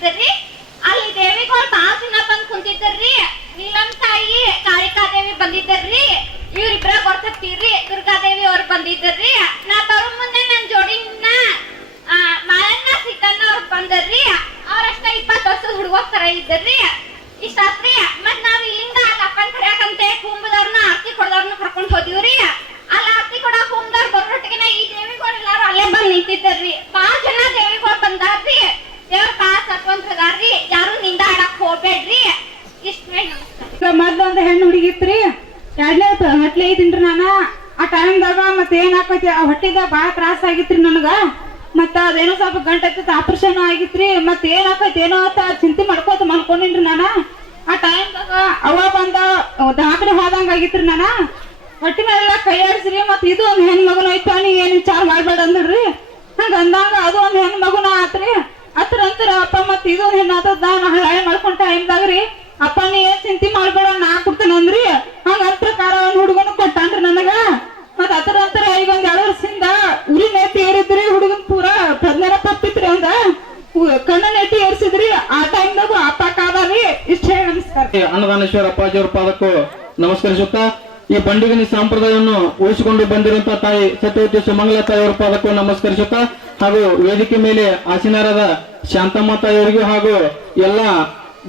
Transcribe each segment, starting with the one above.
ಬಂದಿದ್ದರ್ರಿ. ಅಲ್ಲಿ ದೇವಿಗಳು ಬಾಳ ಜನ ಬಂದ್ ಕುಂತಿದ್ದರ್ರಿ. ನೀಲಂ ತಾಯಿ ಕಾಳಿಕಾದೇವಿ ಬಂದಿದ್ದರ್ರಿ. ಇವ್ರಿಬ್ರ ಬರ್ತಕ್ತಿರ್ರಿ. ದುರ್ಗಾದೇವಿ ಅವ್ರು ಬಂದಿದ್ದರ್ರಿ. ನಾ ಬರೋ ಮುಂದೆ ನನ್ ಜೋಡಿನ ಮಾಲಣ್ಣ ಸಿದ್ದಣ್ಣ ಅವ್ರು ಬಂದರ್ರಿ. ಅವ್ರಷ್ಟ 20 ವರ್ಷದ ಹುಡುಗ ತರ ಇದ್ದರ್ರಿ. ಇಷ್ಟಾತ್ರಿ. ಮತ್ ನಾವ್ ಇಲ್ಲಿಂದ ಅಪ್ಪನ್ ಕರ್ಯಾಕಂತೆ ಕುಂಭದವ್ರನ್ನ ಆರ್ತಿ ಕೊಡದವ್ರನ್ನ ಕರ್ಕೊಂಡ್ ಹೋದಿವ್ರಿ. ಅಲ್ಲ ಆರ್ತಿ ಕೊಡಾಕ್ ಕುಂಭದವ್ರು ಬರೋಟ್ಟಿಗೆನ ಈ ದೇವಿಗಳು ಎಲ್ಲಾರು ಅಲ್ಲೇ ಬಂದ್ ನಿಂತಿದ್ದಾರ್ರಿ. ಬಾಳ ಜನ ದೇವಿಗಳು ಬಂದಾರ್ರಿ. ದೇವ್ರ ಬಾಳ ಸತ್ವಂತದಾರ್ರಿ. ಯಾರು ನಿಂದ ಆಡಕ್ ಹೋಗ್ಬೇಡ್ರಿ. ಇಷ್ಟ ನಮಸ್ಕಾರ. ಮೊದ್ಲೊಂದ್ ಹೆಣ್ಣು ಹುಡುಗಿತ್ರಿ. 2ನೇ ಹೊಟ್ಲೆ ಐತಿನ್ರಿ ನಾನ. ಆ ಟೈಮ್ದಾಗ ಮತ್ತ ಏನ್ ಆಕೈತಿ, ಆ ಹೊಟ್ಟಿದಾಗ ಬಾಳ ತ್ರಾಸ ಆಗಿತ್ರಿ ನನಗ. ಮತ್ತ ಅದೇನೋ ಸ್ವಲ್ಪ ಗಂಟೆ ಆಪರೇಷನ್ ಆಗಿತ್ರಿ. ಮತ್ ಏನ್ ಆಕೈತಿ ಏನೋ ಅಂತ ಚಿಂತೆ ಮಾಡ್ಕೋತ ಮಲ್ಕೊಂಡಿನ್ರಿ ನಾನ. ಆ ಟೈಮ್ದಾಗ ಅವ ಬಂದ ದಾಖಲೆ ಹೋದಂಗ ಆಗಿತ್ರಿ ನಾನ. ಹೊಟ್ಟಿ ಮೇಲೆಲ್ಲ ಕೈ ಆಡಿಸ್ರಿ. ಮತ್ ಇದು ಒಂದ್ ಹೆಣ್ ಮಗುನ ಐತ, ನೀ ಏನ್ ವಿಚಾರ ಮಾಡ್ಬೇಡ ಅಂದ್ರಿ. ಹಂಗ ಅಂದಾಗ ಅದು ಒಂದ್ ಹೆಣ್ ಮಗುನ ಆತ್ರಿ. ಅಂತರ ಅಪ್ಪ ಮತ್ ಇದೊಂದ್ ಹೆಣ್ಣು ಆತದ ನಾ ಹಳೆ ಮಾಡ್ಕೊಂಡ ಟೈಮ್ದಾಗ್ರಿ. ಅಪ್ಪ ನೀ ಏನ್ ಚಿಂತೆ ಮಾಡ್ಬೇಡ ನಾ ಕೊಡ್ತೇನೆ ಅಂದ್ರಿ. ಹಂಗ ಅದ್ ಪ್ರಕಾರ ಒಂದ್ ಹುಡುಗನ ಕೊಟ್ಟಾನ್ರಿ ನನಗ. ಮತ್ ಅಂತರ ಈಗ ಒಂದ್ 2 ವರ್ಷದಿಂದ ಉರಿ ನೆಟ್ಟಿ ಏರಿದ್ರಿ. ಹುಡುಗನ್ ಪೂರಾ ಪ್ರಜ್ಞಾನ ತಪ್ಪಿತ್ರಿ. ಒಂದ ಕಣ್ಣ ನೆಟ್ಟಿ ಏರ್ಸಿದ್ರಿ. ಆ ಟೈಮ್ದಾಗ ಅಪ್ಪ ಕಾದ್ರಿ. ಇಷ್ಟ ಹೇಳಿ ನಮಸ್ಕಾರ. ಅನ್ನದಾನೇಶ್ವರ ಅಪ್ಪಾಜಿಯವರ ಪಾದಕ್ಕೂ ನಮಸ್ಕರಿಸುತ್ತಾ ಈ ಬಂಡಿಗನಿ ಸಂಪ್ರದಾಯವನ್ನು ಉಳಿಸಿಕೊಂಡು ಬಂದಿರುವಂತಹ ತಾಯಿ ಸತ್ಯವತಿ ಸುಮಂಗಲ ತಾಯಿಯವರ ಪಾದಕ್ಕೂ ನಮಸ್ಕರಿಸುತ್ತಾ ಹಾಗೂ ವೇದಿಕೆ ಮೇಲೆ ಆಸೀನರಾದ ಶಾಂತಮ್ಮ ತಾಯಿಯವರಿಗೂ ಹಾಗೂ ಎಲ್ಲ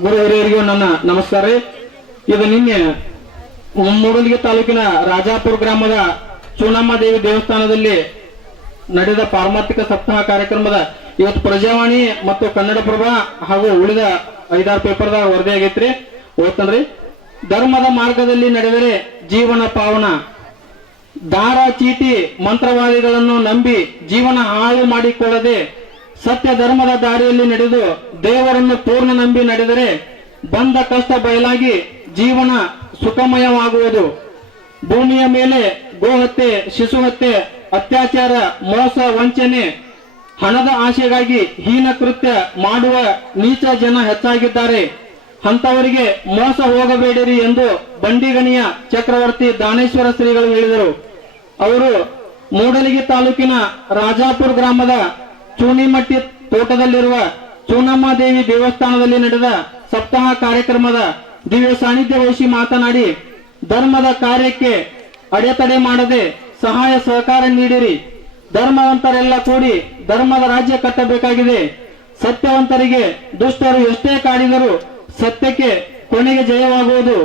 ಗುರು ಹಿರಿಯರಿಗೂ ನನ್ನ ನಮಸ್ಕಾರ. ಇದು ನಿನ್ನೆ ಮೂಡಲಗಿ ತಾಲೂಕಿನ ರಾಜಾಪುರ ಗ್ರಾಮದ ಚೂನಮ್ಮ ದೇವಿ ದೇವಸ್ಥಾನದಲ್ಲಿ ನಡೆದ ಪಾರಮಾರ್ಥಿಕ ಸಪ್ತಾಹ ಕಾರ್ಯಕ್ರಮದ ಇವತ್ತು ಪ್ರಜಾವಾಣಿ ಮತ್ತು ಕನ್ನಡಪ್ರಭ ಹಾಗೂ ಉಳಿದ 5-6 ಪೇಪರ್ದಾಗ ವರದಿ ಆಗೈತ್ರಿ. ಓದ್ತನ್ರಿ. ಧರ್ಮದ ಮಾರ್ಗದಲ್ಲಿ ನಡೆದರೆ ಜೀವನ ಪಾವನ. ದಾರ ಚೀಟಿ ಮಂತ್ರವಾದಿಗಳನ್ನು ನಂಬಿ ಜೀವನ ಹಾಳು ಮಾಡಿಕೊಳ್ಳದೆ ಸತ್ಯ ಧರ್ಮದ ದಾರಿಯಲ್ಲಿ ನಡೆದು ದೇವರನ್ನು ಪೂರ್ಣ ನಂಬಿ ನಡೆದರೆ ಬಂದ ಕಷ್ಟ ಬಯಲಾಗಿ ಜೀವನ ಸುಖಮಯವಾಗುವುದು. ಭೂಮಿಯ ಮೇಲೆ ಗೋಹತ್ಯೆ, ಶಿಶುಹತ್ಯೆ, ಅತ್ಯಾಚಾರ, ಮೋಸ, ವಂಚನೆ, ಹಣದ ಆಶೆಗಾಗಿ ಹೀನ ಕೃತ್ಯ ಮಾಡುವ ನೀಚ ಜನ ಹೆಚ್ಚಾಗಿದ್ದಾರೆ. ಅಂತವರಿಗೆ ಮೋಸ ಹೋಗಬೇಡಿರಿ ಎಂದು ಬಂಡಿಗಣಿಯ ಚಕ್ರವರ್ತಿ ದಾನೇಶ್ವರ ಶ್ರೀಗಳು ಹೇಳಿದರು. ಅವರು ಮೂಡಲಗಿ ತಾಲೂಕಿನ ರಾಜಾಪುರ ಗ್ರಾಮದ ಚೂಣಿಮಟ್ಟಿ ತೋಟದಲ್ಲಿರುವ ಚೂನಮ್ಮ ದೇವಿ ದೇವಸ್ಥಾನದಲ್ಲಿ ನಡೆದ ಸಪ್ತಾಹ ಕಾರ್ಯಕ್ರಮದ ದಿವ್ಯ ಸಾನ್ನಿಧ್ಯ ವಹಿಸಿ ಮಾತನಾಡಿ, ಧರ್ಮದ ಕಾರ್ಯಕ್ಕೆ ಅಡೆತಡೆ ಮಾಡದೆ ಸಹಾಯ ಸಹಕಾರ ನೀಡಿರಿ. ಧರ್ಮವಂತರೆಲ್ಲ ಕೂಡಿ ಧರ್ಮದ ರಾಜ್ಯ ಕಟ್ಟಬೇಕಾಗಿದೆ. ಸತ್ಯವಂತರಿಗೆ ದುಷ್ಟರು ಎಷ್ಟೇ ಕಾಡಿದರೂ ಸತ್ಯಕ್ಕೆ ಕೊನೆಗೆ ಜಯವಾಗುವುದು.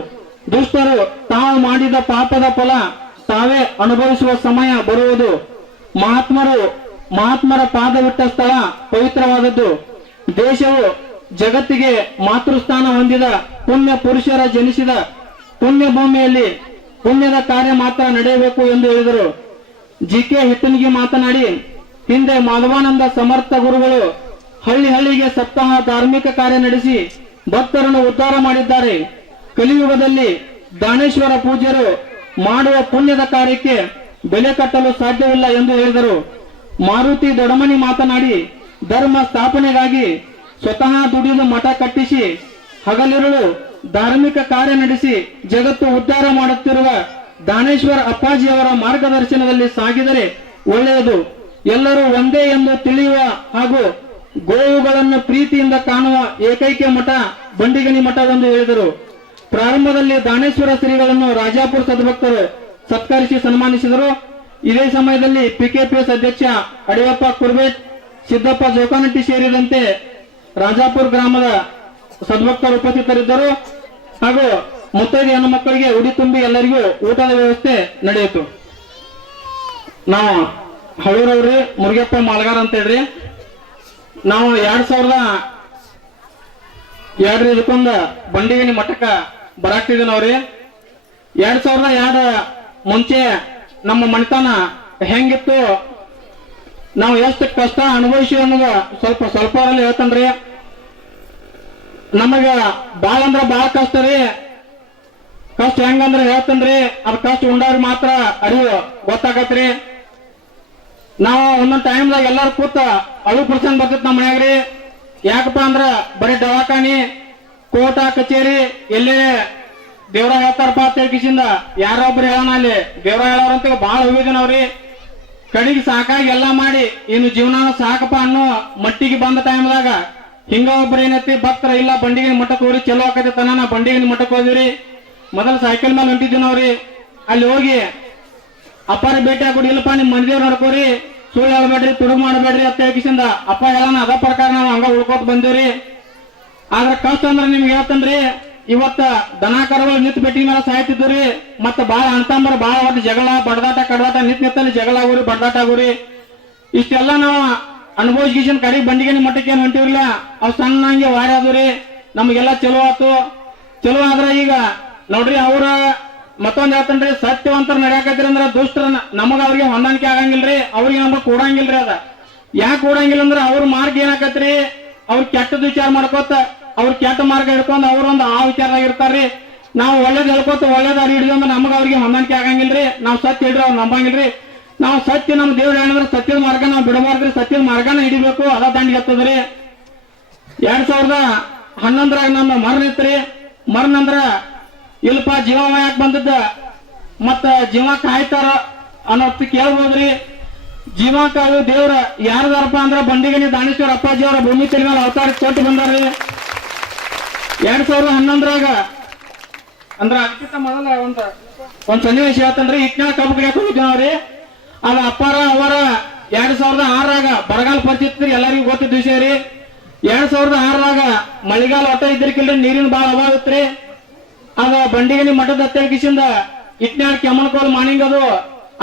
ದುಷ್ಟರು ತಾವು ಮಾಡಿದ ಪಾಪದ ಫಲ ತಾವೇ ಅನುಭವಿಸುವ ಸಮಯ ಬರುವುದು. ಮಹಾತ್ಮರ ಪಾದವಿಟ್ಟ ಸ್ಥಳ ಪವಿತ್ರವಾದದ್ದು. ದೇಶವು ಜಗತ್ತಿಗೆ ಮಾತೃಸ್ಥಾನ ಹೊಂದಿದ ಪುಣ್ಯ ಪುರುಷರ ಜನಿಸಿದ ಪುಣ್ಯ ಭೂಮಿಯಲ್ಲಿ ಪುಣ್ಯದ ಕಾರ್ಯ ಮಾತ್ರ ನಡೆಯಬೇಕು ಎಂದು ಹೇಳಿದರು. ಜಿಕೆ ಹಿಟ್ಟನಿಗೆ ಮಾತನಾಡಿ, ಹಿಂದೆ ಮಾಧವಾನಂದ ಸಮರ್ಥ ಗುರುಗಳು ಹಳ್ಳಿಗೆ ಸಪ್ತಾಹ ಧಾರ್ಮಿಕ ಕಾರ್ಯ ನಡೆಸಿ ಭಕ್ತರನ್ನು ಉದ್ಧಾರ ಮಾಡಿದ್ದಾರೆ. ಕಲಿಯುಗದಲ್ಲಿ ದಾನೇಶ್ವರ ಪೂಜ್ಯರು ಮಾಡುವ ಪುಣ್ಯದ ಕಾರ್ಯಕ್ಕೆ ಬೆಲೆ ಕಟ್ಟಲು ಸಾಧ್ಯವಿಲ್ಲ ಎಂದು ಹೇಳಿದರು. ಮಾರುತಿ ದೊಡಮನಿ ಮಾತನಾಡಿ, ಧರ್ಮ ಸ್ಥಾಪನೆಗಾಗಿ ಸ್ವತಃ ದುಡಿದು ಮಠ ಕಟ್ಟಿಸಿ ಹಗಲಿರುಳು ಧಾರ್ಮಿಕ ಕಾರ್ಯ ನಡೆಸಿ ಜಗತ್ತು ಉದ್ಧಾರ ಮಾಡುತ್ತಿರುವ ದಾನೇಶ್ವರ ಅಪ್ಪಾಜಿಯವರ ಮಾರ್ಗದರ್ಶನದಲ್ಲಿ ಸಾಗಿದರೆ ಒಳ್ಳೆಯದು. ಎಲ್ಲರೂ ಒಂದೇ ಎಂದು ತಿಳಿಯುವ ಹಾಗೂ ಗೋವುಗಳನ್ನು ಪ್ರೀತಿಯಿಂದ ಕಾಣುವ ಏಕೈಕ ಮಠ ಬಂಡಿಗನಿ ಮಠವೆಂದು ಹೇಳಿದರು. ಪ್ರಾರಂಭದಲ್ಲಿ ದಾನೇಶ್ವರ ಶ್ರೀಗಳನ್ನು ರಾಜಾಪುರ ಸದ್ಭಕ್ತರು ಸತ್ಕರಿಸಿ ಸನ್ಮಾನಿಸಿದರು. ಇದೇ ಸಮಯದಲ್ಲಿ ಪಿಕೆಪಿಎಸ್ ಅಧ್ಯಕ್ಷ ಅಡಿಯಪ್ಪ ಕುರ್ಬೇಟ್, ಸಿದ್ದಪ್ಪ ಜೋಕಾನಟ್ಟಿ ಸೇರಿದಂತೆ ರಾಜಾಪುರ ಗ್ರಾಮದ ಸದ್ಭಕ್ತರು ಉಪಸ್ಥಿತರಿದ್ದರು. ಹಾಗೂ ಮುತ್ತೈದೆ ಹೆಣ್ಣು ಮಕ್ಕಳಿಗೆ ಉಡಿ ತುಂಬಿ ಎಲ್ಲರಿಗೂ ಊಟದ ವ್ಯವಸ್ಥೆ ನಡೆಯಿತು. ನಾವು ಹಳೂರವ್ರಿ ಮುರುಗಪ್ಪ ಮಾಲ್ಗಾರ್ ಅಂತ ಹೇಳ್ರಿ. ನಾವು 2002 ಇದಕ್ಕೊಂದ ಬಂಡಿಗನಿ ಮಠಕ್ಕ ಬರಾಕ್ತಿದ್ವಿ ನಾವ್ರಿ. 2002 ಮುಂಚೆ ನಮ್ಮ ಮನೆತನ ಹೆಂಗಿತ್ತು, ನಾವು ಎಷ್ಟು ಕಷ್ಟ ಅನುಭವಿಸಿ ಅನ್ನೋದು ಸ್ವಲ್ಪ ಹೇಳ್ತನ್ರಿ. ನಮಗ ಬಾಳ ಅಂದ್ರ ಬಾಳ ಕಷ್ಟ ರೀ. ಕಷ್ಟ ಹೆಂಗಂದ್ರ ಹೇಳ್ತನ್ರಿ, ಅದ್ ಕಷ್ಟ ಉಂಡವ್ರಿ ಮಾತ್ರ ಅರಿವು ಗೊತ್ತಾಗತ್ರಿ. ನಾವು ಒಂದೊಂದ್ ಟೈಮ್ದಾಗ ಎಲ್ಲಾರು ಕೂತ ಅಳು ಪರ್ಸೆಂಟ್ ಬರ್ತೈತಿ ನಮ್ಮ ಮನ್ಯಾಗ್ರಿ. ಯಾಕಪ್ಪ ಅಂದ್ರ ಬರೀ ದವಾಖಾನಿ, ಕೋಟ, ಕಚೇರಿ, ಎಲ್ಲೇ ದೇವ್ರ ಹೇಳ್ತಾರಪ್ಪ ಅಂತ ಹೇಳ್ಕಿಸಿಂದ ಯಾರೊಬ್ರು ಹೇಳೋಣ ಅಲ್ಲಿ ದೇವ್ರ ಹೇಳೋರಂತ ಬಾಳ ಹೋಗಿದ್ವಿ ನಾವ್ರಿ. ಕಡೆಗೆ ಸಾಕಾಗಿ ಎಲ್ಲಾ ಮಾಡಿ ಇನ್ನು ಜೀವನ ಸಾಕಪ್ಪ ಅನ್ನೋ ಮಟ್ಟಿಗೆ ಬಂದ ಟೈಮ್ದಾಗ ಹಿಂಗ ಒಬ್ರು ಏನೈತಿ ಭಕ್ತರ ಇಲ್ಲ ಬಂಡಿಗಿನ ಮಠಕ್ಕೆ ಹೋಗ್ರಿ ಚಲೋ ಆಕತಿ ತನ ಬಂಡಿಗಿನ ಮಠಕ್ಕೆ ಹೋದಿರಿ. ಮೊದಲು ಸೈಕಲ್ ಮೇಲೆ ಹೊಂಟಿದ್ವಿ ನಾವ್ರಿ. ಅಲ್ಲಿ ಹೋಗಿ ಅಪ್ಪಾರಿ ಭೇಟಿ ಹಾಕೊಡಿ, ಇಲ್ಲಪ್ಪ ನಿಮ್ ಮಂದಿದೇವ್ ನೋಡ್ಕೋರಿ, ಸುಳ್ಳು ಹೇಳ್ಬೇಡ್ರಿ, ತುಡುಗು ಮಾಡಬೇಡ್ರಿ ಅಂತ ಹೇಳ್ಕಿಸಿಂದ ಅಪ್ಪ ಹೇಳೋಣ ಅದ ಪ್ರಕಾರ ನಾವು ಹಂಗ ಉಳ್ಕೋತ ಬಂದಿವ್ರಿ. ಆದ್ರ ಕಷ್ಟ ಅಂದ್ರೆ ನಿಮ್ಗೆ ಹೇಳ್ತನ್ರಿ, ಇವತ್ತ ದನ ಕರುಗಳು ನಿಂತ ಬೆಟ್ಟಿ ಮೇಲೆ ಸಾಯ್ತಿದ್ರಿ. ಮತ್ತ ಬಾಳ ಅಣ್ತಂಬರ ಬಾಳ ಒಟ್ಟು ಜಗಳ ಬಡದಾಟ ಕಡದಾಟ ನಿತ್ತಲ್ಲಿ ಜಗಳ ಆಗೋರಿ ಬಡದಾಟ ಆಗೋರಿ. ಇಷ್ಟೆಲ್ಲ ನಾವು ಅನುಭವಿಸ್ಕಿಸಿನ ಕಡೆ ಬಂಡಿಗೆ ಮಟ್ಟಕ್ಕೆ ಏನು ಹೊಂಟಿವ್ರಲ್ಲ, ಅವ್ ಸಣ್ಣಂಗೆ ವಾರ ಆದ್ರಿ. ನಮ್ಗೆಲ್ಲ ಚಲೋ ಆತು. ಚಲೋ ಆದ್ರ ಈಗ ನೋಡ್ರಿ ಅವ್ರ ಮತ್ತೊಂದ್ ಹೇಳ್ತನ್ರಿ, ಸತ್ಯವಂತರ ನಡೆಯಾಕತ್ರಿ ಅಂದ್ರ ದುಷ್ಟರ ನಮಗ ಅವ್ರಿಗೆ ಹೊಂದಾಣಿಕೆ ಆಗಂಗಿಲ್ರಿ, ಅವ್ರಿಗೆ ನಮಗ್ ಕೂಡಂಗಿಲ್ರಿ. ಅದ ಯಾಕೆ ಕೂಡಂಗಿಲ್ಲ ಅಂದ್ರ ಅವ್ರ ಮಾರ್ಗ ಏನಾಕತ್ರಿ, ಅವ್ರ ಕೆಟ್ಟದ ವಿಚಾರ ಮಾಡ್ಕೋತ ಅವ್ರ ಕೆಟ್ಟ ಮಾರ್ಗ ಹಿಡ್ಕೊಂಡ್ ಅವ್ರೊಂದು ಆ ವಿಚಾರದಾಗ ಇರ್ತಾರ್ರಿ. ನಾವು ಒಳ್ಳೇದ್ ಹೇಳ್ಕೋತ ಒಳ್ಳೇದ್ ಹಿಡಿದು ಅಂದ್ರೆ ನಮಗ ಅವ್ರಿಗೆ ಹೊಂದಾಣಿಕೆ ಆಗಂಗಿಲ್ರಿ. ನಾವು ಸತ್ಯ ಹಿಡ್ರಿ ಅವ್ರು ನಂಬಂಗಿಲ್ರಿ. ನಾವು ಸತ್ಯ ನಮ್ ದೇವ್ರು ಹೇಳಿದ್ರೆ ಸತ್ಯದ ಮಾರ್ಗ ನಾವು ಬಿಡಬಾರ್ದ್ರಿ, ಸತ್ಯದ ಮಾರ್ಗನ ಹಿಡಿಬೇಕು, ಅದ ದಂಡಿಗೆ ಹತ್ತದ್ರಿ. 2011 ನಮ್ಮ ಮರಣ ಇತ್ರಿ. ಮರಣ ಅಂದ್ರ ಇಲ್ಪ ಜೀವ ಯಾಕೆ ಬಂದದ್ದ ಮತ್ತ ಜೀವ ಕಾಯ್ತಾರ ಅನ್ನೋದು ಕೇಳ್ಬೋದ್ರಿ. ಜೀವ ಕಾಯು ದೇವ್ರ ಯಾರದಾರಪ್ಪ ಅಂದ್ರ ಬಂಡಿಗನಿ ದಾನೇಶ್ವರ ಅಪ್ಪಾಜಿ ಅವರ ಭೂಮಿ ತಲೆ ಮೇಲೆ ಅವತಾರ ಕೊಟ್ಟು ಬಂದಾರ್ರಿ. 2011 ಅಂದ್ರ ಅದಕ್ಕಿಂತ ಮೊದಲ ಒಂದ್ ಸನ್ನಿವೇಶ ಹೇಳ್ತನ್ರಿ. ಇಟ್ನಾಳ ಕಬ್ಬು ಕಡಿಯಾಕ ಹೋಗಿದ್ದೇವ್ರಿ. ಅದ ಅಪ್ಪಾರ ಅವರ 2006 ಬರಗಾಲ ಪರಿಸ್ಥಿತಿ ಎಲ್ಲರಿಗೂ ಗೊತ್ತಿದ್ದ ವಿಷಯ ರೀ. 2006 ಮಳೆಗಾಲ ಒಟ್ಟ ಇದ್ರಿಕಿಲ್ರಿ, ನೀರಿನ ಬಾಳ ಅಭಾವ ಇತ್ರಿ. ಅದ ಬಂಡಿಗನಿ ಮಠದ ಹತ್ತಿರಕಿಸಿಂದ ಇಟ್ನಾಳ ಕೆಮ್ಮನಕೋಲ್ ಮಾಣಿಂಗದು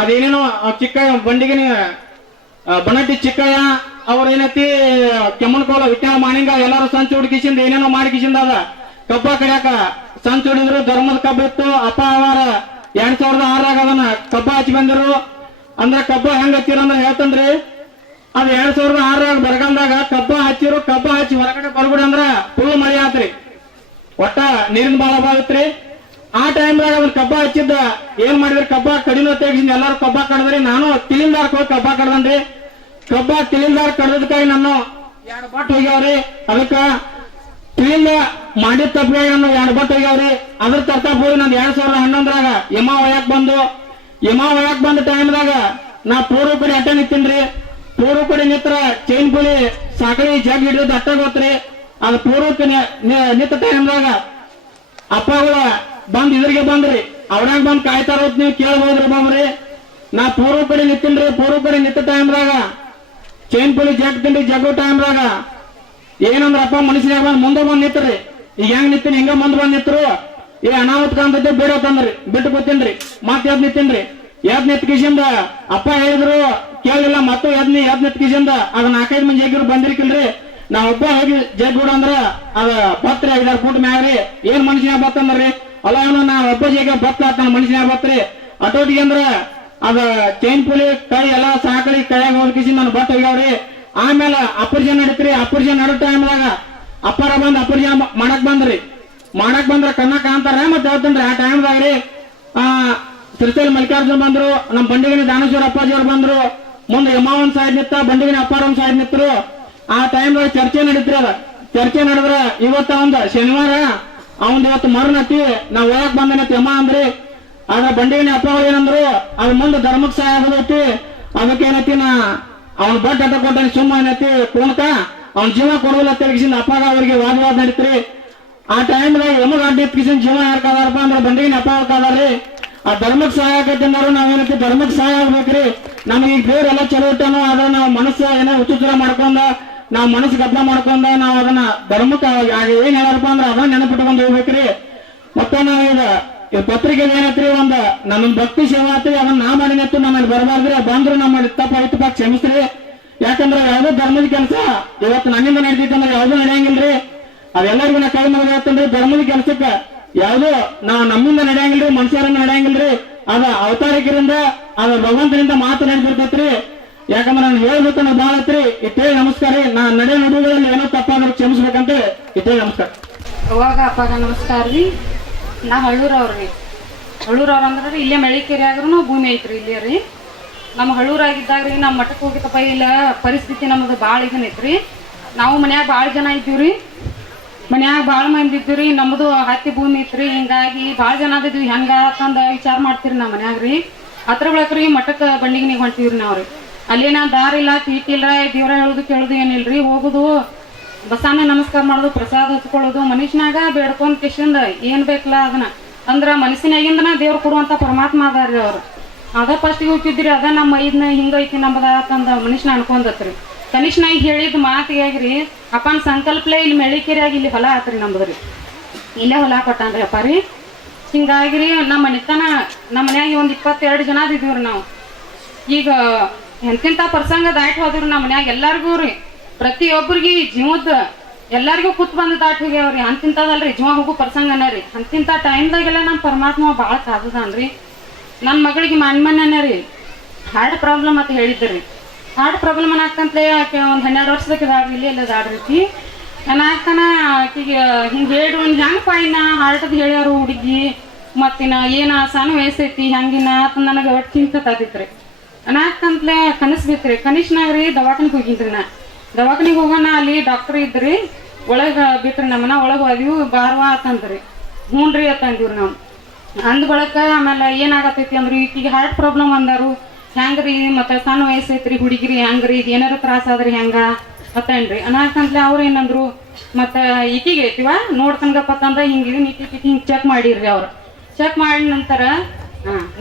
ಅದೇನೇನೋ ಚಿಕ್ಕ ಬಂಡಿಗನಿ ಬನಟ್ಟಿ ಚಿಕ್ಕಯ್ಯ ಅವ್ರ ಏನೈತಿ ಕೆಮ್ಮನಕೋಲ ಇಟ್ನಾಳ ಮಾಣಿಂಗ ಎಲ್ಲಾರು ಸಂಚ ಹುಡುಕಿಸಿಂದ ಏನೇನೋ ಮಾಡಿಕಿಸಿಂದ ಅದ ಕಬ್ಬ ಕಡಿಯಾಕ ಸಂಚ ಹುಡಿದ್ರು. ಧರ್ಮದ ಕಬ್ಬ ಇತ್ತು. ಅಪ್ಪ ಅವರ 2006 ಅದನ್ನ ಕಬ್ಬ ಹಚ್ಚಿ ಬಂದಿರು. ಅಂದ್ರ ಕಬ್ಬ ಹೆಂಗ್ ಹಚ್ಚಿರ ಅಂದ್ರ ಹೇಳ್ತನ್ರಿ. ಅದ್ 2006 ಬರಗಾಲದಾಗ ಕಬ್ಬ ಹಚ್ಚಿರು. ಕಬ್ಬ ಹಚ್ಚಿ ಹೊರಗಡೆ ಬರ್ಬಿಡಿ ಅಂದ್ರ ಫುಲ್ ಮಳೆ ಆತ್ರಿ, ಒಟ್ಟ ನೀರಿನ ಬಾಳ ಅಭಾವ ಇತ್ರಿ. ಆ ಟೈಮ್ದಾಗ ಅವ್ನ ಕಬ್ಬ ಹಚ್ಚಿದ್ದ ಏನ್ ಮಾಡಿದ್ರಿ, ಕಬ್ಬ ಕಡಿನ ತೆಗಿಸಿಂದ ಎಲ್ಲಾರು ಕಬ್ಬ ಕಡದ್ರಿ. ನಾನು ತಿಳಿಲ್ದಾರ್ ಹೋಗಿ ಕಬ್ಬ ಕಡ್ದನ್ರಿ. ಕಬ್ಬ ತಿಳಿಲ್ದಾರ್ ಕಡ್ದಕ್ಕಾಗಿ ನಾನು 2 ಬಟ್ ಹೋಗ್ಯಾವ್ರಿ. ಅದಕ್ಕ ತಿಳಿಲ್ಲ ಮಾಡಿದ ತಪ್ಪಿಗೆ ನಾನು 2 ಬಟ್ ಹೋಗ್ಯಾವ್ರಿ. ಅದ್ರ ತರ್ತಾಪ ಹೋಗಿ ನಾನು 2011 ಯಮ ಒಯ್ಯಾಕ್ ಬಂದ ಟೈಮ್ದಾಗ ನಾ ಪೂರ್ವ ಕಡೆ ಅಟ್ಟ ನಿಂತೀನ್ರಿ. ಪೂರ್ವ ಕಡೆ ನಿತ್ರ ಚೈನ್ ಪುಲಿ ಸಾಕಳಿ ಜಗ್ ಹಿಡಿದ್ ಅಟ್ಟ ಗೊತ್ತ್ರಿ. ಅದು ಪೂರ್ವಕ್ಕೆ ನಿಂತ ಟೈಮ್ದಾಗ ಅಪ್ಪಗಳ ಬಂದ್ ಇದ್ರಿಗೆ ಬಂದ್ರಿ. ಅವ್ರಾಗ ಬಂದ್ ಕಾಯ್ತಾರ ನೀವು ಕೇಳ್ಬೋದ್ರಿ ಬಾಬ್ರಿ. ನಾ ಪೂರ್ವ ಕಡೆ ನಿಂತೀನ್ರಿ. ಪೂರ್ವ ಕಡೆ ನಿಂತ ಟೈಮ್ದಾಗ ಚೈನ್ ಪುಲಿ ಜಗ್ ತಿಂದ್ರಿ. ಜಗ್ಗು ಟೈಮ್ದಾಗ ಏನಂದ್ರಪ್ಪ ಮನುಷ್ಯನಾಗ ಬಂದ್ ಮುಂದೆ ಬಂದ್ ನಿಂತ್ರಿ. ಈಗ ಹೆಂಗ್ ನಿಂತೀನಿ ಹಿಂಗ ಮುಂದ್ ಬಂದ್ ನಿಂತರು. ಅನಾಹುತ ಕಾಣ್ತೈತೆ ಬೇಡ ತಂದ್ರಿ, ಬಿಟ್ಟು ಗೊತ್ತೇನ್ರಿ. ಮತ್ ಎದ್ ನಿಂತೀನ್ರಿ. ಎದ್ ನಿತ್ಕಿಸಿಂದ ಅಪ್ಪ ಹೇಳಿದ್ರು ಕೇಳಿಲ್ಲ. ಮತ್ತು ಎದ್ ನಿತ್ಕಿಸಿಂದ ಅದ್ 4-5 ಮಂದಿ ಜಗ್ಗಿರು ಬಂದಿರ್ಕಿಲ್ರಿ. ನಾವ್ ಒಬ್ಬ ಹೋಗಿ ಜಗ್ಗುಡ ಅಂದ್ರ ಅದ ಬತ್ರಿ 5-6 ಫೂಟ್ ಮ್ಯಾಗ್ರಿ. ಏನ್ ಮನುಷ್ಯನಾಗ ಬತ್ತಂದ್ರಿ. ಅಲ್ಲ ಇವನು ನಾ ಒಬ್ಬ ಜಗ ಬತ್ಲ ಆತ ಮನುಷ್ಯನಾಗ ಬತ್ರಿ. ಅಟೋಟಿಗೆ ಅಂದ್ರ ಅದ ಚೈನ್ ಪುಲಿ ಕೈ ಎಲ್ಲಾ ಸಾಕಳಿ ಕೈಯಾಗ ಹೋಲ್ಕಿಸಿ ನಾನು ಬಟ್ ಹೋಗ್ಯಾವ್ರಿ. ಆಮೇಲೆ ಅಪರ್ಜನ್ ನಡೀತ್ರಿ. ಅಪರ್ಜನ್ ನಡೋ ಟೈಮ್ದಾಗ ಅಪ್ಪಾರ ಬಂದ್ ಅಪರ್ಜನ್ ಮಾಡಕ್ ಬಂದ್ರ ಕಣ್ಣ ಕಾಣ್ತಾರ. ಮತ್ತೆ ಹೇಳ್ತನ್ರಿ ಆ ಟೈಮ್ದಾಗ್ರಿ ಶ್ರೀಶೈಲ ಮಲ್ಲಿಕಾರ್ಜುನ್ ಬಂದ್ರು. ನಮ್ ಬಂಡಿಗನಿ ದಾನೇಶ್ವರ ಅಪ್ಪಾಜಿ ಅವ್ರು ಬಂದ್ರು. ಮುಂದೆ ಯಮ ಒಂದ್ ಸೈಡ್ ನಿತ್ತ, ಬಂಡಿಗನಿ ಅಪ್ಪಾರ ಒಂದ್ ಸೈಡ್ ನಿತ್ರು. ಆ ಟೈಮ್ದಾಗ ಚರ್ಚೆ ನಡೀತ್ರಿ. ಅದ ಚರ್ಚೆ ನಡೆದ್ರ ಇವತ್ತ ಒಂದ್ ಶನಿವಾರ ಅವಂದ್ ಇವತ್ತು ಮರನತಿ ನಾವ್ ಹೋಗಕ್ ಬಂದನತಿ ಯಮ ಅಂದ್ರಿ. ಆದ್ರ ಬಂಡಿಗನಿ ಅಪ್ಪ ಅವ್ರು ಏನಂದ್ರು, ಅದ್ ಮುಂದೆ ಧರ್ಮಕ್ ಸಹಾಯ ಆಗದೈತಿ. ಅದಕ್ಕೆ ಏನೈತಿ ನಾ ಅವ್ನ ಬಟ್ ಅಡ್ಡ ಕೊಟ್ಟ ಸುಮ್ಮ ಏನೈತಿ ಕುಣಕ ಅವ್ನ ಜೀವ ಕೊಡೋಲ್ಲ ತಿರುಗಿಸಿಂದ ಅಪ್ಪಾಗ ಅವ್ರಿಗೆ ವಾದವಾದ ನಡೀತ್ರಿ. ಆ ಟೈಮ್ದಾಗ ಯಮಗ ಅಡ್ಡ ಇತ್ಕಿಸಿನ ಜೀವ ಯಾರು ಕಾದಾರಪ್ಪ ಅಂದ್ರ ಬಂಡಿಗನಿ ಅಪ್ಪ ಅವ್ರು ಕಾದಾರ್ರಿ. ಆ ಧರ್ಮಕ್ ಸಹಾಯ ಆಗೈತಿ ಅಂದ್ರು ನಾವೇನೈತಿ ಧರ್ಮಕ್ ಸಹಾಯ ಆಗ್ಬೇಕ್ರಿ. ನಮ್ಗೆ ಈಗ ದೇವ್ರ ಎಲ್ಲ ಚಲೋ ಇಟ್ಟನು. ಆದ್ರ ನಾವ್ ಮನಸ್ಸು ಏನೋ ಹುಚ್ಚುಚ್ಚರ ಮಾಡ್ಕೊಂಡ ನಾವ್ ಮನಸ್ಸು ಗದ್ದಲ ಮಾಡ್ಕೊಂಡ ನಾವ್ ಅದನ್ನ ಧರ್ಮಕ್ಕೆ ಏನ್ ಹೇಳಾರಪ್ಪ ಅಂದ್ರ ಅದನ್ನ ನೆನಪಿಟ್ಕೊಂಡ್ ಹೋಗ್ಬೇಕ್ರಿ. ಮತ್ತೆ ನಾವೀಗ ಪತ್ರಿಕೆ ಏನೈತ್ರಿ, ಒಂದ್ ನನ್ನ ಭಕ್ತಿ ಸೇವಾ ಆತ್ರಿ, ಅದನ್ನ ನಾ ಮಾಡಿನತ್ತು ನಮ್ಮಲ್ಲಿ ಬರಬಾರ್ದ್ರಿ. ಬಂದ್ರು ನಮ್ಮ ತಪ್ಪಾಯ್ತು ಪಾ ಕ್ಷಮಿಸ್ರಿ. ಯಾಕಂದ್ರ ಯಾವ್ದೋ ಧರ್ಮದ ಕೆಲಸ ಇವತ್ತು ನನ್ನಿಂದ ನಡೆದಿತ್ತಂದ್ರೆ ಯಾವ್ದು ನಡೆಯಂಗಿಲ್ರಿ. ಅದೆಲ್ಲರಿಗೂ ನಾ ಕೈ ಮಾಡಿ ಹೇಳ್ತೇನ್ರಿ. ಧರ್ಮದ ಕೆಲ್ಸಕ್ಕ ಯಾವ್ದು ನಾವ್ ನಮ್ಮಿಂದ ನಡೆಯಂಗಿಲ್ರಿ, ಮನುಷ್ಯರಿಂದ ನಡೆಯಂಗಿಲ್ರಿ. ಅದ ಅವತಾರಿಕರಿಂದ ಅದ ಭಗವಂತನಿಂದ ಮಾತು ನಡೆದಿರ್ತೈತ್ರಿ. ಯಾಕಂದ್ರೆ ನಾನು ಹೇಳ್ಬೇಕು ನಾವು ಬಾಳ ಐತ್ರಿ. ಇಟ್ಟೇ ನಮಸ್ಕಾರ. ನಾ ನಡೆ ನುಡಿಗಳಲ್ಲಿ ಏನೋ ತಪ್ಪಾದ್ರೂ ಕ್ಷಮಿಸ್ಬೇಕಂತ ಇಟ್ಟೇ ನಮಸ್ಕಾರ. ಅವಾಗ ಅಪ್ಪಾಗ ನಮಸ್ಕಾರ ರೀ. ನಾ ಹಳ್ಳೂರವ್ರಿ. ಹಳ್ಳೂರವ್ರ ಅಂದ್ರೆ ಇಲ್ಲೇ ಮೆಳಿಕೆರೆ ಆದ್ರೂ ಭೂಮಿ ಐತ್ರಿ ಇಲ್ಲೇ ರೀ. ನಮ್ಮ ಹಳ್ಳೂರಾಗಿದ್ದಾಗ್ರಿ ನಮ್ಮ ಮಠಕ್ಕೆ ಹೋಗಿತ್ತಪ್ಪ. ಇಲ್ಲ ಪರಿಸ್ಥಿತಿ ನಮ್ಮದು ಭಾಳ ಇದನ್ನೈತ್ರಿ. ನಾವು ಮನ್ಯಾಗ ಭಾಳ ಜನ ಇದ್ದೀವ್ರಿ. ಮನ್ಯಾಗ ಭಾಳ ಮಂದಿ ಇದ್ದೀವ್ರಿ. ನಮ್ಮದು ಹತ್ತಿ ಭೂಮಿ ಐತ್ರಿ. ಹಿಂಗಾಗಿ ಭಾಳ ಜನ ಆದಿದ್ವಿ. ಹೆಂಗ ಅಂತಂದ ವಿಚಾರ ಮಾಡ್ತೀರಿ ನಮ್ಮ ಮನ್ಯಾಗ್ರಿ. ಹತ್ರ ಬೆಳಕ್ರಿ ಮಠಕ್ಕೆ ಬಂಡಿಗೆ ಹೊಂಟಿವ್ರಿ ನಾವ್ರಿ. ಅಲ್ಲೇನ ದಾರಿ ಇಲ್ಲ, ತೀಟಿಲ್ಲ, ದೇವ್ರ ಹೇಳುದು ಕೇಳುದು ಏನಿಲ್ರಿ. ಹೋಗುದು ಬಸಾನೆ ನಮಸ್ಕಾರ ಮಾಡೋದು, ಪ್ರಸಾದ ಹಚ್ಕೊಳ್ಳೋದು, ಮನುಷ್ಯನಾಗ ಬೇಡ್ಕೊಂಡ್ ಕಿಶಿಂದ ಏನ್ ಬೇಕಲ್ಲ ಅದನ್ನ ಅಂದ್ರ ಮನಸ್ಸಿನಾಗಿಂದನ ದೇವ್ರು ಕೊಡುವಂತ ಪರಮಾತ್ಮ ಅದಾರ್ರಿ ಅವ್ರು. ಅದ ಫಸ್ಟಿಗೆ ಹುಟ್ಟಿದ್ರಿ, ಅದ ನಮ್ಮ ಐದ್ನ ಹಿಂಗೈತಿ ನಮ್ಮದಂದ ಮನುಷ್ಯನ ಅನ್ಕೊಂಡತ್ರಿ. ಕನಿಷ್ಠನಾಗಿ ಹೇಳಿದ ಮಾತಿಗಾಗ್ರಿ ಅಪ್ಪನ ಸಂಕಲ್ಪಲೇ ಇಲ್ಲಿ ಮೆಳಿಕೆರಿಯಾಗಿ ಇಲ್ಲಿ ಹೊಲ ಆತ್ರಿ ನಮ್ದ್ರಿ, ಇಲ್ಲೇ ಹೊಲ ಕೊಟ್ಟಾನ್ರಿ ಅಪ್ಪ ರೀ. ಹಿಂಗಾಗಿರಿ ನಮ್ಮ ಮನಿತನ ನಮ್ಮ ಮನ್ಯಾಗ ಒಂದ್ 22 ಜನ ಇದ್ದೀವ್ರಿ ನಾವು. ಈಗ ಎಂತಿಂತ ಪ್ರಸಂಗ ದಾಟಿ ಹೋದ್ರಿ ನಮ್ಮ ಮನ್ಯಾಗ ಎಲ್ಲಾರ್ಗೂ ರೀ, ಪ್ರತಿಯೊಬ್ಬರಿಗೆ ಜೀವದ ಎಲ್ಲರಿಗೂ ಕೂತ್ ಬಂದು ದಾಟಿ ಹೋಗ್ಯಾವ್ರಿ. ಅಂತಿಂತದಲ್ರಿ ಜೀವ ಹೋಗೋ ಪ್ರಸಂಗನ ರೀ. ಅಂತಿಂತ ಟೈಮ್ದಾಗೆಲ್ಲ ನಮ್ಮ ಪರಮಾತ್ಮ ಭಾಳ ಕಾದದಾನ್ರಿ. ನನ್ನ ಮಗಳಿಗೆ ಮನ್ಮನ್ನೇ ರೀ ಹಾರ್ಟ್ ಪ್ರಾಬ್ಲಮ್ ಅಂತ ಹೇಳಿದ್ರಿ. ಹಾರ್ಟ್ ಪ್ರಾಬ್ಲಮ್ ಅನ್ನಾಗ್ತಂತಲೇ ಆಕೆ ಒಂದು 12 ವರ್ಷದಕ್ಕೆ ಇದಾಗಲಿ ಇಲ್ಲ ದಾಡ್ರಿ. ನಾನಾಗ್ತಾನ ಆಕೆಗೆ ಹಿಂಗೆ ಹೇಳು ಹೆಂಗಪ್ಪ ಇನ್ನ ಹಾರ್ಟದ್ ಹೇಳ್ಯಾರು ಹುಡುಗಿ, ಮತ್ತಿನ ಏನ ಸಣ್ಣ ವಯಸ್ಸೈತಿ ಹೆಂಗಿನ ಅಂತ ನನಗೆ ಒಟ್ಟು ಚಿಂತತಿತ್ರಿ. ನಾನಾಗ್ತಂತಲೇ ಕನಸ್ಬೇಕ್ರಿ. ಕನಿಷ್ಠನಾಗ್ರಿ ದವಾಖಾನಿಗೆ ಹೋಗಿದ್ರಿ. ನಾ ದವಾಖಾನಿಗೆ ಹೋಗೋಣ, ಅಲ್ಲಿ ಡಾಕ್ಟರ್ ಇದ್ರಿ, ಒಳಗೆ ಬಿಟ್ರಿ ನಮ್ಮನ ಒಳಗೆ ಹೋದಿವು. ಬಾರ್ವಾ ಅಂತಂದ್ರಿ. ಹ್ಞೂನ್ರಿ ಅಂತಂದಿವ್ರಿ ನಾವು. ಅಂದ ಬಳಕ ಆಮೇಲೆ ಏನಾಗತೈತಿ ಅಂದ್ರಿ ಈಕಿಗೆ ಹಾರ್ಟ್ ಪ್ರಾಬ್ಲಮ್ ಅಂದಾರು. ಹೆಂಗ್ರಿ ಮತ್ತೆ ಸಣ್ಣ ವಯಸ್ಸೈತ್ರಿ ಹುಡುಗಿರಿ, ಹೆಂಗ್ರಿ ಇದು ಏನಾರು ತ್ರಾಸ ಆದ್ರಿ ಹೆಂಗ ಅತ್ತನ್ರಿ ಅನಾಕಂತ್ಲೆ ಅವ್ರು ಏನಂದ್ರು, ಮತ್ತೆ ಈಕಿಗೆ ಐತಿವ ನೋಡ್ತನ್ಗಪ್ಪ ತಂದ ಹಿಂಗಿದೆ ನೀತಿ ಹಿಂಗೆ ಚೆಕ್ ಮಾಡಿರ್ರಿ. ಅವ್ರು ಚೆಕ್ ಮಾಡಿದ ನಂತರ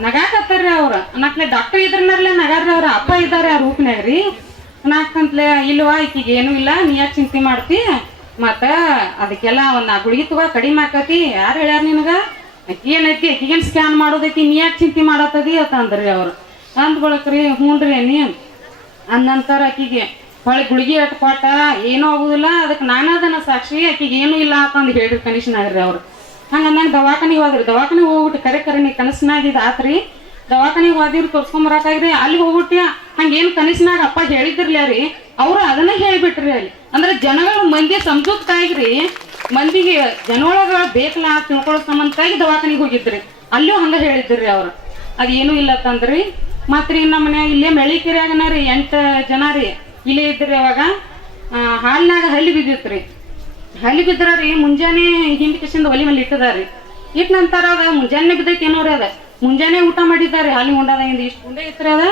ನಗಾಕತ್ತಾರ್ರಿ ಅವ್ರು. ಅನ್ನಕ್ಲೆ ಡಾಕ್ಟರ್ ಇದ್ರನ್ನರ್ಲೆ ನಗಾರ್ರಿ. ಅವ್ರ ಅಪ್ಪ ಇದ್ದಾರೆ ಆ ರೂಪಿನಾಗ್ರಿ. ಅನಾಕಂತ್ಲೆ ಇಲ್ವಾ ಈಕಿಗೆ ಏನೂ ಇಲ್ಲ, ನೀ ಯಾಕೆ ಚಿಂತೆ ಮಾಡ್ತಿ, ಮತ್ತ ಅದಕ್ಕೆಲ್ಲ ಒಂದು ಗುಳಿಗೆ ತಗೋ ಕಡಿಮೆ ಆಕತಿ. ಯಾರು ಹೇಳ್ಯಾರ ನಿನಗ, ಅಕ್ಕಿ ಏನೈತಿ ಅಕ್ಕಿಗೇನು ಸ್ಕ್ಯಾನ್ ಮಾಡೋದೈತಿ, ನೀ ಯಾಕೆ ಚಿಂತೆ ಮಾಡತ್ತದಿ ಅಂತ ಅಂದ್ರಿ ಅವ್ರು. ಅಂದ್ ಬಳಕ್ರಿ ಹ್ಞೂನ್ರಿ ನೀ ಅಂದಂತರ ಆಕಿಗೆ ಹೊಳೆ ಗುಳಿಗೆ ಅಟ್ ಕೊಟ್ಟ ಏನೂ ಆಗುದಿಲ್ಲ, ಅದಕ್ಕೆ ನಾನದನ್ನ ಸಾಕ್ಷಿ, ಆಕಿಗೆ ಏನೂ ಇಲ್ಲ ಅಂತಂದು ಹೇಳ್ರಿ ಕನಿಷ್ಠನಾಗ್ರಿ ಅವ್ರು. ಹಂಗಂದಂಗೆ ದವಾಖಾನಿಗೆ ಹೋದ್ರಿ. ದವಾಖಾನಿಗೆ ಹೋಗ್ಬಿಟ್ಟು ಕರೆ ನೀ ಕನಸಿನಾಗಿದ್ದು ಆತ್ರಿ. ದವಾಖಾನಿಗೆ ಹೋದಿವ್ರಿ ತೋರ್ಸ್ಕೊಂಬರಾಕಾಗ್ರಿ. ಅಲ್ಲಿ ಹೋಗ್ಬಿಟ್ಟು ಹಂಗೇನು ಕನಸಿನಾಗ ಅಪ್ಪ ಹೇಳಿದ್ರಲ್ಲ ರೀ, ಅವ್ರು ಅದನ್ನ ಹೇಳಿಬಿಟ್ರಿ ಅಲ್ಲಿ. ಅಂದ್ರೆ ಜನಗಳು ಮಂದಿ ಸಂತುಕ್ತಾಗ್ರಿ, ಮಂದಿಗೆ ಜನೊಳಗ ಬೇಕಲ್ಲ ತಿಳ್ಕೊಳ್ಳೋ ಸಂಬಂಧಕ್ಕಾಗಿ ದವಾಖಾನಿಗೆ ಹೋಗಿದ್ರಿ. ಅಲ್ಲೂ ಹಂಗ ಹೇಳಿದ್ರಿ ಅವ್ರು. ಅದೇನೂ ಇಲ್ಲ ತಂದ್ರಿ. ಮತ್ರಿ ನಮ್ಮ ಮನ್ಯಾಗ ಇಲ್ಲೇ ಮೆಳಿಕೆರಿಯಾಗನ ರೀ 8 ಜನ ರೀ ಇಲ್ಲೇ ಇದ್ರಿ. ಅವಾಗ ಹಾಲಿನಾಗ ಹಲ್ಲಿ ಬಿದ್ದಿತ್ರಿ. ಹಲ್ಲಿ ಬಿದ್ರ ರೀ ಮುಂಜಾನೆ ಹಿಂದಿ ಕಿಶಿಂದ ಒಲಿ ಮೇಲೆ ಇಟ್ಟದಾರಿ. ಇಟ್ಟ ನಂತರ ಅದ ಮುಂಜಾನೆ ಬಿದ್ದೈತಿ ಏನೋ ರೀ. ಅದ ಮುಂಜಾನೆ ಊಟ ಮಾಡಿದ್ದಾರೆ, ಹಾಲಿ ಉಂಡದ ಇಷ್ಟು ಉಂಡೆ ಇತ್ರಿ. ಅದ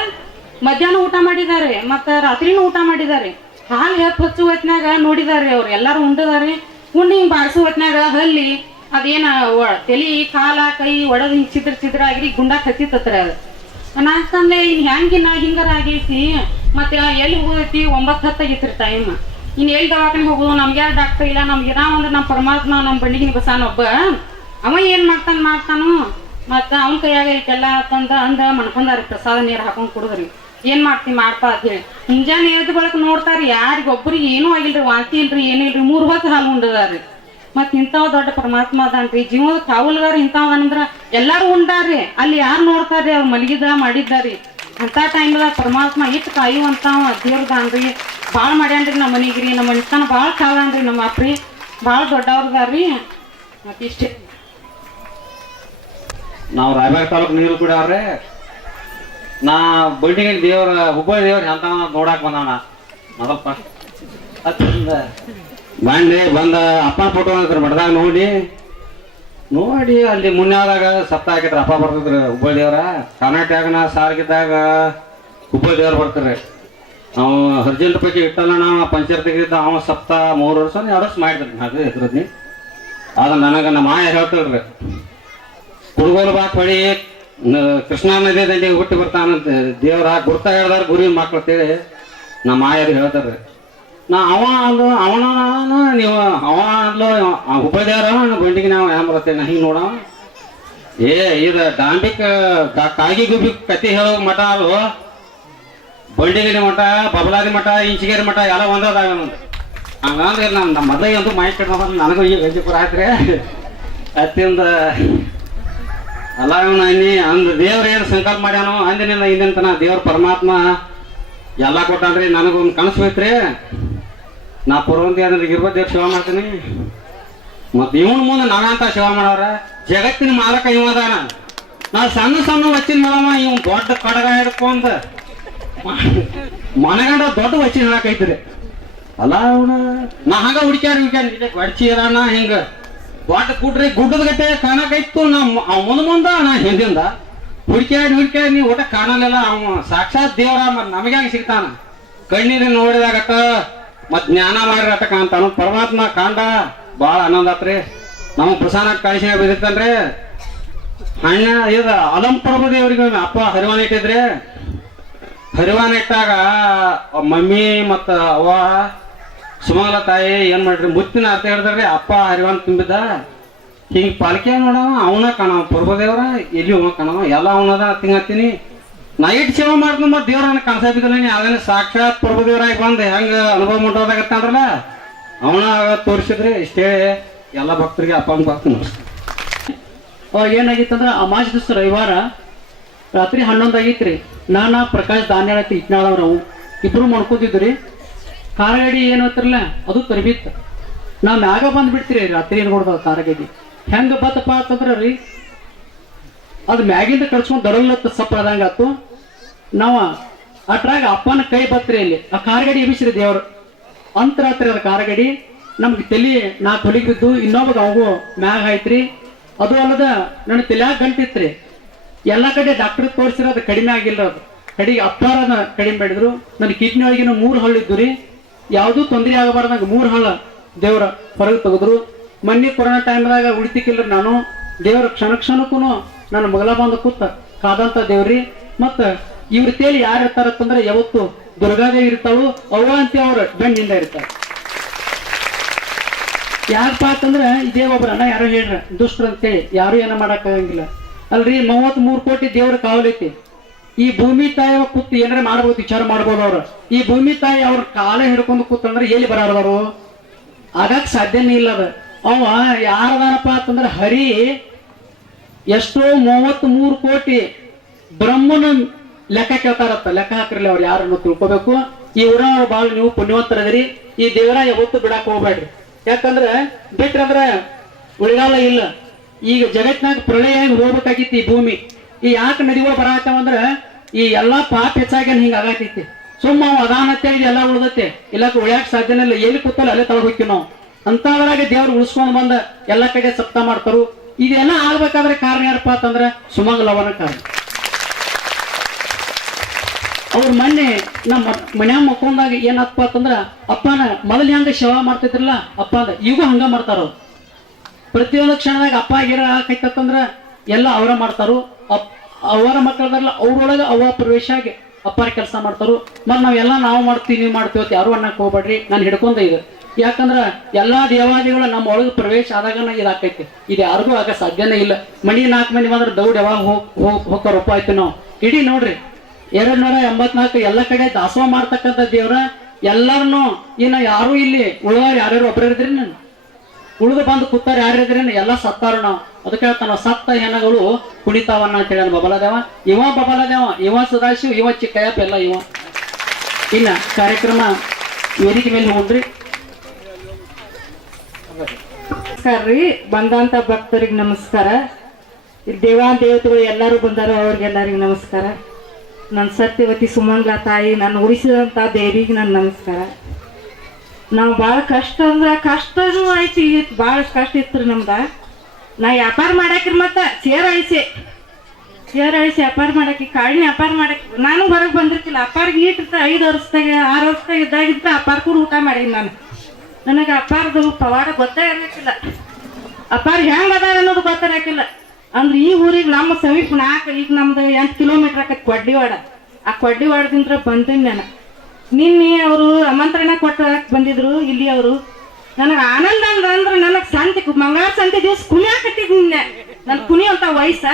ಮಧ್ಯಾಹ್ನ ಊಟ ಮಾಡಿದ್ದಾರೆ, ಮತ್ತು ರಾತ್ರಿನೂ ಊಟ ಮಾಡಿದ್ದಾರೆ. ಹಾಲು ಹಚ್ಚು ಹೊತ್ನಾಗ ನೋಡಿದಾರೆ ಅವ್ರು ಎಲ್ಲಾರು ಉಂಡದಾರಿ. ಉಂಡು ಹಿಂಗೆ ಬಾರಿಸೋ ಹೊತ್ನಾಗ ಹಲ್ಲಿ ಅದೇನ ತಲಿ ಕಾಲ ಕೈ ಒಡದ್ ಹಿಂಗೆ ಚಿದ್ರ ಆಗಿರಿ ಗುಂಡಾಕ್ ಹತ್ತಿತ್ತತ್ರಿ. ಅದು ನಾಲ್ಕಂದ್ರೆ ಇನ್ ಹೆಂಗಿನ ಹಿಂಗಾರ ಆಗೈತಿ. ಮತ್ತೆ ಎಲ್ಲಿ ಹೋಗೈತಿ 9-10 ಆಗಿತ್ರಿ ಟೈಮ್. ಇನ್ ಎಲ್ಲಿ ದವಾಖಾನಿಗೆ ಹೋಗೋದು, ನಮ್ಗೆ ಯಾರು ಡಾಕ್ಟರ್ ಇಲ್ಲ. ನಮ್ಗೆ ನಾವಂದ್ರೆ ನಮ್ಮ ಪರಮಾತ್ಮ ನಮ್ಮ ಬಂಡಿಗಿನ ಬಸಾನ ಒಬ್ಬ, ಅವ ಏನ್ ಮಾಡ್ತಾನು. ಮತ್ತ ಅವನ ಕೈಯಾಗ ಐತೆಲ್ಲ ಅಂದ ಮನ್ಕೊಂಡಾರಿ. ಪ್ರಸಾದ ನೀರು ಹಾಕೊಂಡ್ ಕುಡಿದ್ರಿ. ಏನ್ ಮಾಡ್ತಿ ಮಾಡ್ಪಾ ಅಂತ ಹೇಳಿ ಮುಂಜಾನೆ ಎದ್ದು ಬಳಕ ನೋಡ್ತಾರಿ, ಯಾರಿಗೊಬ್ಬರಿಗೆ ಏನೂ ಆಗಿಲ್ರಿ, ವಾಂತಿ ಇಲ್ರಿ, ಏನೂ ಇಲ್ರಿ. 3 ಹೊತ್ತು ಹಾಲು ಉಂಡದಾರಿ. ಮತ್ ಇಂಥವ್ ದೊಡ್ಡ ಪರಮಾತ್ಮ ಅದಾನ್ರಿ. ಜೀವದ ಕಾವಲ್ಗಾರ ಇಂಥವಂದ್ರ ಎಲ್ಲಾರು ಉಂಡಾರಿ. ಅಲ್ಲಿ ಯಾರು ನೋಡ್ತಾರ್ರಿ, ಅವ್ರು ಮಲಗಿದ ಮಾಡಿದ್ದಾರಿ. ಅಂತ ಟೈಮ್ದಾಗ ಪರಮಾತ್ಮ ಇಟ್ಟು ಕಾಯುವಂತ ದೇವ್ರದಾನ್ರಿ. ಭಾಳ ಮಾಡ್ಯಾನ್ರಿ ನಮ್ಮ ಮನಿಗ್ರಿ. ನಮ್ಮ ಮನಿತನ ಭಾಳ ಕಾವನ್ರಿ. ನಮ್ಮ ಅಪ್ರಿ ಭಾಳ ದೊಡ್ಡವ್ರದಾರ್ರಿ. ಮತ್ ಇಷ್ಟೇ. ನಾವು ರಾಯಬಾಗ ತಾಲೂಕು ನೀರು ಕೂಡ ಅವ್ರೆ. ನಾ ಬಂಡಿಗೆ ದೇವ್ರ ಹುಬ್ಬಳ್ಳಿ ದೇವ್ರ ಅಂತ ನೋಡಾಕ್ ಬಂದವನ ಮೊದಲ್ಪ ಬಂದ ಅಪ್ಪನ ಫೋಟೋ ಬಡ್ದಾಗ ನೋಡಿ ಅಲ್ಲಿ ಮುನ್ಯಾದಾಗ ಸಪ್ತ ಹಾಕಿದ್ರ ಅಪ್ಪ ಬರ್ತಿದ್ರು ಹುಬ್ಬಳ್ಳಿ ದೇವ್ರ. ಕರ್ನಾಟಕನ ಸಾರ್ಗಿದ್ದಾಗ ಹುಬ್ಬಳ್ಳಿ ದೇವ್ರ ಬರ್ತಾರೆ. ನಾವು ಅರ್ಜೆಂಟ್ ಪೈಕಿ ಇಟ್ಟಲ್ಲ ನಾವು ಪಂಚರ್ ತೆಗಿದ್ದ ಅವ ಸಪ್ತ 3 ವರ್ಷ 2 ವರ್ಷ ಮಾಡಿದ್ರಿ. ಅದೇ ಇದ್ರದ್ನಿ ಅದ ನನಗೆ ನಮ್ಮ ಮಾಯ ಹೇಳ್ತಿಳ್ರಿ, ಕುಡುಗೋಲು ಬಾಕ್ ಹೊಳಿ ಕೃಷ್ಣಾ ನದಿ ದಂಡಿಗೆ ಹುಟ್ಟಿ ಬರ್ತಾನಂತ ದೇವ್ರ ಗುರ್ತ ಹೇಳ್ದಾರ ಗುರಿ ಮಕ್ಳು ಅಂತೇಳಿ ನಮ್ಮ ಮಾಯರು ಹೇಳ್ತಾರ್ರಿ. ನಾ ಅವನ ನೀವು ಅವ ಅನ್ಲು ಉಪದೇವ್ರ ಬಂಡಿಗೆ ನಾವು ಹೆಂಗ್ ಬರ್ತೇವೆ. ನಾ ಹಿಂಗೆ ನೋಡ ಇದು ಡಾಂಬಿಕ್ ಕಾಗಿ ಗುಬ್ಬಿ ಕತಿ ಹೇಳೋ ಮಠ ಅಲ್ವ, ಬಂಡಿಗಿರಿ ಮಠ, ಬಬಲಾದಿ ಮಠ, ಇಂಚಿಗೇರಿ ಮಠ ಎಲ್ಲ ಒಂದದಾಗ ಹಂಗಂದ್ರೆ ನಮ್ಮ ಮದ್ಲಿಗೆ ಅಂತೂ ಮಾಹಿತಿ ಕಟ್ಟ ನನಗೂ ಈಗ ಗಂಜಿಪುರ ಆಯ್ತ್ರಿ. ಅತ್ತಿಂದ ಅಲ್ಲ ಅಂದ್ ದೇವ್ರ ಏನು ಸಂಕಲ್ಪ ಮಾಡ್ಯಾನೋ ಅಂದಿನಿಂದ ಹಿಂದಿನ ದೇವ್ರ ಪರಮಾತ್ಮ ಎಲ್ಲ ಕೊಟ್ಟಾನ್ರಿ. ನನಗೊಂದು ಕನಸು ಐತ್ರಿ, ನಾ ಪುರವಂತಿ ಅಂದ್ರೆ ಇರ್ಬೋದು ದೇವ್ರ ಸೇವಾ ಮಾಡ್ತೀನಿ. ಮತ್ತು ಇವನ್ ಮುಂದೆ ನಾವಂತ ಸೇವಾ ಮಾಡವ್ರ. ಜಗತ್ತಿನ ಮಾಲಕ ಇವದಾನ. ನಾ ಸಣ್ಣ ವಚ್ಚಿನ ಮೇಳಮ್ಮ ಇವ್ ದೊಡ್ಡ ಕಡಗ ಹಿಡ್ಕೊಂತ ಮನೆಗಂಡ ದೊಡ್ಡ ವಚ್ಚಿನ ಹೇಳಕೈತ್ರಿ. ಅಲ್ಲ ಅವನ ನಾ ಹಂಗ ಹುಡ್ಕ್ಯಾರ ಗಡ್ಚಿರಣ ಹಿಂಗ ದೊಡ್ಡ ಕುಡ್ರಿ ಗುಡ್ಡದ ಗಟ್ಟೆ ಕಾಣಕೈತು. ಮುಂದ ನಾ ಹಿಂದಿಂದ ಹುಡ್ಕ್ಯಾಡಿ ನೀವು ಊಟ ಕಾಣಲಿಲ್ಲ. ಅವ ಸಾಕ್ಷಾತ್ ದೇವ್ರ ನಮಗೆ ಹಂಗ ಸಿಗ್ತಾನ. ಕಣ್ಣೀರಿ ನೋಡಿದಾಗಟ್ಟ ಮತ್ ಜ್ಞಾನ ಮಾಡ್ರಿ ಅಟ ಕಾಣ್ತಾನು ಪರಮಾತ್ಮ ಕಾಂಡ ಬಾಳ ಆನಂದ ಆತ್ರಿ ನಮಗ್ ಪ್ರಸಾನ ಕಾಯಿಸಿನ ಬಿದ್ದಿತ್ತನ್ರಿ ಹಣ್ಣ ಇದ ಅಲಂ ಪ್ರಭುದೇವ್ರಿಗೆ ಅಪ್ಪ ಹರಿವಾನ ಇಟ್ಟಿದ್ರಿ ಹರಿವಾನ ಇಟ್ಟಾಗ ಮಮ್ಮಿ ಮತ್ತ ಅವ್ವ ಸುಮಂಗಲ ತಾಯಿ ಏನ್ ಮಾಡ್ರಿ ಮುತ್ತಿನ ಅರ್ಥ ಹೇಳಿದ್ರಿ ಅಪ್ಪ ಹರಿವಾನ ತುಂಬಿದ್ದ ಹಿಂಗ್ ಪಾಲಿಕೆ ನೋಡವ ಅವನ ಕಾಣವ ಪ್ರಭುದೇವ್ರ ಎಲ್ಲಿ ಅವನ ಕಾಣವ ಎಲ್ಲ ಅವನದ ತಿಂಗತ್ತೀನಿ ನೈಟ್ ಸೇವೆ ಮಾಡ್ಕೊಂಡು ಮತ್ತೆ ದೇವ್ರನ್ನ ಕಾಣಿಸ್ತಿದ್ದಿಲ್ಲ ಅದನ್ನ ಸಾಕ್ಷಾತ್ ಪ್ರಭುದೇವರಾಗಿ ಬಂದು ಹೆಂಗ ಅನುಭವ ಮಾಡೋದಾಗತ್ತಂದ್ರಲ್ಲ ಅವನ ತೋರಿಸಿದ್ರಿ ಇಷ್ಟೇ ಎಲ್ಲ ಭಕ್ತರಿಗೆ ಅಪ್ಪಂಗ್ ಭಕ್ತ ಅವಾಗ ಏನಾಗಿತ್ತಂದ್ರ ಅಮಾವಾಸ್ಯ ದಿವಸ ರವಿವಾರ ರಾತ್ರಿ 11 ಆಗೈತ್ರಿ. ನಾನ ಪ್ರಕಾಶ್ ದಾನ್ಯಾಳ ಇಟ್ನಾಳವ್ರು ಇಬ್ರು ಮಾಡ್ಕೋತಿದ್ರಿ. ಕಾರಗಾಡಿ ಏನ್ ಹೇಳ್ತಿರಲ್ಲ ಅದು ತರಬಿತ್ತ ನಾ ಮ್ಯಾಗ ಬಂದ್ಬಿಡ್ತೀರಿ ರಾತ್ರಿ ಏನ್ ಕೊಡ್ದ ಕಾರಗಾಡಿ ಹೆಂಗ ಬತ್ತಪ್ಪ ಅಂತಂದ್ರ ರೀ ಅದು ಮ್ಯಾಗಿಂದ ಕಳ್ಸ್ಕೊಂಡ್ ದೊಡಲ್ಲತ್ತ ಸಪ್ಪಳದಂಗ ಆತು. ನಾವ ಅಟ್ರಾಗ ಅಪ್ಪನ ಕೈ ಬತ್ರಿ ಅಲ್ಲಿ ಆ ಕಾರಗಾಡಿ ಎಬಿಸ್ರಿ ದೇವ್ರು ಅಂತರಾತ್ರಿ ಅದ ಕಾರಗಾಡಿ ನಮ್ಗೆ ತಲಿ ನಾ ತೊಲಿಗಿದ್ದು ಇನ್ನೊಬ್ಬಗ ಅವು ಮ್ಯಾಗ ಆಯ್ತ್ರಿ. ಅದು ಅಲ್ಲದ ನನ್ನ ತಲ್ಯಾಗ ಗಂಟಿತ್ರಿ ಎಲ್ಲಾ ಕಡೆ ಡಾಕ್ಟರ್ ತೋರಿಸಿರ ಅದು ಕಡಿಮೆ ಆಗಿಲ್ಲ. ಅದು ಕಡೆಗೆ ಅಪ್ಪಾರನ ಕಡಿಮೆ ಮಾಡಿದ್ರು. ನನ್ನ ಕಿಡ್ನಿ ಒಳಗಿನ 3 ಹಳ್ಳು ಇದ್ದು ರೀ ಯಾವ್ದೂ ತೊಂದರೆ ಆಗಬಾರ್ದಂಗ 3 ಹಳ್ಳ ದೇವ್ರ ಹೊರಗೆ ತೆಗೆದ್ರು. ಮೊನ್ನೆ ಕೊರೋನಾ ಟೈಮ್ದಾಗ ಉಳಿತಿಕ್ಕಿಲ್ರಿ ನಾನು ದೇವ್ರ ಕ್ಷಣಕ್ಕೂ ನನ್ನ ಮಗಳ ಬಂದು ಕೂತ ಕಾದಂತ ದೇವ್ರಿ. ಮತ್ತ ಇವ್ರ ತೇಲಿ ಯಾರು ಇರ್ತಾರತ್ತಂದ್ರೆ ಯಾವತ್ತು ದುರ್ಗಾದೇವಿ ಇರ್ತಾಳು ಅವ್ವ ಅಂತ ಅವ್ರ ಬೆನ್ನಿಂದ ಇರ್ತಾರ. ಯಾಕಪ್ಪ ಅಂತಂದ್ರ ಇದೇ ಒಬ್ರನ್ನ ಯಾರೋ ಹೇಳ್ರ ದುಷ್ಟ್ರ ಅಂತೇಳಿ ಯಾರು ಏನ ಮಾಡಕ್ ಆಗಂಗಿಲ್ಲ ಅಲ್ರಿ. 33 ಕೋಟಿ ದೇವ್ರ ಕಾವಲೈತಿ. ಈ ಭೂಮಿ ತಾಯಿ ಕೂತ್ ಏನಾರ ಮಾಡ್ಬೋದು ವಿಚಾರ ಮಾಡ್ಬೋದು ಅವ್ರ. ಈ ಭೂಮಿ ತಾಯಿ ಅವ್ರ ಕಾಲ ಹಿಡ್ಕೊಂಡು ಕೂತಂದ್ರೆ ಎಲ್ಲಿ ಬರಾಡದವರು ಆಗಕ್ ಸಾಧ್ಯನೇ ಇಲ್ಲ. ಅದ ಅವ ಯಾರದಾನಪ್ಪ ಅಂತಂದ್ರ ಹರಿ ಎಷ್ಟೋ 33 ಕೋಟಿ ಬ್ರಹ್ಮನ ಲೆಕ್ಕ ಕೇಳ್ತಾರತ್ತ. ಲೆಕ್ಕ ಹಾಕ್ರಲಿ ಅವ್ರು ಯಾರನ್ನು ತಿಳ್ಕೊಬೇಕು. ಈ ಊರ ಬಾಳ ನೀವು ಪುಣ್ಯವಂತರದಿರಿ. ಈ ದೇವರ ಯಾವತ್ತು ಬಿಡಾಕ್ ಹೋಗ್ಬೇಡ್ರಿ. ಯಾಕಂದ್ರ ಬಿಟ್ರಂದ್ರ ಉಳಿಗಾಲ ಇಲ್ಲ. ಈಗ ಜಗತ್ನಾಗ ಪ್ರಳಯ ಹೋಗ್ಬೇಕಾಗಿತ್ತು ಈ ಭೂಮಿ. ಈ ಯಾಕೆ ನದಿಗಳು ಬರಾಕವಂದ್ರ ಈ ಎಲ್ಲಾ ಪಾಪ ಹೆಚ್ಚಾಗಿ ಹಿಂಗ ಆಗತೈತಿ. ಸುಮ್ಮ ಅದಾನತ್ತೆ ಇದೆಲ್ಲ ಉಳ್ದತ್ತೆ ಇಲ್ಲಕ ಉಳಿಯಾಕ ಸಾಧ್ಯನೇ ಇಲ್ಲ. ಎಲ್ಲಿ ಕೂತಲ್ಲ ಅಲ್ಲೇ ತಳಗ ಹೋಗ್ತೀವಿ ನಾವು. ಅಂತದ್ರಾಗ ದೇವ್ರು ಉಳಿಸ್ಕೊಂಡ್ ಬಂದ ಎಲ್ಲಾ ಕಡೆ ಸಪ್ತ ಮಾಡ್ತಾರು. ಇದೆಲ್ಲ ಆಗ್ಬೇಕಾದ್ರೆ ಕಾರಣ ಯಾರಪ್ಪ ಅಂತಂದ್ರ ಸುಮಂಗಲವನ ಕಾರಣ. ಅವ್ರ ಮೊನ್ನೆ ನಮ್ಮ ಮನ್ಯಾಗ ಮಕ್ಕೊಂಡಾಗ ಏನಪ್ಪ ಅಂತಂದ್ರ ಅಪ್ಪನ ಮೊದಲು ಹೆಂಗ ಸೇವಾ ಮಾಡ್ತಿದ್ರಲ್ಲ ಅಪ್ಪ ಅಂದ ಈಗೂ ಹಂಗ ಮಾಡ್ತಾರ. ಪ್ರತಿಯೊಂದು ಕ್ಷಣದಾಗ ಅಪ್ಪ ಗಿರ ಹಾಕೈತಂದ್ರ ಎಲ್ಲ ಅವರ ಮಾಡ್ತಾರು. ಅವರ ಮಕ್ಕಳದಾರಲ್ಲ ಅವ್ರೊಳಗ ಅವ್ವ ಪ್ರವೇಶ ಆಗಿ ಅಪ್ಪಾರ ಕೆಲಸ ಮಾಡ್ತಾರು. ಮತ್ ನಾವೆಲ್ಲ ನಾವು ಮಾಡ್ತೀವಿ ನೀವು ಮಾಡ್ತೀವಿ ಅಂತ ಯಾರು ಅನ್ನಕ್ ಹೋಗ್ಬೇಡ್ರಿ. ನಾನು ಹಿಡ್ಕೊಂಡ ಇದು ಯಾಕಂದ್ರ ಎಲ್ಲಾ ದೇವಾದಿಗಳು ನಮ್ಮ ಒಳಗೆ ಪ್ರವೇಶ ಆದಾಗನ ಇದಾಕೈತಿ. ಇದು ಯಾರಿಗೂ ಆಗ ಸಾಧ್ಯನೇ ಇಲ್ಲ. ಮನಿ 4 ಮಂದಿ ಬಂದ್ರೆ ದೌಡ್ ಯಾವಾಗ ಹೋಗ್ತಾರ ಒಪ್ಪ ಆಯ್ತು. ನಾವು ಇಡೀ ನೋಡ್ರಿ 284 ಎಲ್ಲ ಕಡೆ ದಾಸೋಹ ಮಾಡ್ತಕ್ಕಂಥ ದೇವ್ರ ಎಲ್ಲಾರನು ಇನ್ನ ಯಾರು ಇಲ್ಲಿ ಉಳಿದವ್ರು ಯಾರ್ಯಾರು ಒಬ್ಬರ ಇದ್ರಿ ನಾನು ಉಳಿದು ಬಂದು ಕೂತಾರ ಯಾರಿದ್ರಿ ಎಲ್ಲ ಸತ್ತಾರು. ನಾವು ಅದಕ್ಕೆ ಹೇಳ್ತಾನ ಸತ್ತ ಹೆಣಗಳು ಕುಣಿತಾವನ್ನ ಅಂತ ಹೇಳ ಬಬಲದೇವ. ಇವ ಬಬಲದೇವ, ಇವ ಸದಾಶಿವ್, ಇವ ಚಿಕ್ಕಯ್ಯಪ್ಪ ಎಲ್ಲ ಇವ. ಇನ್ನ ಕಾರ್ಯಕ್ರಮ ವೇದಿಕೆ ಮೇಲೆ ಹೋಗ್ರಿ. ನಮಸ್ಕಾರ ರೀ. ಬಂದಂತ ಭಕ್ತರಿಗೆ ನಮಸ್ಕಾರ. ದೇವಾನ್ ದೇವತೆಗಳು ಎಲ್ಲರೂ ಬಂದಾರ ಅವ್ರಿಗೆಲ್ಲರಿಗೂ ನಮಸ್ಕಾರ. ನನ್ನ ಸತ್ಯವತಿ ಸುಮಂಗಲ ತಾಯಿ ನನ್ನ ಉಳಿಸಿದಂತ ದೇವಿಗೆ ನನ್ನ ನಮಸ್ಕಾರ. ನಾವು ಭಾಳ ಕಷ್ಟ ಅಂದ್ರೆ ಕಷ್ಟನೂ ಐತಿ. ಭಾಳ ಕಷ್ಟ ಇತ್ತು ನಮ್ದ. ನಾ ವ್ಯಾಪಾರ ಮಾಡಾಕ್ರಿ ಮತ್ತ ಚೇರ್ ಅಳಿಸಿ ವ್ಯಾಪಾರ ಮಾಡಾಕಿ ಕಾಳಿನ ವ್ಯಾಪಾರ ಮಾಡಾಕಿ ನಾನು ಹೊರಗೆ ಬಂದಿರ್ತಿಲ್ಲ. ಅಪ್ಪಾರಿಗೆ ಇಟ್ಟಿರ್ತ 5 ವರ್ಷದಾಗ 6 ವರ್ಷದಾಗ ಇದ್ದಾಗಿದ್ದ ಅಪ್ಪಾರ ಕೂಡ ಊಟ ಮಾಡೀನಿ ನಾನು. ನನಗೆ ಅಪ್ಪಾರದು ಪವಾಡ ಗೊತ್ತೇ ಇರ್ಲಿಕ್ಕಿಲ್ಲ. ಅಪ್ಪಾರ ಹೆಂಗ್ ಅದಾರ ಅನ್ನೋದು ಗೊತ್ತಿರಾಕಿಲ್ಲ. ಅಂದ್ರೆ ಈ ಊರಿಗೆ ನಮ್ಮ ಸಮೀಪ 4 ಈಗ ನಮ್ದು 8 ಕಿಲೋಮೀಟರ್ ಆಕೈತಿ ಕೊಡ್ಡಿವಾಡ. ಆ ಕೊಡ್ಡಿವಾಡದಿಂದ ಬಂದೇನಿ ನಾನು. ನಿನ್ನೆ ಅವರು ಆಮಂತ್ರಣ ಕೊಟ್ಟು ಬಂದಿದ್ರು ಇಲ್ಲಿ ಅವರು. ನನಗೆ ಆನಂದ ಅಂದ್ರೆ ನನಗೆ ಸಂತೆ ಮಂಗಳವಾರ ಸಂತೆ ದಿವಸ ಕುಣಿಯಾಕತ್ತಿದ್ದೆ. ನನ್ ಕುಣಿಯಂತ ವಯಸ್ಸ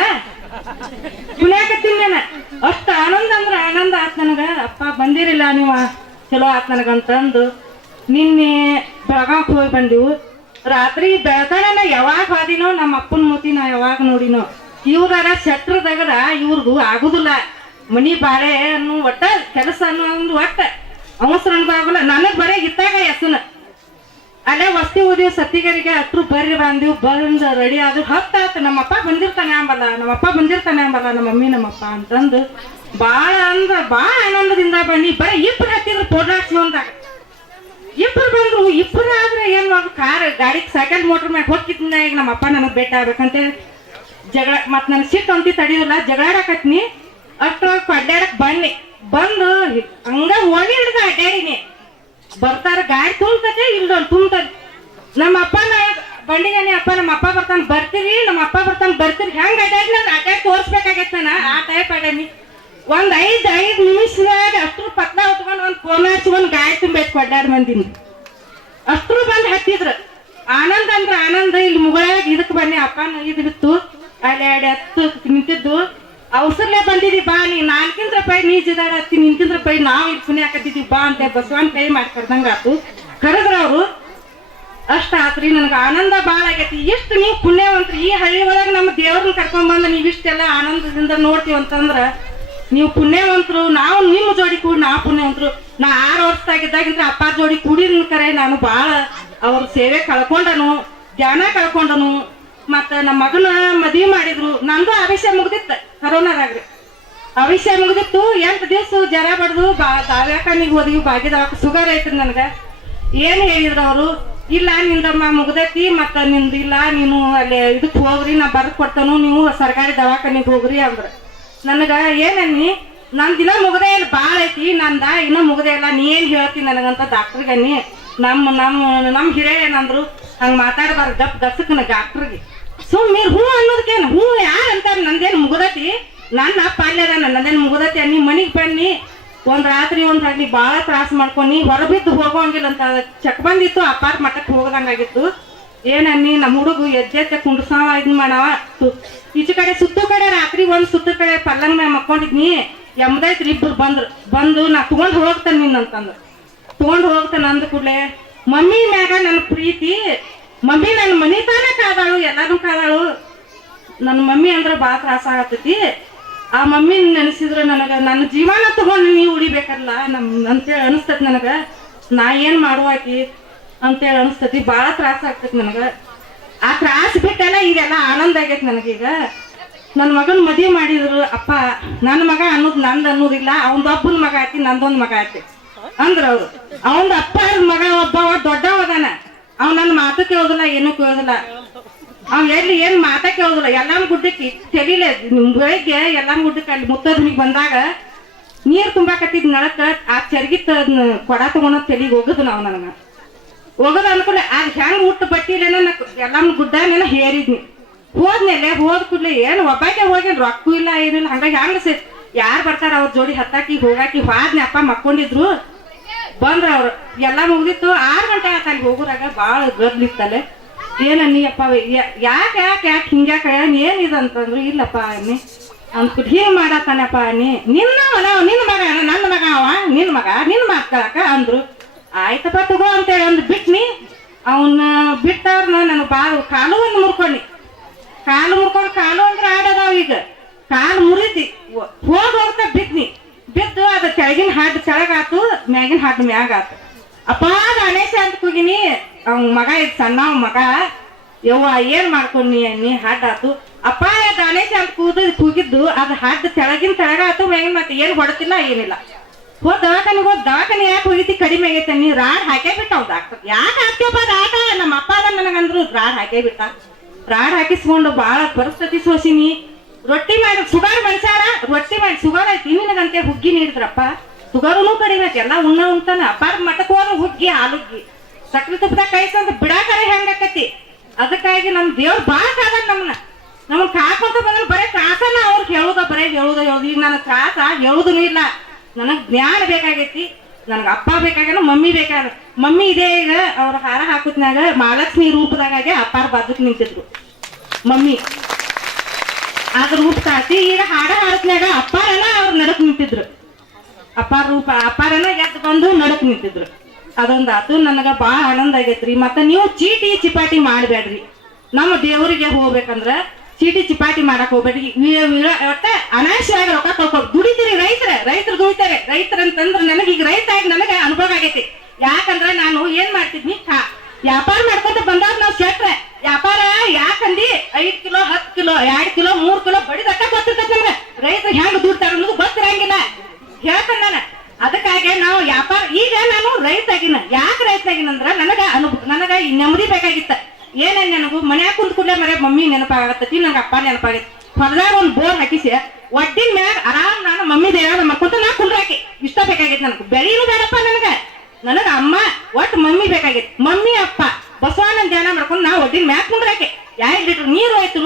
ಕುಣಿಯಾಕತ್ತೀನಿ ನಾನು. ಅಷ್ಟು ಆನಂದ ಅಂದ್ರೆ ಆನಂದ ಆತ್ ನನಗ. ಅಪ್ಪ ಬಂದಿರಿಲ್ಲ ನೀವು ಚಲೋ ಆತ್ ನನಗಂತಂದು ನಿನ್ನೆ ಬೆಳಗಾವ್ಗೆ ಹೋಗಿ ಬಂದಿವು. ರಾತ್ರಿ ಬೆಳತನ ಯಾವಾಗ ಹೋದಿನೋ ನಮ್ಮ ಅಪ್ಪನ ಮೂತಿ ನಾ ಯಾವಾಗ ನೋಡಿನೋ. ಇವ್ರಾರ ಶೆಟ್ರದಾಗರ ಇವ್ರದು ಆಗುದಿಲ್ಲ. ಮನಿ ಬಾಳೆ ಅನ್ನು ಒಟ್ಟ ಕೆಲಸ ಅನ್ನೋ ಒಟ್ಟ ಅವಸರ ಅನ್ಬಾಗಲ್ಲ. ನನಗ್ ಬರೇ ಇತ್ತಾಗ ಹೆಸನ ಅಲ್ಲೇ ವಸ್ತಿ ಓದಿವ್ ಸತ್ತಿಗರಿಗೆ ಹತ್ರ ಬರ್ರಿ ಬಂದಿವ್. ಬಂದ್ ರೆಡಿ ಆದ್ರು 10 ಆತ. ನಮ್ಮಪ್ಪ ಬಂದಿರ್ತಾನೆ ಅಂಬಲ್ಲ, ನಮ್ಮಪ್ಪ ಬಂದಿರ್ತಾನೆ ಅಂಬಲ್ಲ, ನಮ್ಮ ಮಮ್ಮಿ ನಮ್ಮಪ್ಪ ಅಂತಂದು ಬಾಳ ಅಂದ್ರ ಬಾಳ ಆನಂದದಿಂದ ಬನ್ನಿ. ಬರೀ ಇಬ್ರು ಹತ್ತಿದ್ರು ಪೋಡ್ರಾಕ್ಸ್ಕೊಂಡಾಗ ಇಬ್ರು ಬಂದ್ರು. ಇಬ್ರು ಆದ್ರೆ ಏನ್ ಮಾಡುದು ಗಾಡಿ ಸೈಕಲ್ ಮೋಟರ್ ಮ್ಯಾಗ ಹೋಗಿದ್ನ. ಈಗ ನಮ್ಮಪ್ಪ ನನಗ್ ಭೇಟಿ ಆಗ್ಬೇಕಂತ ಜಗಳ ಮತ್ ನನ್ ಸಿಟ್ಟು ಅಂತಿ ತಡಿಯೋಲ್ಲ. ಜಗಳಾಡಕತ್ನಿ ಅಷ್ಟು ಅಡ್ಡಾಡಕ್ ಬನ್ನಿ. ಬಂದು ಹಂಗ ಓಣಿ ಹಿಡ್ದ ಅಡ್ಡಾಡಿನಿ. ಬರ್ತಾರ ಗಾಡಿ ತುಂಬ್ತತೆ ಇಲ್ದೊಳ್ ತುಂಬ್ತದೆ. ನಮ್ಮ ಅಪ್ಪನ ಬಂಡಿಗಾನಿ ಅಪ್ಪ ನಮ್ಮ ಅಪ್ಪ ಬರ್ತಾನ ಬರ್ತೀರಿ, ನಮ್ಮ ಅಪ್ಪ ಬರ್ತಾನ ಬರ್ತೀರಿ, ಹೆಂಗ್ ಅಡ್ಯಾಡ್ ತೋರ್ಸ್ಬೇಕಾಗೈತೆ ನಾನು ಆ ಟೈಪ್ ಅಡನಿ. ಒಂದ್ ಐದ್ ನಿಮಿಷದಾಗ ಅಷ್ಟ್ರು ಪತ್ಲ ಉಟ್ಕೊಂಡು ಒಂದ್ ಫೋನ್ ಹಚ್ಕೊಂಡ್ ಗಾಡಿ ತುಂಬೈತ್ ಅಡ್ಡಾಡ್ ಮಂದಿನ ಅಷ್ಟ್ರು ಬಂದ್ ಹತ್ತಿದ್ರು. ಆನಂದ ಅಂದ್ರ ಆನಂದ ಇಲ್ಲಿ ಮುಗಳಾಗ ಇದಕ್ ಬನ್ನಿ ಅಪ್ಪನ ಇದು ಬಿತ್ತು ಅಲ್ಲಿ 2 ಹತ್ತು ನಿಂತಿದ್ದು ಅವಸರ್ಲೆ ಬಂದಿದಿ ಬಾ ನೀ 4 ರೂಪಾಯಿ ನೀ ಜಿದಾಡ ಹತ್ತಿ 4 ರೂಪಾಯಿ ನಾವ್ ಇಲ್ಲಿ ಪುಣ್ಯ ಹಾಕತ್ತಿದ್ವಿ ಬಾ ಅಂತ ಬಸವನ್ ಕೈ ಮಾಡಿ ಕರ್ದಂಗ ಆತು. ಕರೆದ್ರ ಅವ್ರು ಅಷ್ಟ ಆತ್ರಿ. ನನಗ ಆನಂದ ಬಾಳ ಆಗೈತಿ. ಎಷ್ಟು ನೀವು ಪುಣ್ಯವಂತ್ರಿ. ಈ ಹಳ್ಳಿ ಒಳಗ ನಮ್ಮ ದೇವ್ರನ್ನ ಕರ್ಕೊಂಡ್ ಬಂದ ನೀವ್ ಇಷ್ಟೆಲ್ಲ ಆನಂದದಿಂದ ನೋಡ್ತೀವಿ ಅಂತಂದ್ರ ನೀವು ಪುಣ್ಯವಂತರು. ನಾವು ನಿಮ್ಮ ಜೋಡಿ ಕೂಡಿ ನಾವು ಪುಣ್ಯವಂತರು. ನಾ 6 ವರ್ಷದಾಗಿದ್ದಾಗಿಂದ್ರ ಅಪ್ಪ ಜೋಡಿ ಕೂಡಿನ ಕರೆ ನಾನು ಬಾಳ ಅವ್ರ ಸೇವೆ ಕಳ್ಕೊಂಡನು, ಧ್ಯಾನ ಕಳ್ಕೊಂಡನು. ಮತ್ತ ನಮ್ಮ ಮಗನ ಮದ್ವಿ ಮಾಡಿದ್ರು. ನಂದು ಅಭಿಷೇಕ ಮುಗ್ದಿತ್ತ ಕರೋನಾದಾಗ್ರಿ. ಅಭಿಷೇಕ ಮುಗ್ದಿತ್ತು 8 ದಿವ್ಸ ಜರ ಬಡ್ದು ದಾವ್ಯಾಖಾನಿಗೆ ಹೋದ್ವಿ. ಭಾಗ್ಯದವಾಕ ಶುಗರ್ ಐತ್ರಿ ನನಗ. ಏನ್ ಹೇಳಿದ್ರು ಅವರು, ಇಲ್ಲ ನಿಂದಮ್ಮ ಮುಗ್ದೈತಿ ಮತ್ತ ನಿಂದ ಇಲ್ಲ ನೀನು ಅಲ್ಲಿ ಇದಕ್ ಹೋಗ್ರಿ ನಾ ಬರ್ದ್ ಕೊಡ್ತಾನು ನೀವು ಸರ್ಕಾರಿ ದವಾಖಾನಿಗೆ ಹೋಗ್ರಿ ಅಂದ್ರ. ನನಗ ಏನನ್ನಿ ನನ್ ದಿನ ಮುಗ್ದೇ ಇಲ್ಲ ಬಾಳ ಐತಿ ನಂದ ಇನ್ನೂ ಮುಗ್ದೇ ಇಲ್ಲ ನೀ ಏನ್ ಹೇಳ್ತಿ ನನಗಂತ ಡಾಕ್ಟರ್ಗನ್ನಿ. ನಮ್ಮ ಹಿರಿಯ ಏನಂದ್ರು ಹಂಗ ಮಾತಾಡಬಾರ್ದು ಗಸಕ್ನ ಡಾಕ್ಟರ್ಗೆ ಸುಮ್ಮೀರ್ ಹೂ ಅನ್ನೋದಕ್ಕೇನು ಹೂ ಯಾರು ಅಂತಾರ. ನಂದೇನು ಮುಗ್ದತಿ ನನ್ನ ಅಪ್ಪ ಅಲ್ಲದ ನಂದೇನು ಮುಗ್ದತಿ ಅನ್ನಿ ಮನಿಗ್ ಬನ್ನಿ ಒಂದ್ ರಾತ್ರಿ ಒಂದ್ ಹಳ್ಳಿ ಬಾಳ ತ್ರಾಸ ಮಾಡ್ಕೊನಿ ಹೊರಬಿದ್ದು ಹೋಗೋಂಗಿಲ್ಲ ಅಂತ ಚಕ್ ಬಂದಿತ್ತು. ಅಪ್ಪಾರ ಮಠಕ್ಕೆ ಹೋಗದಂಗಾಗಿತ್ತು. ಏನನ್ನಿ ನಮ್ಮ ಹುಡುಗು ಎಜ್ಜೆತ್ತೆ ಕುಂಡ್ರಸಾವ ಇದನ್ ಮಾಡವ ಈಚೆ ಕಡೆ ಸುತ್ತು ಕಡೆ ರಾತ್ರಿ ಒಂದ್ ಸುತ್ತ ಕಡೆ ಪಲ್ಲಂಗ ಮ್ಯಾಗ ಮಕ್ಕೊಂಡಿದ್ನಿ. ಎಂಬದೈತ್ರಿ ಇಬ್ಬರು ಬಂದು ನಾ ತಗೊಂಡ್ ಹೋಗ್ತೇನೆ ನಿನ್ನಂತಂದ್ರ ತಗೊಂಡ್ ಹೋಗ್ತಾನ ಅಂದ ಕೂಡ್ಲೆ ಮಮ್ಮಿ ಮ್ಯಾಗ ನನ್ನ ಪ್ರೀತಿ. ಮಮ್ಮಿ ನನ್ನ ಮನಿ ತಾನೇ ಕಾದಾಳು ಎಲ್ಲಾನು ಕಾದಾಳು. ನನ್ನ ಮಮ್ಮಿ ಅಂದ್ರ ಬಾಳ ತ್ರಾಸ ಆಗತೈತಿ. ಆ ಮಮ್ಮಿ ನೆನೆಸಿದ್ರ ನನಗ ನನ್ನ ಜೀವನ ತಗೊಂಡು ನೀವು ಉಳಿಬೇಕಲ್ಲ ಅಂತೇಳಿ ಅನಿಸ್ತೈತಿ ನನಗ. ನಾ ಏನ್ ಮಾಡುವಾಕಿ ಅಂತೇಳಿ ಅನಿಸ್ತೈತಿ. ಬಾಳ ತ್ರಾಸ ಆಗ್ತೈತಿ ನನಗ. ಆ ತ್ರಾಸ ಬಿಟ್ಟೆಲ್ಲ ಇದೆಲ್ಲ ಆನಂದ ಆಗೈತಿ ನನಗೀಗ. ನನ್ನ ಮಗನ ಮದುವೆ ಮಾಡಿದ್ರು ಅಪ್ಪ. ನನ್ನ ಮಗ ಅನ್ನೋದು ನಂದು ಅನ್ನೋದಿಲ್ಲ, ಅವನದೊಬ್ಬನ ಮಗ ಐತಿ ನಂದೊಂದ್ ಮಗ ಐತಿ ಅಂದ್ರ ಅವ್ರು. ಅವನ ಅಪ್ಪ ಮಗ ಒಬ್ಬವ ದೊಡ್ಡವದಾನ. ಅವ್ ನನ್ನ ಮಾತು ಕೇಳೋದಿಲ್ಲ ಏನು ಕೇಳೋದಿಲ್ಲ. ಅವ್ ಎಲ್ಲಿ ಏನ್ ಮಾತ ಕೇಳೋದಿಲ್ಲ. ಎಲ್ಲಾಮ್ ಗುಡ್ಡಕ್ಕೆ ತೆಲಿಲೆ ಬೆಳಿಗ್ಗೆ ಎಲ್ಲಾಮ್ ಗುಡ್ಡಕ್ಕೆ ಅಲ್ಲಿ ಮುತ್ತದ್ನಿಗೆ ಬಂದಾಗ ನೀರ್ ತುಂಬಾಕತ್ತಿದ್ ನಳಕ್ಕ ಆ ಚರ್ಗಿತ್ತ ಕೊಡ ತಗೊಂಡ ತೆಲಿಗೆ ಹೋಗುದು ನಾವು ನನಗ ಹೋಗೋದು ಅನ್ಕೊಳ್ಳೆ ಅದ್ ಹೆಂಗ್ ಊಟ ಬಟ್ಟಿಲೇನ ಎಲ್ಲಾಮ್ ಗುಡ್ಡನೇನ ಹೇರಿದ್ನಿ. ಹೋದ್ಮೇಲೆ ಹೋದ್ ಕೂಡ್ಲೆ ಏನ್ ಒಬ್ಬಾಕೆ ಹೋಗೇನ್ ರೊಕ್ಕೂ ಇಲ್ಲ ಏನಿಲ್ಲ. ಹಂಗಾಗಿ ಹಂಗ ಯಾರ್ ಬರ್ತಾರ ಅವ್ರ ಜೋಡಿ ಹತ್ತಾಕಿ ಹೋಗಾಕಿ ಹೋದ್ನೆ. ಅಪ್ಪ ಮಕ್ಕೊಂಡಿದ್ರು ಬಂದ್ರ ಅವ್ರು ಎಲ್ಲಾ ಮುಗ್ದಿತ್ತು. 6 ಗಂಟೆ ಆತ ಅಲ್ಲಿ ಹೋಗುರಾಗ ಬಾಳ ಗದ್ಲಿತ್ತಲೆ. ಏನನ್ನಿ ಅಪ್ಪ ಯಾಕೆ ಹಿಂಗ್ಯಾಕ ಏನಿದಂತಂದ್ರು ಇಲ್ಲಪ್ಪ ಅನ್ನಿ ಅಂದ್ಬಿಟ್ಟು ಹಿಂಗ್ ಮಾಡತ್ತಾನಪ್ಪ ಅನ್ನಿ. ನಿನ್ನ ಮಗ ನನ್ನ ಮಗ ಅವ ನಿನ್ನ ಮಾತಾಡಕ ಅಂದ್ರು. ಆಯ್ತಪ್ಪ ತಗೋ ಅಂತೇಳಿ ಅಂದ್ ಬಿಟ್ನಿ. ಅವನ್ನ ಬಿಟ್ಟವ್ರನ್ನ ನಾನು ಬಾಳ ಕಾಲು ಮುರ್ಕೊಂಡಿ. ಕಾಲು ಅಂದ್ರೆ ಆಡೋದಾವ. ಈಗ ಕಾಲು ಮುರಿತಿ ಹೋಗ್ತಾ ಬಿದ್ನಿ. ಬಿದ್ದು ಅದ ಕೆಳಗಿನ ಹಾಡ್ ಕೆಳಗಾತು ಮ್ಯಾಗಿನ ಹಾಡ್ ಮ್ಯಾಗ ಆತು. ಅಪ್ಪ ಗಣೇಶ ಅಂತ ಕೂಗಿನಿ. ಅವ್ ಮಗ ಇದ್ ಸಣ್ಣ ಮಗ ಯವ್ವ ಏನ್ ಮಾಡ್ಕೊಂಡಿ ಅನ್ನಿ ಹಾಡ್ ಆತು. ಅಪ್ಪ ಗಣೇಶ ಅಂತ ಕೂಗಿದ್ದು ಅದ್ ಹಾಡ್ ಕೆಳಗಿನ ಆತು ಮ್ಯಾಗಿನ ಮತ್ತೆ ಏನ್ ಹೊಡತಿಲ್ಲ ಏನಿಲ್ಲ. ದವಾಖಾನೆ ಯಾಕೆ ಹೋಗಿತಿ ಕಡಿಮೆ ಆಗೈತೆ ನೀ ರಾಡ್ ಹಾಕೇ ಬಿಟ್ಟಾವ್ ಡಾಕ್ಟರ್. ಯಾಕೆ ಹಾಕ್ಯಪ್ಪ ರಾಡ ನಮ್ಮ ಅಪ್ಪ ಅದ ನನಗಂದ್ರು ರಾಡ್ ಹಾಕೇ ಬಿಟ್ಟ. ರಾಡ್ ಹಾಕಿಸ್ಕೊಂಡು ಬಾಳ ಪರಿಸ್ಥಿತಿ ಸೋಸಿನಿ. ರೊಟ್ಟಿ ಮಾಡಿ ಸುಗರ್ ಮನುಷ್ಯಾರ ರೊಟ್ಟಿ ಮಾಡಿ ಶುಗರ್ ಐತಿ ನಿನಗಂತೆ ಹುಗ್ಗಿ ನೀಡಿದ್ರಪ್ಪ. ಶುಗರ್ನು ಕಡಿಮೆ ಐತಿ ಎಲ್ಲ ಉಣ್ತಾನ. ಅಪ್ಪಾರ ಮಠಕ್ಕೆ ಹೋದ ಹುಗ್ಗಿ ಹಾಲುಗ್ಗಿ ಸಕ್ರೆ ತುಪ್ಪದಾಗ ಕೈಸಂತ ಬಿಡಾಕರೆ ಹೆಂಗಾಕತಿ. ಅದಕ್ಕಾಗಿ ನಮ್ ದೇವ್ರು ಬಾಳ ಕಾದ ನಮ್ಮನ್ನ ಕಾಕೊಂತ ಬಂದ್ರೆ ಬರೇ ತ್ರಾಸನ ಅವ್ರಿಗೆ ಹೇಳುದ ಬರೇ ಹೇಳುದ. ಈಗ ನನಗ್ ತ್ರಾಸ ಹೇಳುದನು ಇಲ್ಲ. ನನಗ್ ಜ್ಞಾನ ಬೇಕಾಗೈತಿ. ನನಗ ಅಪ್ಪ ಬೇಕಾಗ ಮಮ್ಮಿ ಬೇಕಾಗ. ಮಮ್ಮಿ ಇದೆ ಈಗ ಅವ್ರ ಹಾರ ಹಾಕುತ್ನಾಗ ಮಹಾಲಕ್ಷ್ಮಿ ರೂಪದಾಗ ಅಪ್ಪಾರ ಬಾಜುಕ್ ನಿಂತಿದ್ರು ಮಮ್ಮಿ. ಅದ್ರ ರೂಪ ಕಾಸಿ ಈಗ ಹಾಡ ಹಾಡತ್ನಾಗ ಅಪ್ಪಾರನ ಅವ್ರ ನಡಕ್ ನಿಂತಿದ್ರು. ಅಪ್ಪಾರನ ಎದ್ದು ಬಂದು ನಡಕ್ ನಿಂತಿದ್ರು. ಅದೊಂದ್ ಆತು. ನನಗ ಬಾಳ ಆನಂದ ಆಗೈತ್ರಿ. ಮತ್ತ ನೀವು ಚೀಟಿ ಚಿಪಾಟಿ ಮಾಡ್ಬೇಡ್ರಿ. ನಮ್ಮ ದೇವರಿಗೆ ಹೋಗ್ಬೇಕಂದ್ರ ಚೀಟಿ ಚಿಪಾಟಿ ಮಾಡಕ್ ಹೋಗ್ಬೇಡ್ರಿ. ಒಟ್ಟ ಅನಾವಶ್ಯವಾಗಿ ರೊಕ್ಕ ಕಳ್ಕೊಡ್ ದುಡಿತೀರಿ. ರೈತರು ದುಡಿತಾರೆ. ರೈತರಂತಂದ್ರ ನನಗ ಈಗ ರೈತ ಆಗಿ ನನಗ ಅನುಭವ ಆಗೈತಿ. ಯಾಕಂದ್ರ ನಾನು ಏನ್ ಮಾಡ್ತಿದ್ನಿ ವ್ಯಾಪಾರ ಮಾಡ್ಕೊಂತ ಬಂದಾಗ ನಾವ್ ಶೆಟ್ರೆ ವ್ಯಾಪಾರ ಯಾಕಂದಿ 5 ಕಿಲೋ 10 ಕಿಲೋ 2 ಕಿಲೋ 3 ಕಿಲೋ ಬಡಿದಟ್ಟ ಗೊತ್ತಿರ್ತೈತಿ ನಮ್ಗೆ. ರೈತರು ಹೆಂಗ್ ದುಡ್ತಾರ ಅನ್ನೋದು ಗೊತ್ತಿರಂಗಿಲ್ಲ ಹೇಳ್ತಾನ ನಾನು. ಅದಕ್ಕಾಗಿ ನಾವು ವ್ಯಾಪಾರ ಈಗ ನಾನು ರೈತ ಆಗಿನ. ಯಾಕೆ ರೈತ ಆಗಿನಂದ್ರ ನನಗ ನೆಮ್ಮದಿ ಬೇಕಾಗಿತ್ತ. ಏನೇನ್ ನನಗೂ ಮನ್ಯಾಗ ಕುಂತ್ ಕೂಡಲೇ ಮರೆ ಮಮ್ಮಿ ನೆನಪಾಗತ್ತತಿ. ನಂಗೆ ಅಪ್ಪ ನೆನಪಾಗೈತಿ. ಹೊಲದಾಗ ಒಂದ್ ಬೋರ್ ಹಾಕಿಸಿ ಒಟ್ಟಿನ ಮ್ಯಾಗ ಆರಾಮ್ ನಾನು ಮಮ್ಮಿ ದೇವ ಮಕ್ಕಂತ ನಾ ಕುಂಡ್ರಾಕಿ ಇಷ್ಟ ಬೇಕಾಗೈತಿ. ನನಗೆ ಬೆಳೆನೂ ಬೇಡಪ್ಪ. ನನಗ ಅಮ್ಮ ಒಟ್ಟು ಮಮ್ಮಿ ಬೇಕಾಗಿತ್ತು. ಮಮ್ಮಿ ಅಪ್ಪ ಬಸವಣ್ಣನ ಧ್ಯಾನ ಮಾಡ್ಕೊಂಡು ನಾ ಒಡ್ಡಿನ ಮ್ಯಾಕ್ ಕುಂದ್ರಾಕೆ 2 ಲೀಟರ್ ನೀರು ಹೋಯ್ತು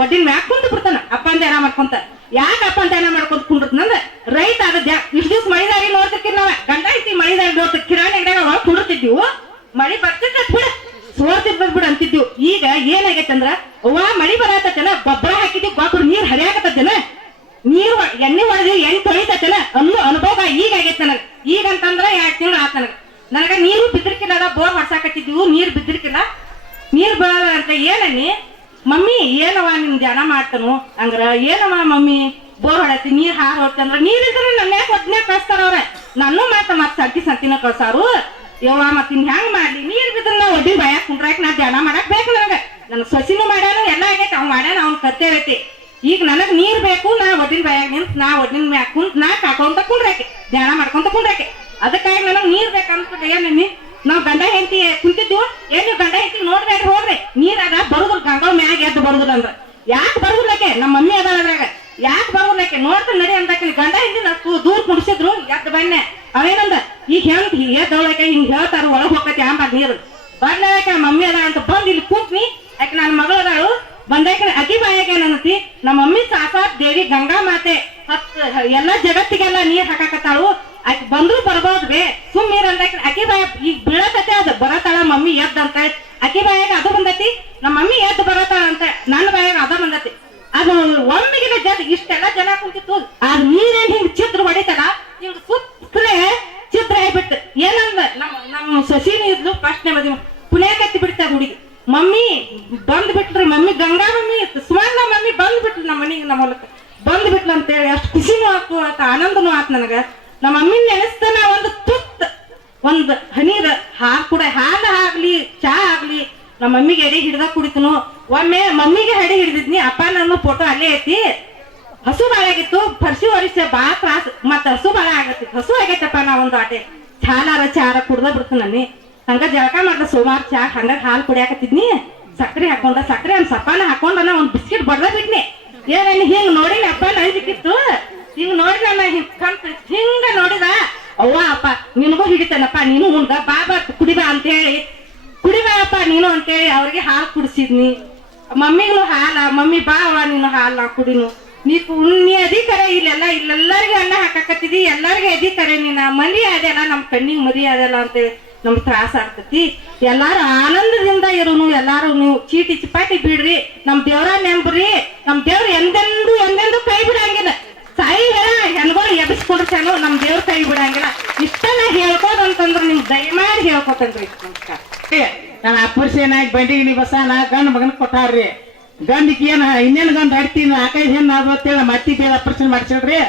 ಒಡ್ಡಿನ ಮ್ಯಾಕ್ ಕುಂತು ಬಿಡ್ತಾನ ಅಪ್ಪನ ಧ್ಯಾನ ಮಾಡ್ಕೊಂತ. ಯಾಕೆ ಅಪ್ಪನ ಧ್ಯಾನ ಮಾಡ್ಕೊಂತ ಕುಂಡಿರ್ತಂದ್ರ ರೈತ ಅದ ಇಷ್ಟು ದಿವ್ಸ ಮಳಿದಾರಿ ನೋಡ್ತಿರ್ತೀವಿ ನಾವ ಗಂಡ ಐತಿ ಮಳಿದಾರಿ ನೋಡ್ತಿರ್ ಕಿರಾಣಿ ಅಂಗಡಿಯಾಗ ಒಳಗೆ ಕುಂಡಿರ್ತಿದ್ವು. ಮಳಿ ಬರ್ತಿದ್ದ ಬಿಡ ಸೋರ್ತಿರ್ತದ ಬಿಡ ಅಂತಿದ್ವು. ಈಗ ಏನಾಗೈತಂದ್ರ ಅವ್ವ ಮಳಿ ಬರತನ ಗೊಬ್ಬರ ಹಾಕಿದ್ವಿ ಗೊಬ್ಬರ ನೀರ್ ಹರಿಯಾಕತ್ತನ ನೀರು ಎಣ್ಣೆ ಹೊಡೆದ್ವಿ ಎಣ್ಣೆ ತೊಳಿತನ ಅನ್ನೋ ಅನುಭವ ಈಗ ಆಗೈತೆ ನನಗ. ಈಗ ಅಂತಂದ್ರ 2 ತಿಂಗಳು ಆತ ನನಗ ನೀರು ಬಿದ್ದಿರ್ಕಿಲ್ಲ ಬೋರ್ ಹೊಡ್ಸಾಕತ್ತಿದ್ವು ನೀರ್ ಬಿದ್ದಿರ್ಕಿಲ್ಲ ನೀರ್ ಬೀಳ ಅಂತ ಏನನ್ನಿ ಮಮ್ಮಿ ಏನವ ನಿಮ್ ಧ್ಯಾನ ಮಾಡ್ತಾನು ಹಂಗ್ರ ಏನವ ಮಮ್ಮಿ ಬೋರ್ ಹೊಡತಿ ನೀರ್ ಹಾರ್ ಹೊಡ್ತಂದ್ರ ನೀರ್ ಇದ್ರ ನನ್ನ ಯಾಕೆ ಒದ್ನೆ ಕಳ್ಸ್ತಾರ ಅವ್ರ ನಾನು ಮತ್ ಸಂತಿನ ಕಳ್ಸಾರು. ಯವ್ವ ಮತ್ ಇನ್ ಹೆಂಗ್ ಮಾಡ್ಲಿ ನೀರ್ ಬಿದ್ರ ನಾ ಒಡ್ಡಿ ಭಯಕ್ ಕುಂಡ್ರಾಕ್ ನಾ ಧ್ಯಾನ ಮಾಡಕ್ ಬೇಕು ನನ್ ಸೊಸಿನೂ ಮಾಡ್ಯಾನು ಎಲ್ಲ ಆಗೈತೆ ಅವ್ ಮಾಡ್ಯಾನ ಅವ್ನ ಕರ್ತೇವ್ ಐತಿ. ಈಗ ನನಗ್ ನೀರ್ ಬೇಕು ನಾ ಒಡ್ಡಿನ ಭಯಾಗ ನಿಂತ ನಾ ಒಡ್ಡಿನ ಮ್ಯಾಕ್ ಕುಂತ್ ನಾ ಕಾಕೊಂತ ಕುಂಡ್ರಾಕೆ ಧ್ಯಾನ ಮಾಡ್ಕೊಂತ ಕುಂಡ್ರಾಕೆ ಅದಕ್ಕಾಗಿ ನನಗ್ ನೀರ್ ಬೇಕಂತ ಏನಿ ನಾವ್ ಗಂಡ ಹೆಂಡತಿ ಕುಂತಿದ್ವು ಏನು ಗಂಡ ಹೆಂಡತಿ ನೋಡ್ಬೇಡ್ರಿ ಹೋಗ್ರಿ ನೀರಾಗ ಬರುದ್ರ ಗಂಗಾ ಮ್ಯಾಗ ಎದ್ದು ಬರುದ್ರ ಅಂದ್ರ ಯಾಕೆ ಬರುದಿಲ್ಲಕ್ಕೆ ನಮ್ಮ ಮಮ್ಮಿ ಅದ್ರಾಗ ಯಾಕೆ ಬರುದಿಲ್ಲಕ್ಕೆ ನೋಡ್ತ ನಡಿ ಅಂತ ಗಂಡ ಹೆಂಡತಿ ದೂರ ಕುಡಿಸಿದ್ರು ಎದ್ದು ಬನ್ನೆ ಅವೇನಂದ ಈಗ ಹೆಂಗ್ ಎದ್ದೊಳಕ್ಕೆ ಹಿಂಗ್ ಹೇಳ್ತಾರ ಒಳಗ್ ಹೋಗತಿ ಆಂಬ ನೀರು ಬರ್ಲಾಕ ಮಮ್ಮಿ ಅದ ಅಂತ ಬಂದ್ ಇಲ್ಲಿ ಕೂತ್ನಿ ಯಾಕೆ ನನ್ನ ಮಗಳು ಅದಾಳು ಬಂದಾಕ ಅಕ್ಕಿ ಬಾಯಾಗ ಏನಂತಿ ನಮ್ಮ ಮಮ್ಮಿ ಸಾಕ್ಷಾತ್ ದೇವಿ ಗಂಗಾ ಮಾತೆ ಎಲ್ಲ ಜಗತ್ತಿಗೆಲ್ಲ ನೀರ್ ಹಾಕಾಕತ್ತಾಳು ಆಕಿ ಬಂದ್ರು ಬರ್ಬೋದು ಬೇ ಸುಮ್ ನೀರ್ ಅಂದಾಕ ಅಕ್ಕಿ ಬಾಯ ಈಗ ಬೀಳತತೆ ಅದ ಬರತಾಳ ಮಮ್ಮಿ ಎದ್ದ ಅಂತ ಅಕ್ಕಿ ಬಾಯಾಗ ಅದು ಬಂದತಿ ನಮ್ಮ ಮಮ್ಮಿ ಎದ್ದು ಬರತಾಳ ಅಂತ ನನ್ನ ಬಾಯಾಗ ಅದ ಬಂದತಿ. ಅದು ಒಮ್ಮಿಗಿನ ಇಷ್ಟೆಲ್ಲ ಜನ ಕುಂತಿತ್ತು ಅದ್ ನೀರೇನ್ ಹಿಂಗ್ ಚಿತ್ರ ಹೊಡಿತಲ್ಲ ಹಿಂಗ್ ಸುತ್ತಲೇ ಚಿತ್ರ ಆಗ್ಬಿಟ್ಟು ಏನಂದ ನಮ್ಮ ಸೊಸಿನೂ ಇದ್ಲು ಪ್ರಶ್ನೆ ಮದ್ವಿ ಪುಣ್ಯಾಕತ್ತಿ ಬಿಡ್ತಾರ ಹುಡುಗಿ ಮಮ್ಮಿ ಬಂದ್ ಬಿಟ್ರಿ ಮಮ್ಮಿ ಗಂಗಾ ಮಮ್ಮಿ ಸುಮಾರು ನಮ್ಮ ಮಮ್ಮಿ ಬಂದ್ ಬಿಟ್ರಿ ನಮ್ಮ ಮನಿಗೆ ನಮ್ಮ ಹೊಲಕ್ಕೆ ಬಂದ್ ಬಿಟ್ಲು ಅಂತೇಳಿ ಅಷ್ಟು ಖುಷಿನೂ ಆತು ಆತ ಆನಂದನೂ ಆತ್ ನನಗ. ನಮ್ಮ ಮಮ್ಮಿನ ನೆನೆಸ್ತಾನ ಒಂದ್ ಹನೀರ ಹಾಲು ಆಗ್ಲಿ ಚಾ ಆಗ್ಲಿ ನಮ್ಮ ಮಮ್ಮಿಗೆ ಎಡೆ ಹಿಡ್ದಾಗ ಕುಡಿತನು. ಒಮ್ಮೆ ಮಮ್ಮಿಗೆ ಎಡೆ ಹಿಡಿದಿದ್ನಿ ಅಪ್ಪ ನನ್ನ ಫೋಟೋ ಅಲ್ಲೇ ಐತಿ. ಹಸು ಬಾಳ ಆಗಿತ್ತು ಪರ್ಸಿ ಒರಿಸ ಬಾಳ ತ್ರಾಸ ಮತ್ತ ಹಸು ಬಾಳ ಆಗತ್ತಿ ಹಸು ಆಗೈತಪ್ಪ ನಾ ಒಂದು ಆಟೆ ಚಾರ ಕುಡ್ದ ಬಿಡ್ತು ನನ್ನಿ ಹಂಗ ಜಳಕ ಮಾಡ್ದ ಸೋಮಾರ್ ಚಾ ಹಂಗ ಹಾಲು ಕುಡಿಯಾಕತ್ತಿದ್ನಿ ಸಕ್ರೆ ಹಾಕೊಂಡ ಸಕ್ರೆ ಒಂದ್ ಸಪಾನ ಹಾಕೊಂಡ ನಾ ಒಂದ್ ಬಿಸ್ಕಿಟ್ ಬಡ್ದ ಬಿಟ್ನಿ. ಏನ್ ಹಿಂಗ್ ನೋಡಿ ಅಪ್ಪ ನಂಜಿಕಿತ್ತು ಹಿಂಗ್ ನೋಡಿ ನನ್ನ ಹಿಂಗ ನೋಡಿದ ಅವ್ವ ಅಪ್ಪ ನಿನಗೂ ಹಿಡಿತೇನಪ್ಪ ನೀನು ಉಂಡ ಬಾ ಕುಡಿಬಾ ಅಂತೇಳಿ ಕುಡಿಬಾ ಅಪ್ಪ ನೀನು ಅಂತೇಳಿ ಅವ್ರಿಗೆ ಹಾಲು ಕುಡಿಸಿದ್ನಿ. ಮಮ್ಮಿಗೂ ಹಾಲ ಮಮ್ಮಿ ಬಾ ಅವ್ವ ನೀನು ಹಾಲು ನಾ ಕುಡಿನು ನೀ ಅಧಿಕಾರ ಇಲ್ಲೆಲ್ಲರಿಗೂ ಅನ್ನ ಹಾಕಾಕತ್ತಿದಿ ಎಲ್ಲರಿಗೂ ಅಧಿಕಾರ ನೀನ ಮರಿ ಅದೆಲ್ಲ ನಮ್ ಕಣ್ಣಿಗೆ ಮರಿ ಅದೆಲ್ಲ ಅಂತೇಳಿ ನಮ್ಗೆ ತ್ರಾಸ ಆಗ್ತತಿ. ಎಲ್ಲಾರು ಆನಂದದಿಂದ ಇರೋನು ಎಲ್ಲಾರು ನೀವು ಚೀಟಿ ಚಿಪಾಟಿ ಬಿಡ್ರಿ ನಮ್ ದೇವ್ರ ನೆಂಬ್ರಿ ನಮ್ ದೇವ್ರ ಎಂದೆಂದು ಕೈ ಬಿಡಂಗಿಲ್ಲ. ಸಾಯಿ ಹೆಣ್ಗಳು ಎಬ್ಬಿಸ್ಕೊಡ್ತಾನು ನಮ್ ದೇವ್ರ ಕೈ ಬಿಡಂಗಿಲ್ಲ. ಇಷ್ಟೆಲ್ಲ ಹೇಳ್ಕೋದಂತಂದ್ರ ನಿಮ್ ದಯಮಾಡಿ ಹೇಳ್ಕೊತನ್ರಿ. ನಮಸ್ಕಾರ. ನಾನು ಅಪರ್ಷನಾಗಿ ಬಂಡಿಗೆ ನೀ ಬಸಾನ ಗಂಡ ಮಗನ್ ಕೊಟ್ಟಾರ್ರಿ ಗಂಡಿಗೆ ಏನ ಇನ್ನೇನು ಗಂಡ ಅಡ್ತೀನಿ ಆಕಾಶ ಏನ್ ಅಂತೇಳಿ ಮತ್ತಿ ಬೇರೆ ಅಪರ್ಷನ್ ಮಾಡ್ಸಿಡ್ರಿ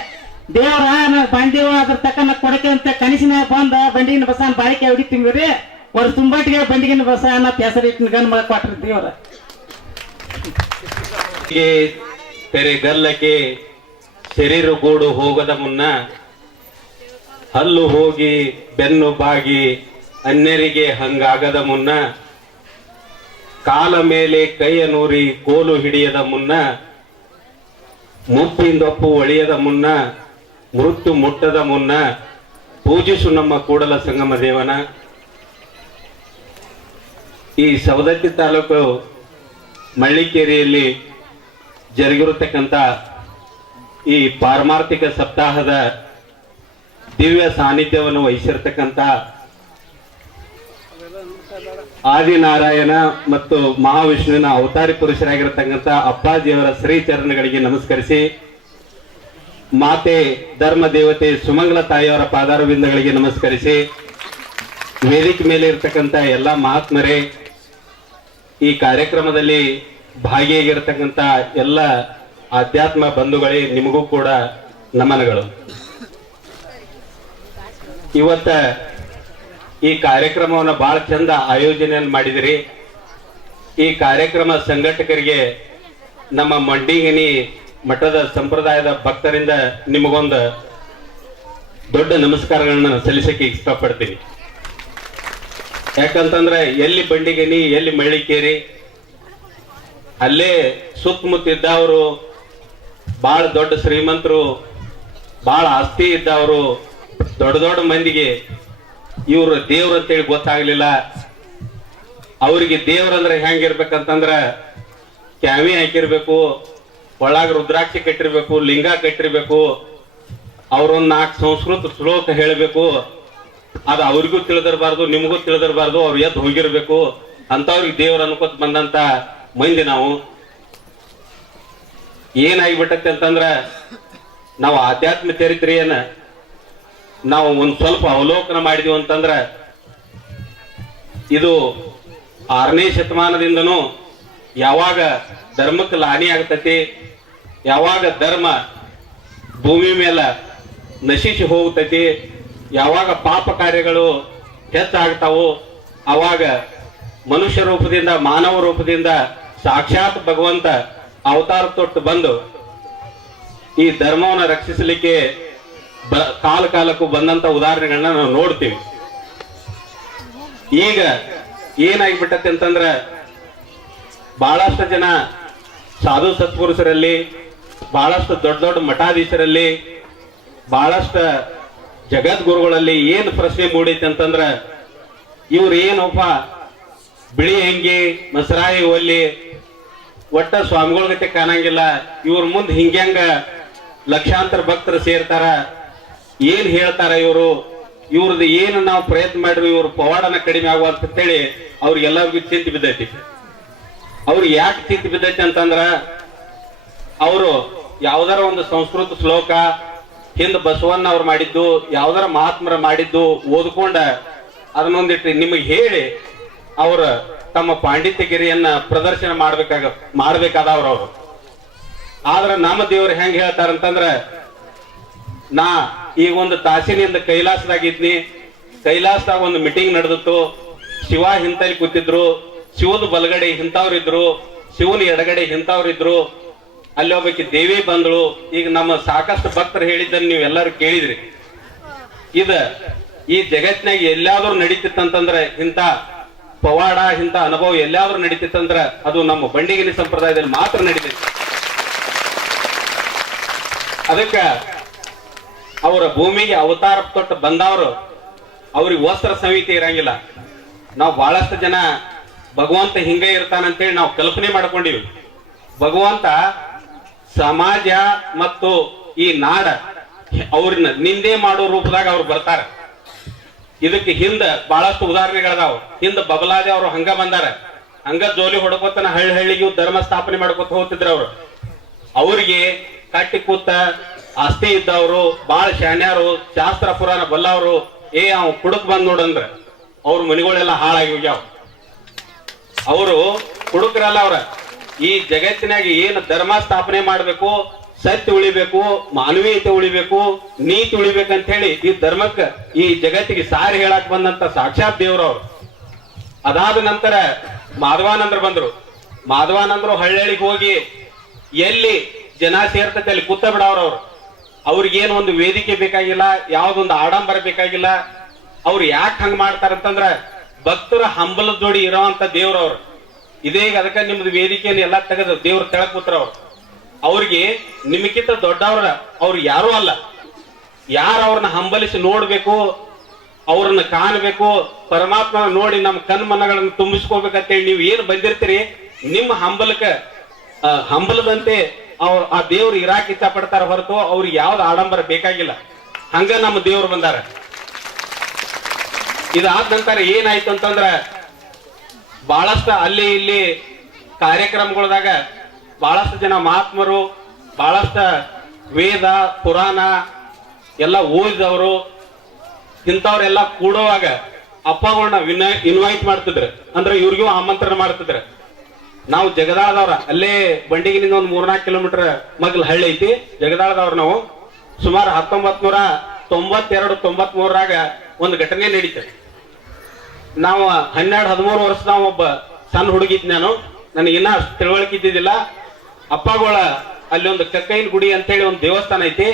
ದೇವ್ರ ಬಂದಿವ ಅದ್ರ ತಕ್ಕ ಕೊಡಕೆ ಅಂತ ಕನಸಿನ ಬಂದ ಬಂಡಿಗಿನ ಬಸಾನ ಬಾಳಿಕೆ ಹೊಡಿತೀವಿ ಅವ್ರ ತುಂಬಾಟಿಗೆ ಬಂಡಿಗಿನ ಬಸಾನ ಹೆಸರಿಟ್ಟಿನ ಗಂಡ ಮಗ ಕೊಟ್ರಿ ದೇವ್ರ. ತೆರೆಗಲ್ಲಕ್ಕೆ ಶರೀರಗೂಡು ಹೋಗದ ಮುನ್ನ ಹಲ್ಲು ಹೋಗಿ ಬೆನ್ನು ಬಾಗಿ ಅನ್ಯರಿಗೆ ಹಂಗಾಗದ ಮುನ್ನ ಕಾಲ ಮೇಲೆ ಕೈಯ ನೂರಿ ಕೋಲು ಹಿಡಿಯದ ಮುನ್ನ ಮುಪ್ಪಿಂದೊಪ್ಪು ಒಳಿಯದ ಮುನ್ನ ಮೃತ್ಯು ಮುಟ್ಟದ ಮುನ್ನ ಪೂಜಿಸು ನಮ್ಮ ಕೂಡಲ ಸಂಗಮ ದೇವನ. ಈ ಸವದತ್ತಿ ತಾಲೂಕು ಮಳ್ಳಿಕೇರಿಯಲ್ಲಿ ಜರುಗಿರತಕ್ಕಂಥ ಈ ಪಾರಮಾರ್ಥಿಕ ಸಪ್ತಾಹದ ದಿವ್ಯ ಸಾನ್ನಿಧ್ಯವನ್ನು ವಹಿಸಿರ್ತಕ್ಕಂಥ ಆದಿನಾರಾಯಣ ಮತ್ತು ಮಹಾವಿಷ್ಣುವಿನ ಅವತಾರಿ ಪುರುಷರಾಗಿರತಕ್ಕಂಥ ಅಪ್ಪಾಜಿಯವರ ಶ್ರೀಚರಣಗಳಿಗೆ ನಮಸ್ಕರಿಸಿ ಮಾತೆ ಧರ್ಮ ದೇವತೆ ಸುಮಂಗಲ ತಾಯಿಯವರ ಪಾದಾರವಿಂದಗಳಿಗೆ ನಮಸ್ಕರಿಸಿ ವೇದಿಕೆ ಮೇಲೆ ಇರತಕ್ಕಂಥ ಎಲ್ಲ ಮಹಾತ್ಮರೇ, ಈ ಕಾರ್ಯಕ್ರಮದಲ್ಲಿ ಭಾಗಿಯಾಗಿರ್ತಕ್ಕಂಥ ಎಲ್ಲ ಆಧ್ಯಾತ್ಮ ಬಂಧುಗಳೇ, ನಿಮಗೂ ಕೂಡ ನಮನಗಳು. ಇವತ್ತ ಈ ಕಾರ್ಯಕ್ರಮವನ್ನು ಬಹಳ ಚಂದ ಆಯೋಜನೆಯನ್ನು ಮಾಡಿದಿರಿ. ಈ ಕಾರ್ಯಕ್ರಮ ಸಂಘಟಕರಿಗೆ ನಮ್ಮ ಮಂಡಿಗನಿ ಮಠದ ಸಂಪ್ರದಾಯದ ಭಕ್ತರಿಂದ ನಿಮಗೊಂದು ದೊಡ್ಡ ನಮಸ್ಕಾರಗಳನ್ನ ಸಲ್ಲಿಸಕ್ಕೆ ಇಷ್ಟಪಡ್ತೀನಿ. ಯಾಕಂತಂದ್ರೆ ಎಲ್ಲಿ ಬಂಡಿಗನಿ ಎಲ್ಲಿ ಮಳ್ಳಿಕೇರಿ ಅಲ್ಲೇ ಸುತ್ತಮುತ್ತ ಇದ್ದವರು ಬಹಳ ದೊಡ್ಡ ಶ್ರೀಮಂತರು, ಬಹಳ ಆಸ್ತಿ ಇದ್ದವರು, ದೊಡ್ಡ ದೊಡ್ಡ ಮಂದಿಗೆ ಇವ್ರು ದೇವ್ರ ಅಂತೇಳಿ ಗೊತ್ತಾಗ್ಲಿಲ್ಲ. ಅವ್ರಿಗೆ ದೇವ್ರಂದ್ರೆ ಹೆಂಗಿರ್ಬೇಕಂತಂದ್ರ ಕ್ಯಾವಿ ಹಾಕಿರ್ಬೇಕು, ಒಳಗ ರುದ್ರಾಕ್ಷಿ ಕಟ್ಟಿರ್ಬೇಕು, ಲಿಂಗ ಕಟ್ಟಿರ್ಬೇಕು, ಅವ್ರೊಂದ್ 4 ಸಂಸ್ಕೃತ ಶ್ಲೋಕ ಹೇಳ್ಬೇಕು. ಅದು ಅವ್ರಿಗೂ ತಿಳಿದಿರಬಾರ್ದು, ನಿಮಗೂ ತಿಳಿದಿರಬಾರ್ದು, ಅವ್ರು ಎದ್ದು ಹೋಗಿರ್ಬೇಕು. ಅಂತವ್ರಿಗೆ ದೇವ್ರ ಅನ್ಕೋತ ಬಂದಂತ ಮಂದಿ ನಾವು. ಏನಾಗಿಬಿಟ್ಟತ್ತೆ ಅಂತಂದ್ರ ನಾವು ಆಧ್ಯಾತ್ಮ ಚರಿತ್ರೆಯನ್ನ ನಾವು ಒಂದ್ ಸ್ವಲ್ಪ ಅವಲೋಕನ ಮಾಡಿದೀವಿ ಅಂತಂದ್ರ ಇದು 6ನೇ ಶತಮಾನದಿಂದನೂ ಯಾವಾಗ ಧರ್ಮಕ್ಕೆ ಹಾನಿ ಆಗ್ತತಿ, ಯಾವಾಗ ಧರ್ಮ ಭೂಮಿ ಮೇಲೆ ನಶಿಸಿ ಹೋಗ್ತತಿ, ಯಾವಾಗ ಪಾಪ ಕಾರ್ಯಗಳು ಹೆಚ್ಚಾಗ್ತಾವು, ಅವಾಗ ಮನುಷ್ಯ ರೂಪದಿಂದ ಮಾನವ ರೂಪದಿಂದ ಸಾಕ್ಷಾತ್ ಭಗವಂತ ಅವತಾರ ತೊಟ್ಟು ಬಂದು ಈ ಧರ್ಮವನ್ನು ರಕ್ಷಿಸಲಿಕ್ಕೆ ಕಾಲಕ್ಕೂ ಬಂದಂತ ಉದಾಹರಣೆಗಳನ್ನ ನಾವು ನೋಡ್ತೀವಿ. ಈಗ ಏನಾಗಿಬಿಟ್ಟತೆ ಅಂತಂದ್ರ ಬಹಳಷ್ಟು ಜನ ಸಾಧು ಸತ್ಪುರುಷರಲ್ಲಿ, ಬಹಳಷ್ಟು ದೊಡ್ಡ ದೊಡ್ಡ ಮಠಾಧೀಶರಲ್ಲಿ, ಬಹಳಷ್ಟು ಜಗದ್ಗುರುಗಳಲ್ಲಿ ಏನ್ ಪ್ರಶ್ನೆ ಮೂಡೈತೆ ಅಂತಂದ್ರ ಇವ್ರು ಏನಪ್ಪ ಬಿಳಿ ಅಂಗಿ ಮಸರಾಯಿ ಒಲ್ಲಿ ಒಟ್ಟ ಸ್ವಾಮಿಗಳ ಗತೆ ಕಾಣಂಗಿಲ್ಲ, ಇವ್ರ ಮುಂದೆ ಹಿಂಗ್ಯಾಂಗ ಲಕ್ಷಾಂತರ ಭಕ್ತರು ಸೇರ್ತಾರ, ಏನ್ ಹೇಳ್ತಾರ ಇವರು, ಇವ್ರದ್ದು ಏನು ನಾವು ಪ್ರಯತ್ನ ಮಾಡ್ರಿ ಇವ್ರ ಪವಾಡನ ಕಡಿಮೆ ಆಗುವಂತೇಳಿ ಅವ್ರಿಗೆಲ್ಲರಿಗೂ ಚಿಂತೆ ಬಿದ್ದೈತಿ. ಅವ್ರಿಗೆ ಯಾಕೆ ಚಿಂತೆ ಬಿದ್ದೈತಿ ಅಂತಂದ್ರ ಅವರು ಯಾವ್ದಾರ ಒಂದು ಸಂಸ್ಕೃತ ಶ್ಲೋಕ ಹಿಂದ ಬಸವಣ್ಣ ಅವ್ರು ಮಾಡಿದ್ದು, ಯಾವ್ದಾರ ಮಹಾತ್ಮರ ಮಾಡಿದ್ದು ಓದ್ಕೊಂಡ ಅದನ್ನೊಂದಿಟ್ಟು ನಿಮಗೆ ಹೇಳಿ ಅವ್ರ ತಮ್ಮ ಪಾಂಡಿತ್ಯಗಿರಿಯನ್ನ ಪ್ರದರ್ಶನ ಮಾಡ್ಬೇಕಾದವ್ರವ್ರು. ಆದ್ರ ನಮ್ಮ ದೇವ್ರು ಹೆಂಗ್ ಹೇಳ್ತಾರಂತಂದ್ರ, ನಾ ಈಗ ಒಂದು ತಾಸಿನಿಂದ ಕೈಲಾಸದಾಗಿದ್ನಿ, ಕೈಲಾಸದಾಗ ಒಂದು ಮೀಟಿಂಗ್ ನಡೆದಿತ್ತು, ಶಿವ ಹಿಂತಲ್ಲಿ ಕೂತಿದ್ರು, ಶಿವದ ಬಲಗಡೆ ಇಂಥವ್ರಿದ್ರು, ಶಿವನ ಎಡಗಡೆ ಇಂಥವ್ರಿದ್ರು, ಅಲ್ಲಿ ಒಬ್ಬಾಕಿ ದೇವಿ ಬಂದಳು. ಈಗ ನಮ್ಮ ಸಾಕಷ್ಟು ಭಕ್ತರು ಹೇಳಿದ್ದನ್ನು ನೀವು ಎಲ್ಲರೂ ಕೇಳಿದ್ರಿ. ಈ ಜಗತ್ತಿನಾಗ ಎಲ್ಲಾದ್ರೂ ನಡೀತಿತ್ತಂತಂದ್ರೆ ಇಂಥ ಪವಾಡ ಇಂಥ ಅನುಭವ ಎಲ್ಲಾದ್ರೂ ನಡೀತಿತ್ತಂದ್ರ ಅದು ನಮ್ಮ ಬಂಡಿಗಿನಿ ಸಂಪ್ರದಾಯದಲ್ಲಿ ಮಾತ್ರ ನಡೀತೈತಿ. ಅದಕ್ಕ ಅವರ ಭೂಮಿಗೆ ಅವತಾರ ತೊಟ್ಟು ಬಂದವರು ಅವ್ರಿಗೆ ವಸ್ತ್ರ ಸಂಹಿತೆ ಇರಂಗಿಲ್ಲ. ನಾವು ಬಹಳಷ್ಟು ಜನ ಭಗವಂತ ಹಿಂಗೆ ಇರ್ತಾನಂತೇಳಿ ನಾವು ಕಲ್ಪನೆ ಮಾಡ್ಕೊಂಡಿವಿ. ಭಗವಂತ ಸಮಾಜ ಮತ್ತು ಈ ನಾಡ ಅವ್ರನ್ನ ನಿಂದೆ ಮಾಡೋ ರೂಪದಾಗ ಅವ್ರು ಬರ್ತಾರ. ಇದಕ್ಕೆ ಹಿಂದ ಬಹಳಷ್ಟು ಉದಾಹರಣೆಗಳದಾವ. ಹಿಂದ ಬಬಲಾದಿ ಅವರು ಹಂಗ ಬಂದಾರ, ಹಂಗ ಜೋಲಿ ಹೊಡ್ಕೋತನ ಹಳ್ಳಿಗೆ ಧರ್ಮ ಸ್ಥಾಪನೆ ಮಾಡ್ಕೊತ ಹೋಗ್ತಿದ್ರ ಅವ್ರು. ಅವ್ರಿಗೆ ಕಟ್ಟಿ ಕೂತ ಆಸ್ತಿ ಇದ್ದವರು, ಬಾಳ ಶಾನ್ಯಾರು, ಶಾಸ್ತ್ರ ಪುರಾಣ ಬಲ್ಲವರು, ಅವ್ ಕುಡುಕ್ ಬಂದ್ ನೋಡಂದ್ರ ಅವ್ರ ಮನೆಗಳೆಲ್ಲ ಹಾಳಾಗಿ ಹೋಗ್ಯಾವ. ಅವರು ಕುಡುಕರಲ್ಲ. ಅವ್ರ ಈ ಜಗತ್ತಿನಾಗ ಏನು ಧರ್ಮ ಸ್ಥಾಪನೆ ಮಾಡ್ಬೇಕು, ಸತ್ಯ ಉಳಿಬೇಕು, ಮಾನವೀಯತೆ ಉಳಿಬೇಕು, ನೀತಿ ಉಳಿಬೇಕಂತ ಹೇಳಿ ಈ ಧರ್ಮಕ್ಕ ಈ ಜಗತ್ತಿಗೆ ಸಾರಿ ಹೇಳಕ್ ಬಂದಂತ ಸಾಕ್ಷಾತ್ ದೇವ್ರವ್ರು. ಅದಾದ ನಂತರ ಮಾಧವಾನಂದ್ರ ಬಂದ್ರು. ಮಾಧವಾನಂದ್ರು ಹಳ್ಳಿಗೆ ಹೋಗಿ ಎಲ್ಲಿ ಜನ ಸೇರ್ತೈತೆ ಅಲ್ಲಿ ಕೂತ ಬಿಡವ್ರವ್ರು. ಅವ್ರಿಗೇನು ಒಂದು ವೇದಿಕೆ ಬೇಕಾಗಿಲ್ಲ, ಯಾವ್ದೊಂದು ಆಡಂಬರ ಬೇಕಾಗಿಲ್ಲ. ಅವ್ರು ಯಾಕೆ ಹಂಗ ಮಾಡ್ತಾರಂತಂದ್ರ ಭಕ್ತರ ಹಂಬಲದ ಜೋಡಿ ಇರೋಂತ ದೇವ್ರವ್ರು. ಇದೀಗ ಅದಕ್ಕ ನಿಮ್ದು ವೇದಿಕೆಯನ್ನು ಎಲ್ಲಾ ತೆಗೆದು ದೇವ್ರ ತೆಳಕ್ ಕೂತ್ರ ಅವ್ರು. ಅವ್ರಿಗೆ ನಿಮಗಿಂತ ದೊಡ್ಡವ್ರ ಅವ್ರು ಯಾರು ಅಲ್ಲ. ಯಾರು ಅವ್ರನ್ನ ಹಂಬಲಿಸಿ ನೋಡ್ಬೇಕು, ಅವ್ರನ್ನ ಕಾಣಬೇಕು, ಪರಮಾತ್ಮ ನೋಡಿ ನಮ್ಮ ಕಣ್ಮನಗಳನ್ನ ತುಂಬಿಸ್ಕೋಬೇಕಂತೇಳಿ ನೀವು ಏನ್ ಬಂದಿರ್ತೀರಿ, ನಿಮ್ಮ ಹಂಬಲದಂತೆ ಆ ದೇವ್ರು ಇರಾಕ್ ಇಚ್ಛಾ ಪಡ್ತಾರ ಹೊರತು ಅವ್ರಿಗೆ ಯಾವ್ದು ಆಡಂಬರ ಬೇಕಾಗಿಲ್ಲ. ಹಂಗ ನಮ್ಮ ದೇವ್ರು ಬಂದಾರ. ಇದಾದ ನಂತರ ಏನಾಯ್ತು ಅಂತಂದ್ರ ಬಹಳಷ್ಟು ಅಲ್ಲಿ ಇಲ್ಲಿ ಕಾರ್ಯಕ್ರಮಗಳದಾಗ ಬಹಳಷ್ಟು ಜನ ಮಹಾತ್ಮರು, ಬಹಳಷ್ಟು ವೇದ ಪುರಾಣ ಎಲ್ಲ ಓದಿದವರು ಇಂಥವ್ರೆಲ್ಲ ಕೂಡುವಾಗ ಅಪ್ಪಗಳನ್ನ ಇನ್ವೈಟ್ ಮಾಡ್ತಿದ್ರು. ಅಂದ್ರೆ ಇವ್ರಿಗೂ ಆಮಂತ್ರಣ ಮಾಡ್ತಿದ್ರು. ನಾವು ಜಗದಾಳದವ್ರ ಅಲ್ಲೇ ಬಂಡಿಗಿನಿಂದ ಒಂದು 3-4 ಕಿಲೋಮೀಟರ್ ಮಗ್ಲ ಹಳ್ಳಿ ಐತಿ. ಜಗದಾಳದವ್ರ ನಾವು ಸುಮಾರು 1992-93ರಾಗ ಒಂದು ಘಟನೆ ನಡೀತದೆ. ನಾವು 12-13 ವರ್ಷದ ಒಬ್ಬ ಸಣ್ಣ ಹುಡುಗಿದ್ ನಾನು, ನನಗಿನ್ನ ತಿಳುವಳಿಕೆ ಇದ್ದಿದ್ದಿಲ್ಲ. ಅಪ್ಪಗಳ ಅಲ್ಲಿ ಒಂದು ಕಕ್ಕೈನ ಗುಡಿ ಅಂತೇಳಿ ಒಂದು ದೇವಸ್ಥಾನ ಐತಿ.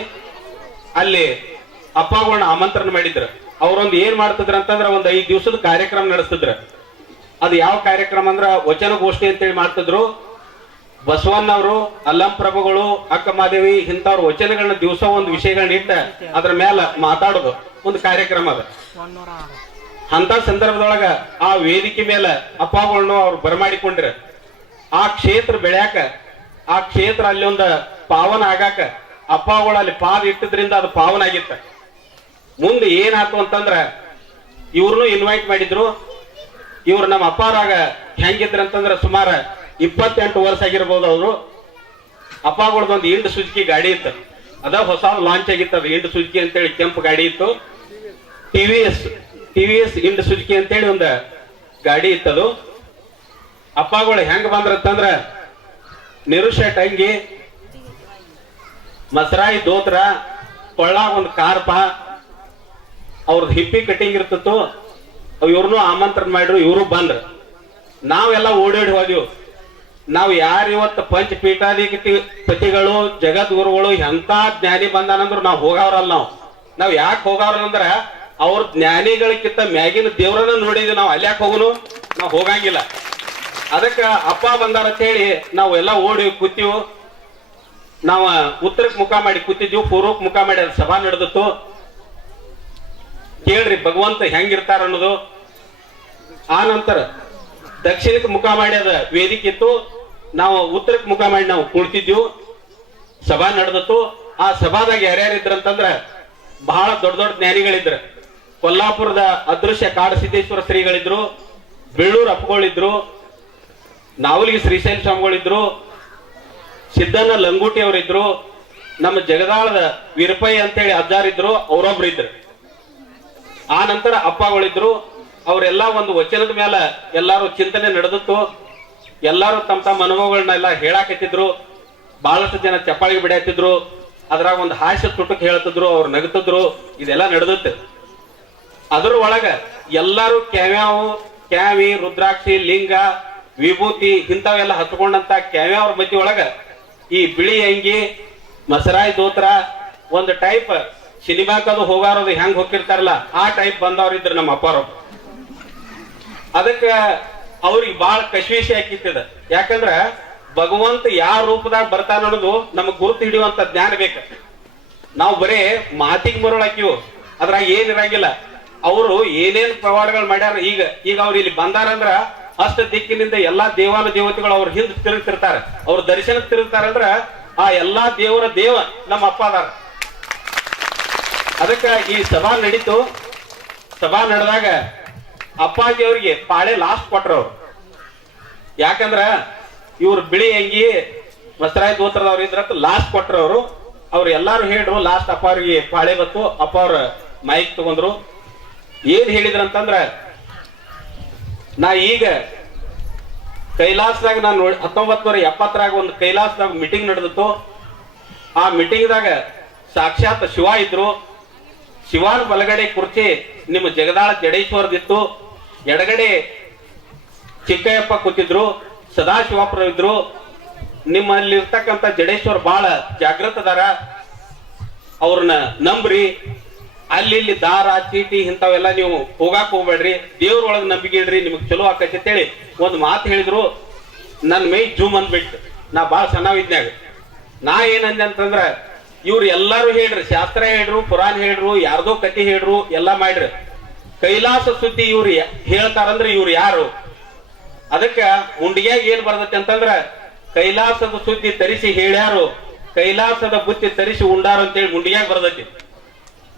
ಅಲ್ಲಿ ಅಪ್ಪಗಳನ್ನ ಆಮಂತ್ರಣ ಮಾಡಿದ್ರು. ಅವ್ರೊಂದು ಏನ್ ಮಾಡ್ತಿದ್ರ ಅಂತಂದ್ರ ಒಂದು 5 ದಿವಸದ ಕಾರ್ಯಕ್ರಮ ನಡೆಸ್ತಿದ್ರ. ಅದು ಯಾವ ಕಾರ್ಯಕ್ರಮ ಅಂದ್ರ ವಚನಗೋಷ್ಠಿ ಅಂತೇಳಿ ಮಾಡ್ತಿದ್ರು. ಬಸವಣ್ಣವರು, ಅಲ್ಲಂ ಪ್ರಭುಗಳು, ಅಕ್ಕ ಮಾದೇವಿ ಇಂಥವ್ರ ವಚನಗಳನ್ನ ದಿವಸ ಒಂದು ವಿಷಯಗಳನ್ನ ಇಟ್ಟ ಅದ್ರ ಮೇಲೆ ಮಾತಾಡೋದು ಒಂದು ಕಾರ್ಯಕ್ರಮ ಅದ. ಅಂತ ಸಂದರ್ಭದೊಳಗ ಆ ವೇದಿಕೆ ಮೇಲೆ ಅಪ್ಪಗಳನ್ನು ಅವ್ರು ಬರಮಾಡಿಕೊಂಡ್ರ ಆ ಕ್ಷೇತ್ರ ಬೆಳ್ಯಾಕ, ಆ ಕ್ಷೇತ್ರ ಅಲ್ಲಿ ಒಂದು ಪಾವನ ಆಗಾಕ ಅಪ್ಪಗಳು ಅಲ್ಲಿ ಪಾದ ಇಟ್ಟಿದ್ರಿಂದ ಅದು ಪಾವನ ಆಗಿತ್ತ. ಮುಂದೆ ಏನಾಯ್ತು ಅಂತಂದ್ರ ಇವ್ರನ್ನು ಇನ್ವೈಟ್ ಮಾಡಿದ್ರು. ಇವ್ರು ನಮ್ಮ ಅಪ್ಪಾರಾಗ ಹೆಂಗಿದ್ರಂತಂದ್ರ ಸುಮಾರು 28 ವರ್ಷ ಆಗಿರ್ಬೋದು. ಅವರು ಅಪ್ಪಗಳದೊಂದು ಇಂಡ್ ಸುಜುಕಿ ಗಾಡಿ ಇತ್ತು, ಅದ ಹೊಸ ಲಾಂಚ್ ಆಗಿತ್ತು. ಅದು ಇಂಡ್ ಸುಜುಕಿ ಅಂತೇಳಿ ಕೆಂಪು ಗಾಡಿ ಇತ್ತು. ಟಿವಿಎಸ್ ಇಂಡ್ ಸುಜುಕಿ ಅಂತೇಳಿ ಒಂದು ಗಾಡಿ ಇತ್ತದು. ಅಪ್ಪಗಳು ಹೆಂಗ್ ಬಂದ್ರಂತಂದ್ರ ನಿರುಶೆಟ್ ಅಂಗಿ, ಮಸರಾಯಿ ದೋತ್ರ, ಕೊಳ್ಳಾಗ ಒಂದು ಕಾರ್ಪ, ಅವ್ರದ್ದು ಹಿಪ್ಪಿ ಕಟಿಂಗ್ ಇರ್ತಿತ್ತು. ಇವ್ರನ್ನು ಆಮಂತ್ರಣ ಮಾಡಿದ್ರು, ಇವರು ಬಂದ್ರ. ನಾವೆಲ್ಲ ಓಡಾಡಿ ಹೋದ್ವು. ನಾವು ಯಾರು ಇವತ್ತು ಪಂಚಪೀಠಾಧಿಪತಿಗಳು ಜಗದ್ಗುರುಗಳು ಎಂತ ಜ್ಞಾನಿ ಬಂದಾನಂದ್ರು ನಾವು ಹೋಗವ್ರಲ್ಲ. ನಾವ್ ಯಾಕೆ ಹೋಗವ್ರಲ್ಲ ಅಂದ್ರ ಅವ್ರ ಜ್ಞಾನಿಗಳಕ್ಕಿಂತ ಮ್ಯಾಗಿನ ದೇವ್ರನ್ನ ನೋಡಿದ್ವಿ. ನಾವು ಅಲ್ಲಿ ಯಾಕೆ ಹೋಗುನು? ನಾವು ಹೋಗಂಗಿಲ್ಲ. ಅದಕ್ಕ ಅಪ್ಪ ಬಂದಾರ ಅಂತ ಹೇಳಿ ನಾವು ಎಲ್ಲ ಓಡಿ ಕೂತೀವು. ನಾವು ಉತ್ತರಕ್ಕೆ ಮುಖ ಮಾಡಿ ಕೂತಿದ್ವಿ, ಪೂರ್ವಕ್ಕೆ ಮುಖ ಮಾಡಿ ಅದು ಸಭಾ ನಡೆದಿತ್ತು. ಕೇಳ್ರಿ ಭಗವಂತ ಹೆಂಗಿರ್ತಾರ ಅನ್ನೋದು. ಆ ನಂತರ ದಕ್ಷಿಣಕ್ಕೆ ಮುಖ ಮಾಡಿ ಅದ ವೇದಿಕೆ ಇತ್ತು, ನಾವು ಉತ್ತರಕ್ಕೆ ಮುಖ ಮಾಡಿ ನಾವು ಕುಳಿತಿದ್ವು. ಸಭಾ ನಡೆದಿತ್ತು. ಆ ಸಭಾದಾಗ ಯಾರ್ಯಾರು ಇದ್ರಂತಂದ್ರ ಬಹಳ ದೊಡ್ಡ ದೊಡ್ಡ ಜ್ಞಾನಿಗಳಿದ್ರು. ಕೊಲ್ಲಾಪುರದ ಅದೃಶ್ಯ ಕಾಡಸಿದ್ದೇಶ್ವರ ಶ್ರೀಗಳಿದ್ರು, ಬೆಳ್ಳೂರು ಅಪ್ಪಗಳಿದ್ರು, ನಾವಲಿಗೆ ಶ್ರೀಶೈಲ ಸ್ವಾಮಿಗಳಿದ್ರು, ಸಿದ್ದಣ್ಣ ಲಂಗೋಟಿ ಅವರಿದ್ರು, ನಮ್ಮ ಜಗದಾಳದ ವೀರಪಯ್ಯ ಅಂತೇಳಿ ಅಜ್ಜಾರಿದ್ರು, ಅವರೊಬ್ರು ಇದ್ರು. ಆ ನಂತರ ಅಪ್ಪಗಳಿದ್ರು. ಅವರೆಲ್ಲ ಒಂದು ವಚನದ ಮೇಲೆ ಎಲ್ಲಾರು ಚಿಂತನೆ ನಡೆದಿತ್ತು. ಎಲ್ಲಾರು ತಮ್ಮ ತಮ್ಮ ಅನುಭವಗಳನ್ನೆಲ್ಲ ಹೇಳಾಕತ್ತಿದ್ರು. ಬಹಳಷ್ಟು ಜನ ಚಪ್ಪಾಳಿಗೆ ಬಿಡಾತಿದ್ರು. ಅದ್ರಾಗ ಒಂದು ಹಾಸ್ಯ ತುಟಕ್ ಹೇಳ್ತಿದ್ರು, ಅವ್ರು ನಗತಿದ್ರು. ಇದೆಲ್ಲ ನಡೆದತ್ತೆ. ಅದ್ರ ಒಳಗ ಎಲ್ಲಾರು ಕ್ಯಾವಿ, ರುದ್ರಾಕ್ಷಿ, ಲಿಂಗ, ವಿಭೂತಿ ಇಂಥವೆಲ್ಲ ಹತ್ಕೊಂಡಂತ ಕ್ಯಾವ್ಯಾವ್ರ ಮಧ್ಯೆ ಒಳಗ ಈ ಬಿಳಿ ಅಂಗಿ, ಮಸರಾಯಿ ದೋತ್ರ, ಒಂದು ಟೈಪ್ ಸಿನಿಮಾಕದು ಹೋಗಾರೋದು ಹೆಂಗ್ ಹೋಗಿರ್ತಾರಲ್ಲ ಆ ಟೈಪ್ ಬಂದವ್ರಿದ್ರು ನಮ್ಮ ಅಪ್ಪಾರು. ಅದಕ್ಕ ಅವ್ರಿಗೆ ಬಹಳ ಕಶ್ಮೀಶಿ ಹಾಕಿತ್ತದ. ಯಾಕಂದ್ರ ಭಗವಂತ ಯಾವ ರೂಪದಾಗ ಬರ್ತಾನ ಅನ್ನೋದು ನಮಗ್ ಗುರುತು ಹಿಡಿಯುವಂತ ಜ್ಞಾನ ಬೇಕ. ನಾವು ಬರೇ ಮಾತಿಗೆ ಮರುಳಾಕಿವು, ಅದ್ರಾಗ ಏನಿರಂಗಿಲ್ಲ. ಅವರು ಏನೇನ್ ಪವಾಡಗಳು ಮಾಡ್ಯಾರ. ಈಗ ಅವ್ರು ಇಲ್ಲಿ ಬಂದಾರಂದ್ರ ಅಷ್ಟ ದಿಕ್ಕಿನಿಂದ ಎಲ್ಲಾ ದೇವಾನು ದೇವತೆಗಳು ಅವ್ರ ಹಿಂದ್ ತಿರುಗ್ತಿರ್ತಾರ, ಅವ್ರ ದರ್ಶನಕ್ಕೆ ತಿರುಗ್ತಾರಂದ್ರ ಆ ಎಲ್ಲಾ ದೇವರ ದೇವ ನಮ್ಮ ಅಪ್ಪ ಅದಾರ. ಅದಕ್ಕ ಈ ಸಭಾ ನಡೀತು. ಸಭಾ ನಡೆದಾಗ ಅಪ್ಪಾಜಿ ಅವ್ರಿಗೆ ಪಾಳೆ ಲಾಸ್ಟ್ ಕೊಟ್ರವ್ರು. ಯಾಕಂದ್ರ ಇವ್ರು ಬಿಳಿ ಅಂಗಿ, ಮಸರಾಯಿ ದೋತ್ರದವ್ರು ಇದ್ರತ್ ಲಾಸ್ಟ್ ಕೊಟ್ರವ್ರು. ಅವ್ರು ಎಲ್ಲಾರು ಹೇಳ್ರು. ಲಾಸ್ಟ್ ಅಪ್ಪ ಅವ್ರಿಗೆ ಪಾಳೆ ಬತ್ತು. ಅಪ್ಪ ಅವ್ರ ಮೈಕ್ ತಗೊಂಡ್ರು. ಏನ್ ಹೇಳಿದ್ರಂತಂದ್ರ, ನಾ ಈಗ ಕೈಲಾಸದಾಗ ನಾನು 1970 ಒಂದು ಕೈಲಾಸದಾಗ ಮೀಟಿಂಗ್ ನಡೆದಿತ್ತು. ಆ ಮೀಟಿಂಗ್ದಾಗ ಸಾಕ್ಷಾತ್ ಶಿವ ಇದ್ರು. ಶಿವನ ಬಲಗಡೆ ಕುರ್ಚಿ ನಿಮ್ಮ ಜಗದಾಳ ಜಡೇಶ್ವರದಿತ್ತು, ಎಡಗಡೆ ಚಿಕ್ಕಯ್ಯಪ್ಪ ಕೂತಿದ್ರು, ಸದಾಶಿವಪ್ರ ಇದ್ರು. ನಿಮ್ಮಲ್ಲಿರ್ತಕ್ಕಂಥ ಜಡೇಶ್ವರ ಬಹಳ ಜಾಗೃತದಾರ, ಅವ್ರನ್ನ ನಂಬ್ರಿ. ಅಲ್ಲಿ ಇಲ್ಲಿ ದಾರ ಚೀಟಿ ಇಂಥವೆಲ್ಲ ನೀವು ಹೋಗಾಕ್ ಹೋಗ್ಬೇಡ್ರಿ, ದೇವ್ರೊಳಗೆ ನಂಬಿಕೆ ಇಡ್ರಿ, ನಿಮಗ್ ಚಲೋ ಆಕೈತಿ ಅಂತೇಳಿ ಒಂದು ಮಾತು ಹೇಳಿದ್ರು. ನನ್ ಮೈ ಜೂಮ್ ಅಂದ್ಬಿಟ್ಟು ನಾ ಬಾಳ ಸಣ್ಣವಿದ್ನಾಗ ನಾ ಏನಂದೆ ಅಂತಂದ್ರ, ಇವ್ರು ಎಲ್ಲಾರು ಹೇಳ್ರಿ, ಶಾಸ್ತ್ರ ಹೇಳ್ರು, ಪುರಾಣ ಹೇಳ್ರು, ಯಾರ್ದೋ ಕತಿ ಹೇಳ್ರು, ಎಲ್ಲಾ ಮಾಡ್ರಿ. ಕೈಲಾಸ ಸುದ್ದಿ ಇವ್ರು ಹೇಳ್ತಾರಂದ್ರ ಇವ್ರು ಯಾರು? ಅದಕ್ಕ ಉಂಡಿಗ್ಯಾಗ ಏನ್ ಬರ್ತೈತಿ ಅಂತಂದ್ರ, ಕೈಲಾಸದ ಸುದ್ದಿ ತರಿಸಿ ಹೇಳ್ಯಾರು, ಕೈಲಾಸದ ಬುತ್ತಿ ತರಿಸಿ ಉಂಡಾರು ಅಂತೇಳಿ ಮುಂಡಿಗ್ಯಾಗ ಬರ್ತೈತಿ.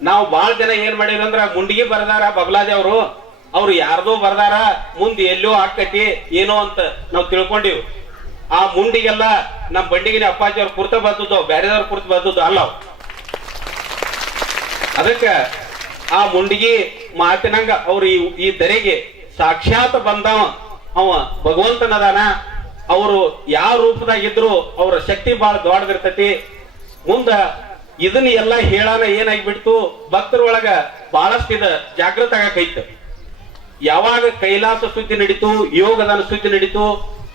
ನಾವು ಬಾಳ ಜನ ಏನ್ ಮಾಡಿರಂದ್ರ, ಮುಂಡಿಗೆ ಬರ್ದಾರ ಬಬಲಾದಿ ಅವ್ರು ಯಾರ್ದೋ ಬರ್ದಾರ, ಮುಂದೆ ಎಲ್ಲೋ ಆಕತಿ ಏನೋ ಅಂತ ನಾವು ತಿಳ್ಕೊಂಡಿವ್. ಆ ಮುಂಡಿಗೆಲ್ಲ ನಮ್ ಬಂಡಿಗಿನ ಅಪ್ಪಾಜಿ ಅವ್ರ ಕುರ್ತ ಬರ್ತದ್ದು, ಬ್ಯಾರೆದವ್ರ ಕುರ್ತ ಬರ್ತದ್ದು ಅಲ್ಲ. ಅದಕ್ಕ ಆ ಮುಂಡಿಗೆ ಮಾತಿನಂಗ ಅವ್ರು ಈ ದರೆಗೆ ಸಾಕ್ಷಾತ್ ಬಂದವ ಅವ ಭಗವಂತನದಾನ. ಅವರು ಯಾವ ರೂಪದಾಗಿದ್ರು ಅವರ ಶಕ್ತಿ ಬಹಳ ದೊಡ್ಡದಿರ್ತತಿ. ಮುಂದ ಇದನ್ನ ಎಲ್ಲ ಹೇಳಾನ ಏನಾಗಿಬಿಡ್ತು, ಭಕ್ತರೊಳಗ ಬಹಳಷ್ಟು ಇದ ಜಾಗೃತ ಆಗಕೈತ. ಯಾವಾಗ ಕೈಲಾಸ ಸುದ್ದಿ ನಡೀತು, ಯೋಗದಾನ ಸುದ್ದಿ ನಡೀತು,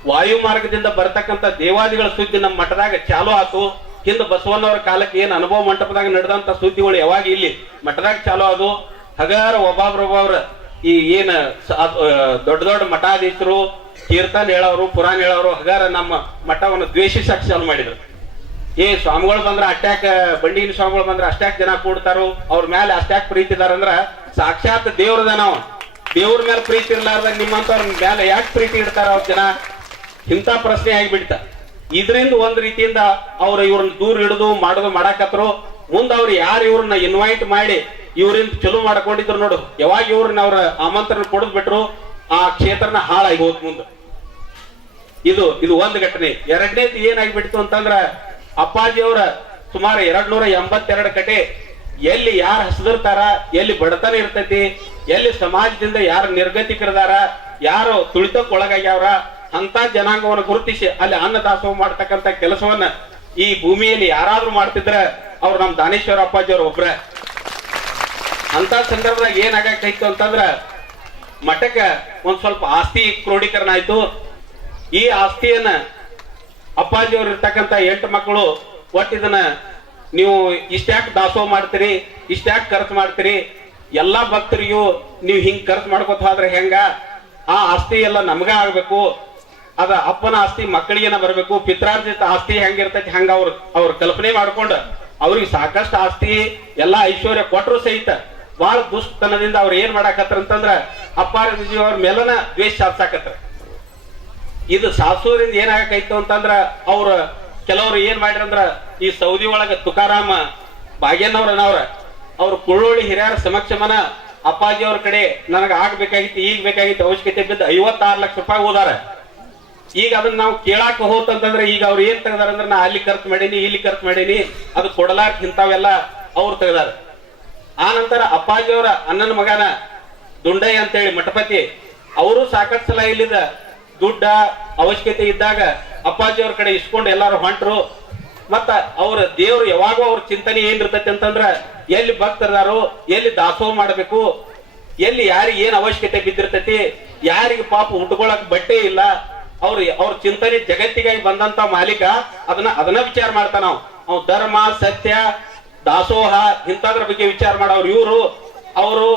ವಾಯು ಮಾರ್ಗದಿಂದ ಬರ್ತಕ್ಕಂಥ ದೇವಾದಿಗಳ ಸುದ್ದಿ ನಮ್ಮ ಮಠದಾಗ ಚಾಲು ಆತು. ಹಿಂದ ಬಸವಣ್ಣವರ ಕಾಲಕ್ಕೆ ಏನ್ ಅನುಭವ ಮಂಟಪದಾಗ ನಡೆದಂತ ಸುದ್ದಿಗಳು ಯಾವಾಗ ಇಲ್ಲಿ ಮಠದಾಗ ಚಾಲು ಆದು. ಹಗಾರ ಒಬ್ಬೊಬ್ರ ಈ ಏನ್ ದೊಡ್ಡ ದೊಡ್ಡ ಮಠಾಧೀಶರು ಕೀರ್ತನ ಹೇಳೋರು, ಪುರಾಣ ಹೇಳೋರು ಹಗಾರ ನಮ್ಮ ಮಠವನ್ನು ದ್ವೇಷಿಸಕ್ ಚಾಲು ಮಾಡಿದ್ರು. ಸ್ವಾಮಿಗಳು ಬಂದ್ರ ಅಟ್ಯಾಕ್, ಬಂಡಿಗಿನ ಸ್ವಾಮಿಗಳು ಬಂದ್ರ ಅಷ್ಟ್ಯಾಕ್ ಜನ ಕೂಡ್ತಾರೋ, ಅವ್ರ ಮೇಲೆ ಅಷ್ಟ್ಯಾಕ್ ಪ್ರೀತಿ ಇದಾರಂದ್ರ ಸಾಕ್ಷಾತ್ ದೇವ್ರದ ನಾವು ದೇವ್ರ ಮೇಲೆ ಪ್ರೀತಿ ಇರ್ಲಾರ್ದಾಗ ನಿಮ್ಮಂತವ್ರ ಮೇಲೆ ಯಾಕೆ ಪ್ರೀತಿ ಇಡ್ತಾರ ಅವ್ರ ಜನ? ಇಂಥ ಪ್ರಶ್ನೆ ಆಗಿಬಿಡ್ತ. ಇದರಿಂದ ಒಂದ್ ರೀತಿಯಿಂದ ಅವ್ರ ಇವ್ರನ್ನ ದೂರ ಹಿಡಿದು ಮಾಡೋದು ಮಾಡಾಕತ್ರು. ಮುಂದ ಅವ್ರು ಯಾರು ಇವ್ರನ್ನ ಇನ್ವೈಟ್ ಮಾಡಿ ಇವ್ರಿಂದ ಚಲೋ ಮಾಡ್ಕೊಂಡಿದ್ರು ನೋಡು, ಯಾವಾಗ ಇವ್ರನ್ನ ಅವ್ರ ಆಮಂತ್ರಣ ಕೊಡದ್ ಬಿಟ್ರು ಆ ಕ್ಷೇತ್ರನ ಹಾಳಾಗಿ ಹೋದ್ ಮುಂದೆ. ಇದು ಒಂದ್ ಘಟನೆ. ಎರಡನೇದು ಏನಾಗ್ಬಿಡ್ತು ಅಂತಂದ್ರ ಅಪ್ಪಾಜಿ ಅವರ ಸುಮಾರು 282 ಕಡೆ ಎಲ್ಲಿ ಯಾರು ಹಸದಿರ್ತಾರ, ಎಲ್ಲಿ ಬಡತನ ಇರ್ತೈತಿ, ಎಲ್ಲಿ ಸಮಾಜದಿಂದ ಯಾರು ನಿರ್ಗತಿಕರದಾರ, ಯಾರು ತುಳಿತಕ್ಕೆ ಒಳಗಾಗ್ಯಾವ್ರ ಅಂತ ಜನಾಂಗವನ್ನು ಗುರುತಿಸಿ ಅಲ್ಲಿ ಅನ್ನದಾಸೋಹ ಮಾಡ್ತಕ್ಕಂತ ಕೆಲಸವನ್ನ ಈ ಭೂಮಿಯಲ್ಲಿ ಯಾರಾದ್ರೂ ಮಾಡ್ತಿದ್ರ ಅವ್ರು ನಮ್ ದಾನೇಶ್ವರ ಅಪ್ಪಾಜಿ ಅವ್ರ ಒಬ್ರ. ಅಂತ ಸಂದರ್ಭದಾಗ ಏನಾಗಕ್ಕಾಯ್ತು ಅಂತಂದ್ರ ಮಠಕ್ಕ ಒಂದ್ ಸ್ವಲ್ಪ ಆಸ್ತಿ ಕ್ರೋಢೀಕರಣ ಆಯ್ತು. ಈ ಆಸ್ತಿಯನ್ನ ಅಪ್ಪಾಜಿ ಅವ್ರು ಇರ್ತಕ್ಕಂತ 8 ಮಕ್ಕಳು ಒಟ್ಟು ಇದನ್ನ ನೀವು ಇಷ್ಟ್ಯಾಕ್ ದಾಸೋಹ ಮಾಡ್ತೀರಿ, ಇಷ್ಟ್ಯಾಕ್ ಖರ್ಚು ಮಾಡ್ತೀರಿ, ಎಲ್ಲಾ ಭಕ್ತರಿಗೂ ನೀವು ಹಿಂಗ್ ಖರ್ಚು ಮಾಡ್ಕೊತ ಹೋದ್ರೆ ಹೆಂಗ, ಆ ಆಸ್ತಿ ಎಲ್ಲ ನಮ್ಗ ಆಗ್ಬೇಕು, ಅದ ಅಪ್ಪನ ಆಸ್ತಿ ಮಕ್ಕಳಿಗೆನ ಬರ್ಬೇಕು, ಪಿತ್ರಾರ್ಜಿತ ಆಸ್ತಿ ಹೆಂಗಿರ್ತೈತಿ ಹಂಗ ಅವ್ರ ಕಲ್ಪನೆ ಮಾಡ್ಕೊಂಡು ಅವ್ರಿಗೆ ಸಾಕಷ್ಟು ಆಸ್ತಿ ಎಲ್ಲಾ ಐಶ್ವರ್ಯ ಕೊಟ್ಟರು ಸಹಿತ ಬಹಳ ದುಷ್ಟತನದಿಂದ ಅವ್ರು ಏನ್ ಮಾಡಾಕತ್ರ ಅಂತಂದ್ರ ಅಪ್ಪಾಜಿ ಅವ್ರ ಮೇಲನ ದ್ವೇಷ ಸಾಧಿಸಾಕತ್ರ. ಇದು ಸಾಧಿಸೋದ್ರಿಂದ ಏನಾಗೈತು ಅಂತಂದ್ರ ಅವ್ರ ಕೆಲವ್ರು ಏನ್ ಮಾಡ್ರಂದ್ರ ಈ ಸೌದಿ ಒಳಗ ತುಕಾರಾಮ ಭಾಗ್ಯನವ್ರನವ್ರ ಅವ್ರ ಕುಳ್ಳೋಳಿ ಹಿರಿಯರ ಸಮಕ್ಷಮನ ಅಪ್ಪಾಜಿ ಅವ್ರ ಕಡೆ ನನಗ ಆಗ್ಬೇಕಾಗಿತ್ತು, ಈಗ ಬೇಕಾಗಿತ್ತು, ಅವಶ್ಯಕತೆ ಬಿದ್ದು 56 ಲಕ್ಷ ರೂಪಾಯಿ ಹೋದಾರ. ಈಗ ಅದನ್ನ ನಾವು ಕೇಳಾಕ ಹೋತಂತಂದ್ರೆ ಈಗ ಅವ್ರು ಏನ್ ತೆಗ್ದಾರ ಅಂದ್ರೆ ನಾ ಅಲ್ಲಿ ಖರ್ಚು ಮಾಡೀನಿ, ಇಲ್ಲಿ ಖರ್ಚು ಮಾಡೀನಿ, ಅದು ಕೊಡಲಾರ್ಕ ಇಂಥವೆಲ್ಲ ಅವ್ರು ತೆಗ್ದಾರ. ಆ ನಂತರ ಅಪ್ಪಾಜಿ ಅವರ ಅಣ್ಣನ ಮಗನ ದುಂಡಯ್ಯ ಅಂತೇಳಿ ಮಠಪತಿ ಅವರು ಸಾಕಷ್ಟು ಸಲ ಇಲ್ಲಿದ ದುಡ್ಡ ಅವಶ್ಯಕತೆ ಇದ್ದಾಗ ಅಪ್ಪಾಜಿ ಅವ್ರ ಕಡೆ ಇಸ್ಕೊಂಡು ಎಲ್ಲಾರು ಹೊಂಟ್ರು. ಮತ್ತ ಅವ್ರ ದೇವ್ರು ಯಾವಾಗೂ ಅವ್ರ ಚಿಂತನೆ ಏನಿರ್ತೈತಿ ಅಂತಂದ್ರ ಎಲ್ಲಿ ಭಕ್ತರದಾರು, ಎಲ್ಲಿ ದಾಸೋಹ ಮಾಡ್ಬೇಕು, ಎಲ್ಲಿ ಯಾರಿಗೆ ಏನ್ ಅವಶ್ಯಕತೆ ಬಿದ್ದಿರ್ತೈತಿ, ಯಾರಿಗೆ ಪಾಪ ಉಟ್ಕೊಳಕ್ ಬಟ್ಟೆ ಇಲ್ಲ, ಅವ್ರ ಚಿಂತನೆ ಜಗತ್ತಿಗಾಗಿ ಬಂದಂತ ಮಾಲೀಕ ಅದನ್ನ ವಿಚಾರ ಮಾಡ್ತಾನ. ಅವ್ ಧರ್ಮ ಸತ್ಯ ದಾಸೋಹ ಇಂಥದ್ರ ಬಗ್ಗೆ ವಿಚಾರ ಮಾಡೋರು ಅವರು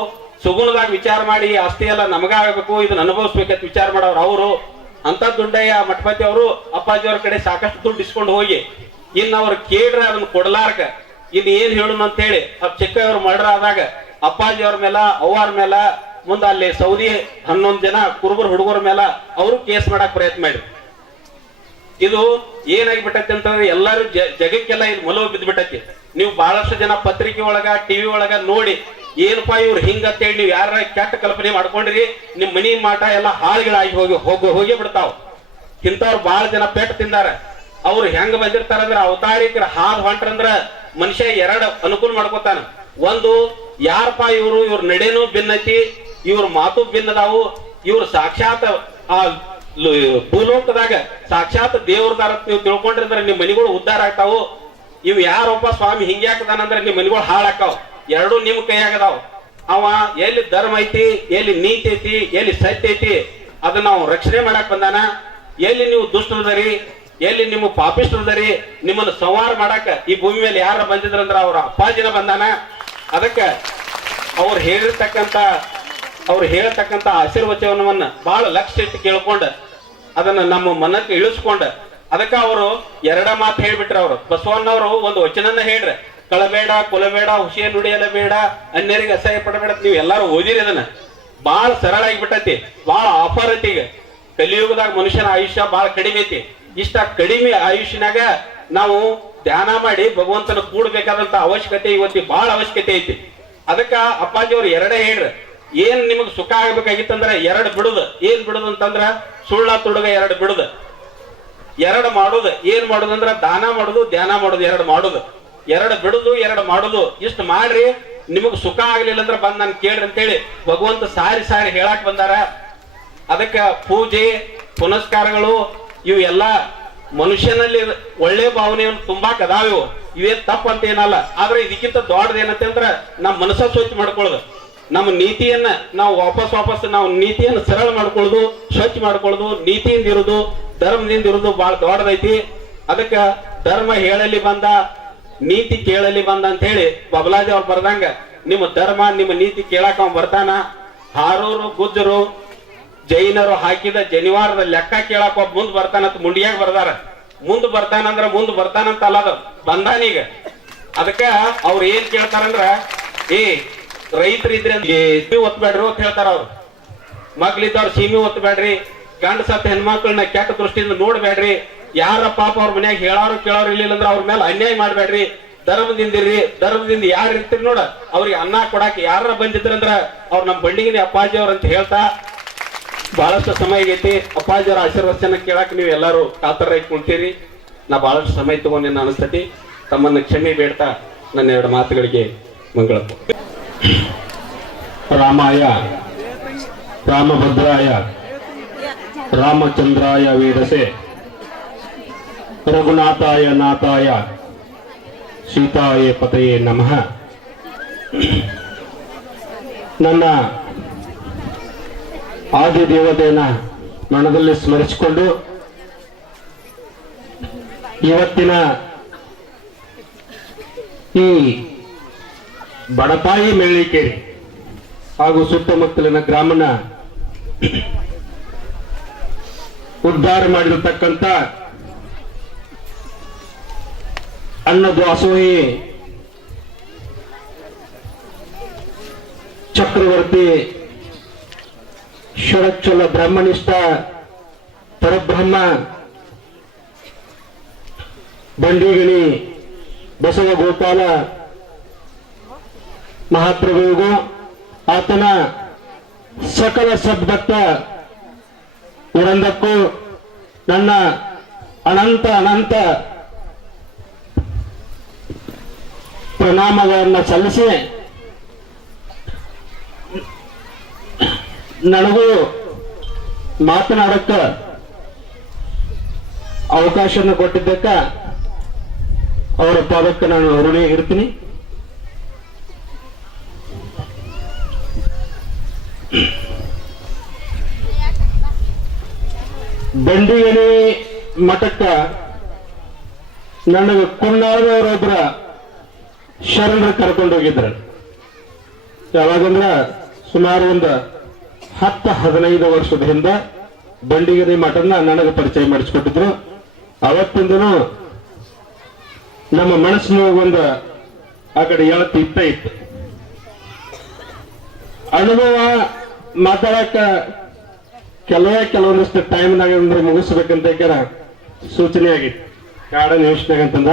ಸುಗುಣದಾಗ ವಿಚಾರ ಮಾಡಿ ಆಸ್ತಿ ಎಲ್ಲ ನಮಗಾಗಬೇಕು, ಇದನ್ನ ಅನುಭವಿಸ್ಬೇಕಂತ ವಿಚಾರ ಮಾಡೋರು ಅವರು. ಅಂತ ದುಡ್ಡಯ್ಯ ಮಠಪತಿ ಅವರು ಅಪ್ಪಾಜಿ ಅವ್ರ ಕಡೆ ಸಾಕಷ್ಟು ದುಡ್ಡು ಇಸ್ಕೊಂಡು ಹೋಗಿ ಇನ್ನು ಅವ್ರು ಕೇಳ್ರ ಅದನ್ನ ಕೊಡ್ಲಾರ್ಕ ಇನ್ ಏನ್ ಹೇಳುನ ಅಂತ ಹೇಳಿ ಅವ್ರ ಚಿಕ್ಕವ್ರ ಮರ್ಡರ್ ಆದಾಗ ಅಪ್ಪಾಜಿ ಅವ್ರ ಮೇಲ ಅವ್ರ ಮೇಲ ಮುಂದ ಅಲ್ಲಿ ಸೌದಿ 11 ಜನ ಕುರುಬರು ಹುಡುಗರ ಮೇಲ ಅವರು ಕೇಸ್ ಮಾಡಕ್ ಪ್ರಯತ್ನ ಮಾಡಿದ್ರು. ಇದು ಏನಾಗಿಬಿಟ್ಟೈತಿ ಅಂತಂದ್ರೆ ಎಲ್ಲಾರು ಜಗಕ್ಕೆಲ್ಲ ಇದು ಮಲವು ಬಿದ್ದ್ಬಿಟ್ಟೈತಿ. ನೀವು ಬಹಳಷ್ಟು ಜನ ಪತ್ರಿಕೆ ಒಳಗ ಟಿವಿ ಒಳಗ ನೋಡಿ ಏನಪ್ಪಾ ಇವ್ರು ಹಿಂಗಂತೇಳಿ ನೀವು ಯಾರ ಕೆಟ್ಟ ಕಲ್ಪನೆ ಮಾಡ್ಕೊಂಡ್ರಿ, ನಿಮ್ ಮನಿ ಮಾಟ ಎಲ್ಲ ಹಾಳುಗಳಾಗಿ ಹೋಗಿ ಬಿಡ್ತಾವ. ಇಂಥವ್ರು ಬಹಳ ಜನ ಪೆಟ್ಟು ತಿಂದಾರ. ಅವ್ರು ಹೆಂಗ್ ಬಂದಿರ್ತಾರ ಅಂದ್ರ ಅವತಾರಿಕರ ಹಾದ್ ಹೊಂಟ್ರಂದ್ರ ಮನುಷ್ಯ 2 ಅನುಕೂಲ ಮಾಡ್ಕೋತಾನ. ಒಂದು ಯಾರಪ್ಪ ಇವ್ರ ನಡೆನೂ ಭಿನ್ನೈತಿ, ಇವ್ರ ಮಾತು ಭಿನ್ನದಾವು, ಇವ್ರು ಸಾಕ್ಷಾತ್ ಆ ಭೂಲೋಕದಾಗ ಸಾಕ್ಷಾತ್ ದೇವ್ರದಾರ ನೀವು ತಿಳ್ಕೊಂಡ್ರಿ ಅಂದ್ರೆ ನಿಮ್ ಮನಿಗಳು ಉದ್ಧಾರ ಆಗ್ತಾವು. ಇವ್ ಯಾರೊಬ್ಬ ಸ್ವಾಮಿ ಹಿಂಗೆ ಹಾಕದಾನಂದ್ರೆ ನಿಮ್ ಮನಿಗಳು ಹಾಳಾಕಾವ್. 2 ನಿಮ್ ಕೈಯಾಗದಾವ್. ಅವ ಎಲ್ಲಿ ಧರ್ಮ ಐತಿ, ಎಲ್ಲಿ ನೀತಿ ಐತಿ, ಎಲ್ಲಿ ಸತ್ಯ ಐತಿ ಅದನ್ನ ನಾವು ರಕ್ಷಣೆ ಮಾಡಕ್ ಬಂದಾನ. ಎಲ್ಲಿ ನೀವು ದುಷ್ಟರದರಿ, ಎಲ್ಲಿ ನಿಮ್ಮ ಪಾಪಿಷ್ಟ್ರದರಿ, ನಿಮ್ಮನ್ನ ಸಂಹಾರ ಮಾಡಾಕ ಈ ಭೂಮಿ ಮೇಲೆ ಯಾರ ಬಂದಿದ್ರಂದ್ರ ಅವ್ರ ಅಪ್ಪಾಜಿನ ಬಂದಾನ. ಅದಕ್ಕ ಅವ್ರು ಹೇಳ್ತಕ್ಕಂತ ಆಶೀರ್ವಚನವನ್ನ ಬಹಳ ಲಕ್ಷ್ಯ ಇಟ್ಟು ಕೇಳ್ಕೊಂಡ ಅದನ್ನ ನಮ್ಮ ಮನಕ್ಕೆ ಇಳಿಸ್ಕೊಂಡ ಅದಕ್ಕ ಅವರು 2 ಮಾತು ಹೇಳ್ಬಿಟ್ರ. ಅವ್ರು ಬಸವಣ್ಣವರು ಒಂದು ವಚನನ್ನ ಹೇಳ್ರಿ, ಕಳಬೇಡ, ಕೊಲಬೇಡ, ಹುಷಿಯ ನುಡಿಯಲ ಬೇಡ, ಅನ್ಯರಿಗೆ ಅಸಹ್ಯ ಪಡಬೇಡ. ನೀವು ಎಲ್ಲಾರು ಓದಿರಿ. ಅದನ್ನ ಬಹಳ ಸರಳ ಆಗಿಬಿಟ್ಟೈತಿ, ಬಹಳ ಆಫರ್ ಐತಿ. ಈಗ ಕಲಿಯುಗದಾಗ ಮನುಷ್ಯನ ಆಯುಷ್ಯ ಬಹಳ ಕಡಿಮೆ ಐತಿ. ಇಷ್ಟ ಕಡಿಮೆ ಆಯುಷ್ಯನಾಗ ನಾವು ಧ್ಯಾನ ಮಾಡಿ ಭಗವಂತನ ಕೂಡ್ಬೇಕಾದಂತ ಅವಶ್ಯಕತೆ ಇವತ್ತಿ ಬಹಳ ಅವಶ್ಯಕತೆ ಐತಿ. ಅದಕ್ಕ ಅಪ್ಪಾಜಿ ಅವ್ರು 2 ಹೇಳ್ರಿ. ಏನ್ ನಿಮಗ್ ಸುಖ ಆಗ್ಬೇಕಾಗಿತ್ತಂದ್ರ 2 ಬಿಡುದು. ಏನ್ ಬಿಡುದು ಅಂತಂದ್ರ ಸುಳ್ಳ ತುಡುಗ 2 ಬಿಡುದು. 2 ಮಾಡುದು. ಏನ್ ಮಾಡುದಂದ್ರ ದಾನ ಮಾಡುದು, ಧ್ಯಾನ ಮಾಡುದು. 2 ಮಾಡುದು, 2 ಬಿಡುದು, 2 ಮಾಡುದು. ಇಷ್ಟು ಮಾಡ್ರಿ, ನಿಮಗ್ ಸುಖ ಆಗ್ಲಿಲ್ಲ ಅಂದ್ರ ಬಂದ್ ನನ್ ಕೇಳ್ರಿ ಅಂತೇಳಿ ಭಗವಂತ ಸಾರಿ ಹೇಳಾಕ್ ಬಂದಾರ. ಅದಕ್ಕ ಪೂಜೆ ಪುನಸ್ಕಾರಗಳು ಇವು ಎಲ್ಲಾ ಮನುಷ್ಯನಲ್ಲಿ ಒಳ್ಳೆ ಭಾವನೆಯನ್ನು ತುಂಬಾಕ್ ಅದಾವ. ಇವೇನ್ ತಪ್ಪ ಅಂತ ಏನಲ್ಲ. ಆದ್ರೆ ಇದಕ್ಕಿಂತ ದೊಡ್ಡದ ಏನಂತ ಅಂದ್ರ ನಮ್ಮ ಮನಸ್ಸ ಸ್ವಚ್ಛ ಮಾಡ್ಕೊಳ್ಳೋದು, ನಮ್ಮ ನೀತಿಯನ್ನ ನಾವು ವಾಪಸ್ ನಾವು ನೀತಿಯನ್ನ ಸರಳ ಮಾಡ್ಕೊಳ್ಳೋದು, ಸ್ವಚ್ಛ ಮಾಡ್ಕೊಳ್ಳೋದು, ನೀತಿಯಿಂದ ಇರುದು, ಧರ್ಮದಿಂದ ಇರುದು ಬಹಳ ದೊಡ್ಡದೈತಿ. ಅದಕ್ಕ ಧರ್ಮ ಹೇಳಲಿ ಬಂದ, ನೀತಿ ಕೇಳಲಿ ಬಂದ ಅಂತ ಹೇಳಿ ಬಬಲಾಜಿ ಅವ್ರು ಬರ್ದಂಗ ನಿಮ್ಮ ಧರ್ಮ ನಿಮ್ಮ ನೀತಿ ಕೇಳಾಕ ಅವ್ ಬರ್ತಾನ. ಹಾರೂರು ಗುಜ್ಜರು ಜೈನರು ಹಾಕಿದ ಜನಿವಾರದ ಲೆಕ್ಕ ಕೇಳಾಕ ಒಬ್ಬ ಮುಂದ್ ಬರ್ತಾನಂತ ಮುಂಡಿಯಾಗ ಬರ್ದಾರ. ಮುಂದ್ ಬರ್ತಾನಂದ್ರ ಮುಂದ್ ಬರ್ತಾನಂತ ಅಲ್ಲದ ಬಂದಾನೀಗ. ಅದಕ್ಕ ಅವ್ರು ಏನ್ ಕೇಳ್ತಾರಂದ್ರ ರೈತರಿದ್ರೆ ಒತ್ಬೇಡ್ರು ಅಂತ ಹೇಳ್ತಾರ. ಅವ್ರು ಮಕ್ಳಿದ್ದವ್ರು ಸೀಮೆ ಒತ್ತಬೇಡ್ರಿ, ಗಂಡ ಸತ್ತ ಹೆಣ್ಮಕ್ಳನ್ನ ಕೆಟ್ಟ ದೃಷ್ಟಿಯಿಂದ ನೋಡ್ಬೇಡ್ರಿ, ಯಾರ ಪಾಪ ಅವ್ರ ಮನ್ಯಾಗ ಹೇಳೋರು ಕೇಳೋರು ಇರ್ಲಿಲ್ಲ ಅಂದ್ರೆ ಅವ್ರ ಮೇಲೆ ಅನ್ಯಾಯ ಮಾಡ್ಬೇಡ್ರಿ, ಧರ್ಮದಿಂದಿರ್ರಿ, ಧರ್ಮದಿಂದ ಯಾರು ಇರ್ತೀರಿ ನೋಡ ಅವ್ರಿಗೆ ಅನ್ನ ಕೊಡಾಕ ಯಾರ ಬಂದಿದ್ರಂದ್ರ ಅವ್ರು ನಮ್ಮ ಬಂಡಿಗಿನಿ ಅಪ್ಪಾಜಿ ಅವ್ರ ಅಂತ ಹೇಳ್ತಾ ಬಹಳಷ್ಟು ಸಮಯ ಆಗೈತಿ. ಅಪ್ಪಾಜಿ ಅವ್ರ ಆಶೀರ್ವಚನ ಕೇಳಾಕ ನೀವು ಎಲ್ಲಾರು ಕಾತರಾಗಿ ಕುಂತೀರಿ. ನಾ ಬಹಳಷ್ಟು ಸಮಯ ತಗೊಂಡೇನ ಅನಿಸ್ತತಿ. ತಮ್ಮನ್ನ ಕ್ಷಮೆ ಬೇಡ್ತಾ ನನ್ನ ಎರಡು ಮಾತುಗಳಿಗೆ ಮಂಗಳ. ರಾಮಾಯ ರಾಮಭದ್ರಾಯ ರಾಮಚಂದ್ರಾಯ ವೇದಸೆ ರಘುನಾಥಾಯ ನಾಥಾಯ ಸೀತಾಯ ಪತಯೇ ನಮಃ. ನನ್ನ ಆದಿ ದೇವತೆಯನ್ನ ಮನದಲ್ಲಿ ಸ್ಮರಿಸಿಕೊಂಡು ಇವತ್ತಿನ ಈ ಬಡಪಾಯಿ ಮೆಳ್ಳಿಕೇರಿ ಹಾಗೂ ಸುತ್ತಮುತ್ತಲಿನ ಗ್ರಾಮನ ಉದ್ಧಾರ ಮಾಡಿರತಕ್ಕಂಥ ಅನ್ನದಾಸೋಹಿ ಚಕ್ರವರ್ತಿ ಷಡಚ್ಚಲ ಬ್ರಹ್ಮನಿಷ್ಠ ಪರಬ್ರಹ್ಮ ಬಂಡಿಗಿಣಿ ಬಸವ ಗೋಪಾಲ ಮಹಾಪ್ರಭುವಿಗೂ ಆತನ ಸಕಲ ಸದ್ಭಕ್ತ ವೃಂದಕ್ಕೂ ನನ್ನ ಅನಂತ ಅನಂತ ಪ್ರಣಾಮಗಳನ್ನು ಸಲ್ಲಿಸಿ ನನಗೂ ಮಾತನಾಡಕ್ಕ ಅವಕಾಶವನ್ನು ಕೊಟ್ಟಿದ್ದಕ್ಕ ಅವರ ಪಾದಕ್ಕೆ ನಾನು ಋಣಿಯಾಗಿರ್ತೀನಿ. ಬಂಡಿಗಣಿ ಮಠಕ್ಕ ನನಗೆ ಕುನ್ನಾಳದವರೊಬ್ಬರ ಶರಣರು ಕರ್ಕೊಂಡು ಹೋಗಿದ್ರು. ಯಾವಾಗಂದ್ರ ಸುಮಾರು ಒಂದು 10-15 ವರ್ಷದ ಹಿಂದೆ ಬಂಡಿಗಣಿ ಮಠನ ನನಗೆ ಪರಿಚಯ ಮಾಡಿಸ್ಕೊಟ್ಟಿದ್ರು. ಅವತ್ತಿಂದನೂ ನಮ್ಮ ಮನಸ್ಸಿನ ಒಂದು ಆ ಕಡೆ ಎಳತಿ ಇತ್ತು. ಅನುಭವ ಮಾತಾಡಕ ಕೆಲವೊಂದಿಷ್ಟು ಟೈಮ್ನಾಗ ಅಂದ್ರೆ ಮುಗಿಸ್ಬೇಕಂತ ಸೂಚನೆ ಆಗಿತ್ತು. ಕಾಡ ನಿಮಿಷನಾಗಂತಂದ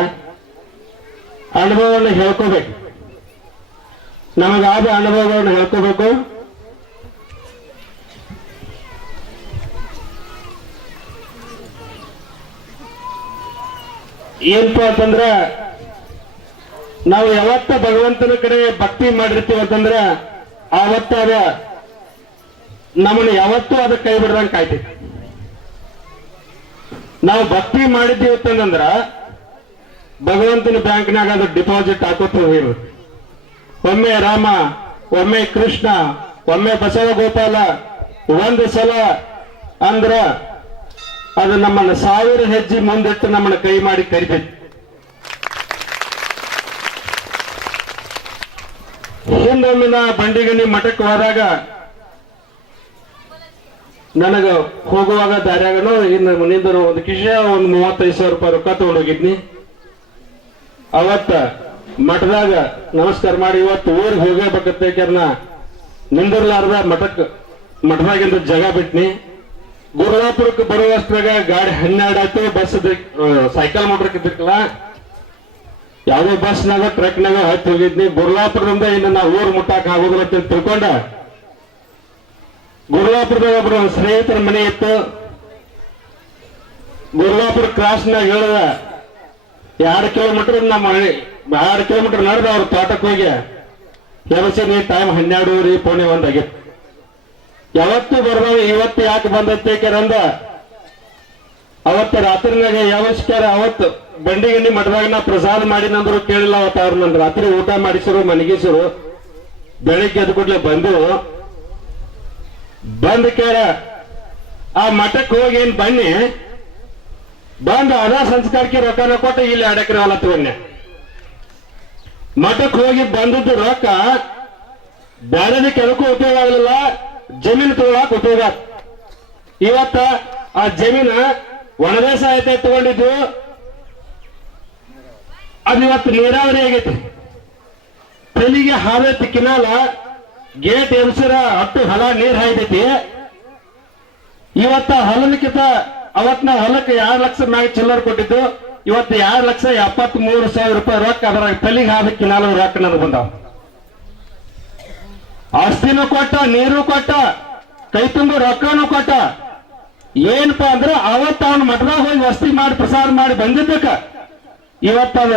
ಅನುಭವವನ್ನು ಹೇಳ್ಕೋಬೇಕು. ನಮಗಾದ ಅನುಭವಗಳನ್ನು ಹೇಳ್ಕೋಬೇಕು. ಏನಪ್ಪ ಅಂತಂದ್ರ ನಾವು ಯಾವತ್ತ ಭಗವಂತನ ಕಡೆ ಭಕ್ತಿ ಮಾಡಿರ್ತೀವಿ ಅಂತಂದ್ರ ಆವತ್ತ ಅದ ನಮ್ಮನ್ನ ಯಾವತ್ತೂ ಅದ ಕೈ ಬಿಡ್ದಂಗ್ ಕಾಯ್ತೈತಿ. ನಾವು ಭಕ್ತಿ ಮಾಡಿದ್ದೀವಿ ಅಂತಂದ್ರ ಭಗವಂತನ ಬ್ಯಾಂಕ್ನಾಗ ಅದು ಡಿಪಾಸಿಟ್ ಹಾಕೋತ ಹೋಗಿರುತ್ತೆ. ಒಮ್ಮೆ ರಾಮ, ಒಮ್ಮೆ ಕೃಷ್ಣ, ಒಮ್ಮೆ ಬಸವ ಗೋಪಾಲ, ಒಂದು ಸಲ ಅಂದ್ರ ಅದು ನಮ್ಮನ್ನ 1000 ಹೆಜ್ಜೆ ಮುಂದಿಟ್ಟು ನಮ್ಮನ್ನ ಕೈ ಮಾಡಿ ಕರಿತೈತಿ. ಹಿಂದೊಮ್ಮೆ ನಾ ಬಂಡಿಗಣಿ ಮಠಕ್ಕೆ ಹೋದಾಗ ನನಗ ಹೋಗುವಾಗ ದಾರ್ಯಾಗನು ಇನ್ನು ಮನೆಯಿಂದ ಒಂದು ಕಿಶ ಒಂದು 35,000 ರೂಪಾಯಿ ರೊಕ್ಕ ತಗೊಂಡೋಗಿದ್ನಿ. ಅವತ್ತ ಮಠದಾಗ ನಮಸ್ಕಾರ ಮಾಡಿ ಇವತ್ತು ಊರಿಗೆ ಹೋಗಬೇಕಂತ ನಿಂದಿರ್ಲಾರ್ದ ಮಠದಾಗಿಂದ ಜಾಗ ಬಿಟ್ನಿ. ಗುರುವಾಪುರಕ್ಕೆ ಬರುವಷ್ಟ್ರಾಗ ಗಾಡಿ 12 ಆಯ್ತು. ಬಸ್ ಸೈಕಲ್ ಮೋಟರ್ ಇದ್ದಿರ್ಕಲ್ಲ, ಯಾವುದೋ ಬಸ್ನಾಗ ಟ್ರಕ್ನಾಗ ಹತ್ತಿ ಹೋಗಿದ್ನಿ. ಗುರುವಾಪುರದಿಂದ ಇನ್ನು ನಾ ಊರು ಮುಟ್ಟಾಕ ಆಗೋದಿಲ್ಲ ಅಂತ ತಿಳ್ಕೊಂಡ ಗುರುವಾಪುರದಾಗ ಒಬ್ರು ಸ್ನೇಹಿತರ ಮನೆ ಇತ್ತು. ಗುರುವಾಪುರ ಕ್ರಾಸ್ನಾಗ ಹೇಳಿದ 2 ಕಿಲೋಮೀಟರ್ ನಮ್ಮ 2 ಕಿಲೋಮೀಟರ್ ನಡೆದ ಅವ್ರ ತೋಟಕ್ಕೆ ಹೋಗಿ ನೀ ಟೈಮ್ 12:15 ಆಗಿತ್ತು. ಯಾವತ್ತು ಬರ್ದಾವ ಇವತ್ತು ಯಾಕೆ ಬಂದೈತೆ ಅಂದ ಅವತ್ತ ರಾತ್ರಿನಾಗ ಯಾವಸ್ಕಾರ ಅವತ್ತು ಬಂಡಿಗಣ್ಣಿ ಮಠದಾಗ ನಾ ಪ್ರಸಾದ ಮಾಡಿನಂದ್ರು ಕೇಳಿಲ್ಲ. ಅವತ್ತು ಅವ್ರು ನನ್ನ ರಾತ್ರಿ ಊಟ ಮಾಡಿಸರು, ಮನಗಿಸರು. ಬೆಳಿಗ್ಗೆ ಎದ್ದು ಕೂಡಲೇ ಬಂದ ಕೇಳ ಆ ಮಠಕ್ಕೆ ಹೋಗಿ ಏನ್ ಬನ್ನಿ ಬಂದು ಅದ ಸಂಸ್ಕಾರಕ್ಕೆ ರೊಕ್ಕನ ಕೊಟ್ಟು ಇಲ್ಲಿ 2 ಎಕರೆ ಹೊಲ ತಗೊಂಡೆ. ಮಠಕ್ಕೆ ಹೋಗಿ ಬಂದದ್ದು ರೊಕ್ಕ ಬ್ಯಾರದಿ ಕೆಲಕ್ಕೂ ಉಪಯೋಗ ಆಗಲಿಲ್ಲ, ಜಮೀನು ತಗೊಳಕ್ ಉಪಯೋಗ. ಇವತ್ತ ಆ ಜಮೀನ ಒಣಬೇಸಾಯ ತಗೊಂಡಿದ್ದು ಅದು ಇವತ್ತು ನೀರಾವರಿ ಆಗೈತಿ. ತಲೆಗೆ ಹಾರೈತಿ ಕಿನಾಲ ಗೇಟ್ ಎಬ್ಸರ 10 ಹೊಲ ನೀರ್ ಹಾಯ್ತೈತಿ. ಇವತ್ತ ಹೊಲಕ್ಕಿಂತ ಅವತ್ ನಾವು ಹೊಲಕ್ಕೆ 2 ಲಕ್ಷ ಮ್ಯಾಗ ಚಿಲ್ಲರ್ ಕೊಟ್ಟಿದ್ದು, ಇವತ್ತು 2,73,000 ರೂಪಾಯಿ ರೊಕ್ಕ ಅದ್ರಾಗ ತಲೆಗೆ ಹಾಕಿ 4 ರೊಕ್ಕ ನನಗೆ ಬಂದಾವ. ಆಸ್ತಿನೂ ಕೊಟ್ಟ, ನೀರು ಕೊಟ್ಟ, ಕೈ ತುಂಬ ರೊಕ್ಕನೂ ಕೊಟ್ಟ. ಏನಪ್ಪಾ ಅಂದ್ರೆ ಅವತ್ತು ಅವನ ಮಠದಾಗ ಹೋಗಿ ವಸ್ತಿ ಮಾಡಿ ಪ್ರಸಾದ ಮಾಡಿ ಬಂದಿದ್ದಕ್ಕ ಇವತ್ತದ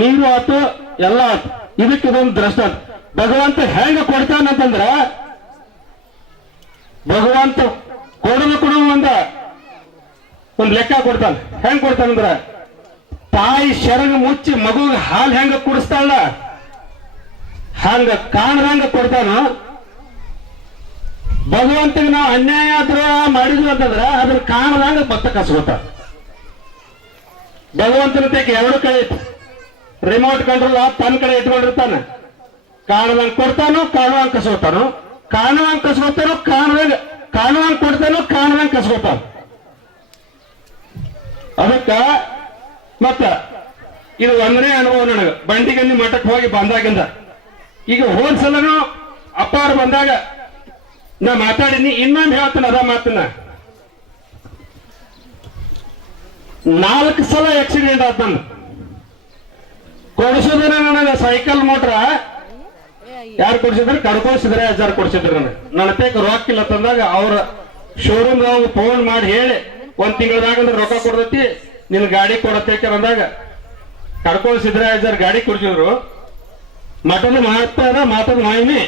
ನೀರು ಆತು, ಎಲ್ಲ ಆತು. ಇದಕ್ಕೆ ಇದೊಂದು ದೃಷ್ಟ. ಭಗವಂತ ಹೆಂಗ ಕೊಡ್ತಾನಂತಂದ್ರ, ಭಗವಂತ ಕೊಡಲು ಕೂಡ ಒಂದ್ ಲೆಕ್ಕ ಕೊಡ್ತಾನೆ. ಹೆಂಗ್ ಕೊಡ್ತಾನಂದ್ರ, ತಾಯಿ ಶರಗ ಮುಚ್ಚಿ ಮಗುಗ ಹಾಲು ಹೆಂಗ ಕುಡಿಸ್ತಾಳ ಹಂಗ ಕಾಣದಂಗ ಕೊಡ್ತಾನ. ಭಗವಂತಗೆ ನಾವು ಅನ್ಯಾಯ ಆದ್ರ ಮಾಡಿದ್ವಿ ಅಂತಂದ್ರ ಅದ್ರ ಕಾಣದಂಗ ಭಕ್ತ ಕಸ್ಕೊತಾನ. ಭಗವಂತನ ತೆಗೆ 2 ಕಡೆ ಇತ್ತು. ರಿಮೋಟ್ ಕಂಟ್ರೋಲ್ ತನ್ನ ಕಡೆ ಇಟ್ಕೊಂಡಿರ್ತಾನೆ. ಕಾಣದಂಗ ಕೊಡ್ತಾನೋ, ಕಾಣುವಂಗ ಕಸ್ಕೊತಾನು, ಕಾಣುವಂಗ ಕಸ್ಕೊತಾನೋ, ಕಾಣುವಂಗ ಕೊಡ್ತಾನೋ, ಕಾಣದಂಗ ಕಸ್ಕೊತಾನ. ಅದಕ್ಕ ಮತ್ತ ಇದು ಒಂದನೇ ಅನುಭವ ನನಗ ಬಂಡಿಗನ್ನಿ ಮಠಕ್ಕೆ ಹೋಗಿ ಬಂದಾಗಿಂದ. ಈಗ ಹೋದ್ಸಲನು ಅಪ್ಪ ಅವ್ರು ಬಂದಾಗ ನಾ ಮಾತಾಡಿನಿ, ಇನ್ನೊಂದು ಹೇಳ್ತಾನೆ ಅದ ಮಾತನ್ನ. 4 ಸಲ ಆಕ್ಸಿಡೆಂಟ್ ಆತ. ನನ್ನ ಕೊಡಿಸಿದ್ರೆ ನನಗ ಸೈಕಲ್ ಮೋಟ್ರ ಯಾರು ಕೊಡಿಸಿದ್ರೆ ಕಡ್ಕೊಳ್ಸಿದ್ರೆ ಅಜ್ಜಾರು ಕೊಡಿಸಿದ್ರು. ನನ್ನ ತೇಕ ರೊಕ್ಕ ಇಲ್ಲ ತಂದಾಗ ಅವ್ರ ಶೋರೂಮ್ ಫೋನ್ ಮಾಡಿ ಹೇಳಿ 1 ತಿಂಗಳದಾಗ ಅಂದ್ರೆ ರೊಕ್ಕ ಕೊಡ್ತೈತಿ, ನಿನ್ ಗಾಡಿ ಕೊಡತೇಕೆ ಬಂದಾಗ ಕಡ್ಕೊಳ್ಸಿದ್ರೆ ಅಜ್ಜಾರು ಗಾಡಿ ಕೊಡಿಸಿದ್ರು. ಮಠದ ಮಹತ್ವ ಮಾತದ ಮಾಹಿನಿ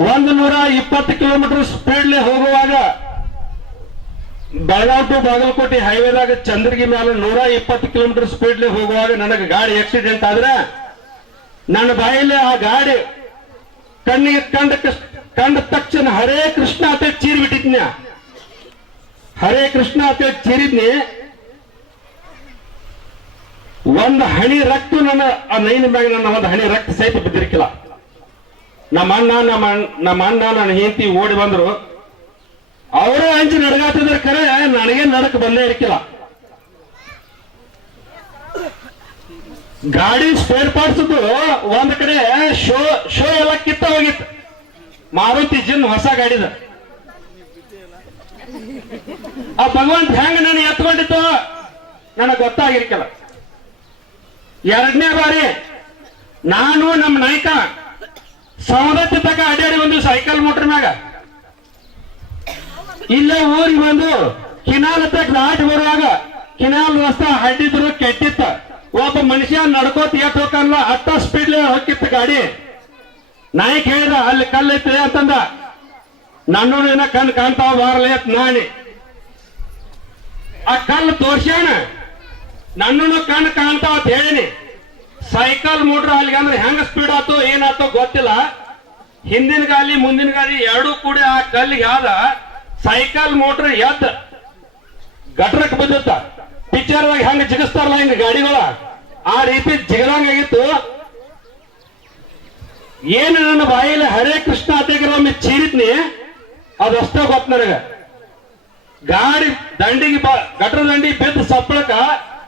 120 ಕಿಲೋಮೀಟರ್ ಸ್ಪೀಡ್ಲೆ ಹೋಗುವಾಗ ಬೆಳಗಾವ್ ಟು ಬಾಗಲಕೋಟೆ ಹೈವೇದಾಗ ಚಂದ್ರಗಿ ಮೇಲೆ 120 ಕಿಲೋಮೀಟರ್ ಸ್ಪೀಡ್ಲೆ ಹೋಗುವಾಗ ನನಗೆ ಗಾಡಿ ಆಕ್ಸಿಡೆಂಟ್ ಆದ್ರೆ ನನ್ನ ಬಾಯಲ್ಲಿ ಆ ಗಾಡಿ ಕಣ್ಣಿಗೆ ಕಂಡ ತಕ್ಷಣ ಹರೇ ಕೃಷ್ಣ ಅಂತ ಚೀರಿ ಬಿಟ್ಟಿದ್ನ. ಹರೇ ಕೃಷ್ಣ ಅಂತ ಚೀರಿದ್ನಿ. 1 ಹನಿ ರಕ್ತ ನನ್ನ ಆ ನೈನ ಮ್ಯಾಗ ನನ್ನ 1 ಹನಿ ರಕ್ತ ಸಹಿತ ಬಿದ್ದಿರ್ಕಿಲ್ಲ. ನಮ್ಮ ಅಣ್ಣ ನನ್ನ ಹೆಂಡತಿ ಓಡಿ ಬಂದ್ರು. ಅವರೇ ಅಂಚಿ ನಡಗಾತಿದ್ರೆ ಕರೆ ನನಗೆ ನಡಕ್ ಬಂದೇ ಇರ್ಕಿಲ್ಲ. ಗಾಡಿ ಸ್ಪೇರ್ ಪಾರ್ಟ್ಸ್ ಒಂದ್ ಕಡೆ ಶೋ ಎಲ್ಲ ಕಿತ್ತ ಹೋಗಿತ್ತು. ಮಾರುತಿ ಜಿನ್ ಹೊಸ ಗಾಡಿದ. ಆ ಭಗವಂತ ಹೆಂಗ ನಾನು ಎತ್ಕೊಂಡಿತ್ತು ನನಗೆ ಗೊತ್ತಾಗಿರ್ಕಿಲ್ಲ. 2ನೇ ಬಾರಿ ನಾನು ನಮ್ಮ ನಾಯಕ ಸವದತ್ತಿ ತಕ ಅಡ್ಯಾಡಿ ಬಂದು ಸೈಕಲ್ ಮೋಟರ್ ಮ್ಯಾಗ ಇಲ್ಲೇ ಊರಿಗೆ ಬಂದು ಕಿನಾಲ್ ತಕ್ಕ ದಾಟಿ ಬರುವಾಗ ಕಿನಾಲ್ ರಸ್ತೆ ಹಡ್ಡಿದ್ರು ಕೆಟ್ಟಿತ್ತ. ಒಬ್ಬ ಮನುಷ್ಯ ನಡ್ಕೋತ ಎಟ್ ಹೋಗಲ್ಲ, ಅಟ್ಟ ಸ್ಪೀಡ್ ಹೋಗಿತ್ತು ಗಾಡಿ. ನಾಯಕ್ ಹೇಳಿದ ಅಲ್ಲಿ ಕಲ್ಲೈತೆ ಅಂತಂದ. ನನ್ನೂ ಏನ ಕಣ್ ಕಾಣ್ತಾವ ಬಾರಲೇ ಅಂತ ನಾಣಿ. ಆ ಕಲ್ಲು ತೋರ್ಸ್ಯಾಣ, ನನ್ನೂ ಕಣ್ ಕಾಣ್ತಾವ ಅಂತ ಹೇಳಿನಿ. ಸೈಕಲ್ ಮೋಟ್ರ್ ಅಲ್ಲಿಗೆ ಅಂದ್ರೆ ಹೆಂಗ ಸ್ಪೀಡ್ ಆತೋ ಏನಾತೋ ಗೊತ್ತಿಲ್ಲ. ಹಿಂದಿನ ಗಾಲಿ ಮುಂದಿನ ಗಾಲಿ 2 ಕೂಡಿ ಆ ಕಲ್ಲಿಗೆ ಆದ ಸೈಕಲ್ ಮೋಟ್ರ್ ಎದ್ದ ಗಟ್ರಕ್ ಬಿದ್ದಿತ್ತ. ಪಿಕ್ಚರ್ದಾಗ ಹೆಂಗ ಜಿಗಿಸ್ತಾರಲ್ಲ ಹಿಂಗ ಗಾಡಿಗಳ ಆ ರೀತಿ ಜಿಗದಂಗಾಗಿತ್ತು. ಏನು ನನ್ನ ಬಾಯಲ್ಲಿ ಹರೇ ಕೃಷ್ಣ ಅತೆಗಿರೊಮ್ಮೆ ಚೀರಿದ್ನಿ, ಅದಷ್ಟೇ ಗೊತ್ತ ನನಗ. ಗಾಡಿ ದಂಡಿಗೆ ಗಟ್ರ ದಂಡಿ ಬಿದ್ದು ಸಪ್ಪಳಕ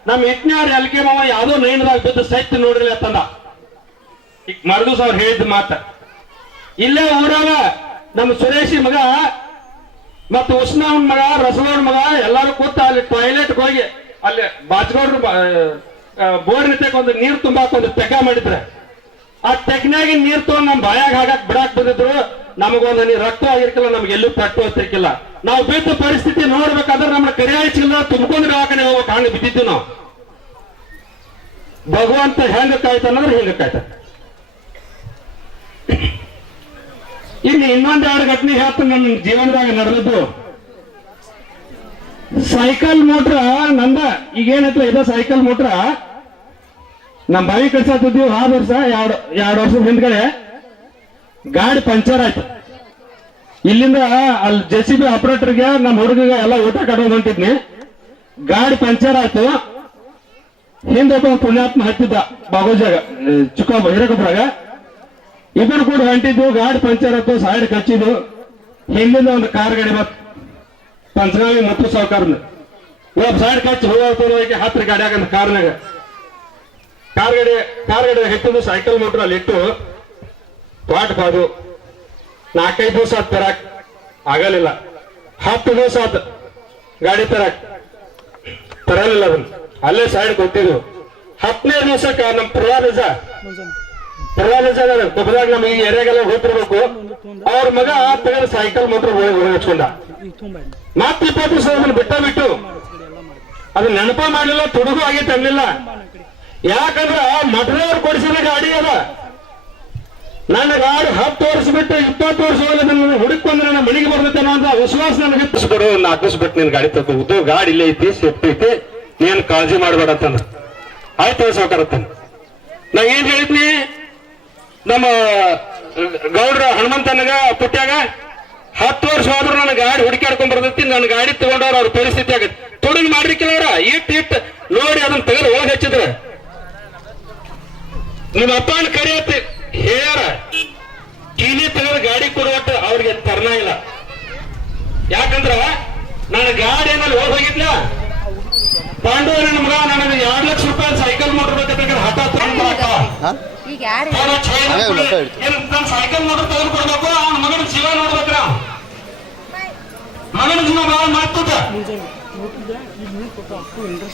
ನಮ್ಮ ಇಟ್ನ್ಯಾರ ಎಲ್ಕೆ ಮಾವ ಯಾವ್ದೋ ನೈನದಾಗ ಬಿದ್ದು ಸೈತ್ ನೋಡ್ರಿ ಅಂತಂದ. ಈಗ ಮರದೂಸ ಅವ್ರು ಹೇಳಿದ ಮಾತ. ಇಲ್ಲೇ ಊರಾಗ ನಮ್ಮ ಸುರೇಶಿ ಮಗ ಮತ್ತು ಉಷ್ಣವನ್ ಮಗ ರಸಗೌಡ್ ಮಗ ಎಲ್ಲಾರು ಕೂತ ಅಲ್ಲಿ ಟಾಯ್ಲೆಟ್ ಹೋಗಿ ಅಲ್ಲಿ ಬಾಚ್ಗೌಡ್ರು ಬೋರ್ ನಿಂತಕ್ಕೆ ಒಂದು ನೀರು ತುಂಬಾಕ ಒಂದು ತೆಗ್ಗ ಮಾಡಿದ್ರೆ ಆ ತೆಗ್ನಾಗಿ ನೀರ್ ತಗೊಂಡ್ ನಮ್ ಬಾಯಾಗ ಹಾಕಕ್ ಬಿಡಾಕ್ ಬಂದಿದ್ರು. ನಮಗೊಂದು ನೀರು ರಕ್ತ ಆಗಿರ್ಕಿಲ್ಲ, ನಮ್ಗೆ ಎಲ್ಲೂ ಪಟ್ಟು ಹೋಗ್ತಿರ್ಕಿಲ್ಲ. ನಾವು ಬಿದ್ದ ಪರಿಸ್ಥಿತಿ ನೋಡ್ಬೇಕಾದ್ರೆ ನಮ್ಮ ಕರಿಯಾಳಿ ಚಿಲ್ಲ ತುಂಬ್ಕೊಂಡ್ ದವಾಖಾನೆ ಹೋಗ್ಬೇಕು, ಹಂಗ ಬಿದ್ದಿದ್ದು ನಾವು. ಭಗವಂತ ಹೆಂಗ ಕಾಯ್ತಾನಂದ್ರೆ ಹೆಂಗ ಕಾಯ್ತಾನ. ಇಲ್ಲಿ ಇನ್ನೊಂದೆರಡು ಘಟನೆ ಹೇಳ್ತೀನಿ ನನ್ನ ಜೀವನದಾಗ ನಡೆದದ್ದು. ಸೈಕಲ್ ಮೋಟ್ರ ನಂದ ಈಗೇನೈತ್ರ ಇದ ಸೈಕಲ್ ಮೋಟ್ರ ನಮ್ ಬಾವಿ ಕಳ್ಸತ್ತಿದ್ವಿ. 2 ವರ್ಷ 2 ವರ್ಷದ ಹಿಂದ್ಗಡೆ ಗಾಡಿ ಪಂಚರ್ ಆಯ್ತು. ಇಲ್ಲಿಂದ ಅಲ್ಲಿ JCB ಆಪರೇಟರ್ಗೆ ನಮ್ಮ ಹುಡುಗಿಗೆ ಎಲ್ಲ ಊಟ ಕಟ್ಕೊಂಡು ಹೊಂಟಿದ್ನಿ. ಗಾಡಿ ಪಂಚರ್ ಆಯ್ತು. ಹಿಂದೊಬ್ಬ ಪುಣ್ಯಾತ್ಮ ಹತ್ತಿದ್ದ ಬಾಗೋಜಾಗ ಚಿಕ್ಕ ಹಿರಕೊಬ್ಬರಾಗ. ಇಬ್ಬರು ಕೂಡ ಹೊಂಟಿದ್ದು. ಗಾಡಿ ಪಂಚರ್ ಆಯ್ತು, ಸೈಡ್ ಕಚ್ಚಿದ್ದು. ಹಿಂದಿಂದ ಒಂದು ಕಾರ್ ಗಾಡಿ ಬತ್ ಪಂಚಗಾವಿ ಮತ್ತು ಸಾವುಕಾರನ ಒಬ್ಬ ಸೈಡ್ ಕಚ್ಚಿ ಹೋಗಿ ಹತ್ರ ಗಾಡಿ ಆಗಂತ ಕಾರ್ನಾಗ ಕಾರ್ ಗಾಡಿ ಹಿಟ್ಟಿದ್ದು ಸೈಕಲ್ ಮೋಟ್ರ್ ಅಲ್ಲಿ ಇಟ್ಟು ಪಾಟ್ ಬಾದು 4-5 ದಿವಸ ತರಾಕ್ ಆಗಲಿಲ್ಲ. 10 ದಿವಸ ಆತ ಗಾಡಿ ತರಲಿಲ್ಲ ಅದನ್ನ, ಅಲ್ಲೇ ಸೈಡ್ ಕೊಟ್ಟಿದ್ವು. 10ನೇ ದಿವಸಕ್ಕ ನಮ್ ಪ್ರವಾಸ ಕೊಬ್ಬದಾಗ ನಮಗೆ ಏರಿಯಾಗೆಲ್ಲ ಹೋಗ್ತಿರ್ಬೇಕು. ಅವ್ರ ಮಗ ತೆಗೆದು ಸೈಕಲ್ ಮೋಟರ್ ಹಚ್ಕೊಂಡ. ಮತ್ತೆ 20 ದಿವಸ ಅದನ್ನ ಬಿಟ್ಟು ಅದು ನೆನಪ ಮಾಡಲಿಲ್ಲ, ತುಡುಗು ಆಗೈತೆ ಅನ್ನಲಿಲ್ಲ. ಯಾಕಂದ್ರ ಮಠದವ್ರು ಕೊಡಿಸಿದ ಗಾಡಿ ಅದ. ನನ್ನ ಗಾಡಿ 10 ವರ್ಷ ಬಿಟ್ಟು 20 ವರ್ಷ ಹುಡುಕೊಂಡ್ರೆ ನನ್ನ ಮನೆಗೆ ಬರ್ತೈತೆ ಅನ್ನೋ ವಿಶ್ವಾಸ ನನಗೆ ಬಿಡು. ಹಾಕಿಸ್ಬಿಟ್ಟು ನಿನ್ ಗಾಡಿ ತಗೋದು, ಗಾಡಿ ಇಲ್ಲೇ ಐತಿ, ಸೇಫ್ಟಿ ಐತಿ, ನೀನ್ ಕಾಳಜಿ ಮಾಡಬೇಡ ಅಂತಂದ. ಆಯ್ತು ಸಾವುಕಾರತ್ತಂದ. ನಾ ಏನ್ ಹೇಳಿದ್ನಿ, ನಮ್ಮ ಗೌಡ್ರ ಹನುಮಂತನಗ ಪುಟ್ಟ್ಯಾಗ 10 ವರ್ಷ ಹೋದ್ರು ನನ್ನ ಗಾಡಿ ಹುಡುಕಾಡ್ಕೊಂಡ್ ಬರ್ತೈತಿ. ನನ್ನ ಗಾಡಿ ತಗೊಂಡವ್ರ ಅವ್ರ ಪರಿಸ್ಥಿತಿ ಆಗತ್ತೆ. ತೊಡಗಿ ಮಾಡ್ರಿಕ್ಕಿಲ್ಲ ಅವ್ರ ಇಟ್ ನೋಡಿ ಅದನ್ನ ತೆಗೆದು ಒಳಗೆ ಹಚ್ಚಿದ್ರ. ನಿಮ್ಮ ಅಪ್ಪನ ಕರಿಯತ್ತೆ ಹೇಳ್ಯಾರ, ಕೀಲಿ ತೆಗೆದು ಗಾಡಿ ಕೊಡುವಟ್ಟ ಅವ್ರಿಗೆ ತರ್ನ ಇಲ್ಲ. ಯಾಕಂದ್ರ ನನ್ನ ಗಾಡಿ ಏನಲ್ಲಿ ಹೋಗಿದ್ಲ, ಪಾಂಡು ನನ್ನ ಮಗ ನನಗೆ 2 ಲಕ್ಷ ರೂಪಾಯಿ ಸೈಕಲ್ ಮೋಟರ್ ಬೇಕಂದ್ರೆ ಹಠ ತಗೊಂಡ್ ಸೈಕಲ್ ಮೋಟರ್ ತೆಗೆದುಕೊಡ್ಬೇಕು. ಅವನ ಮಗನ ಜೀವ ನೋಡ್ಬೇಕ್ರ, ಮಗನ ಜೀವ ಭಾಳ ಮಾಡ್ತದ,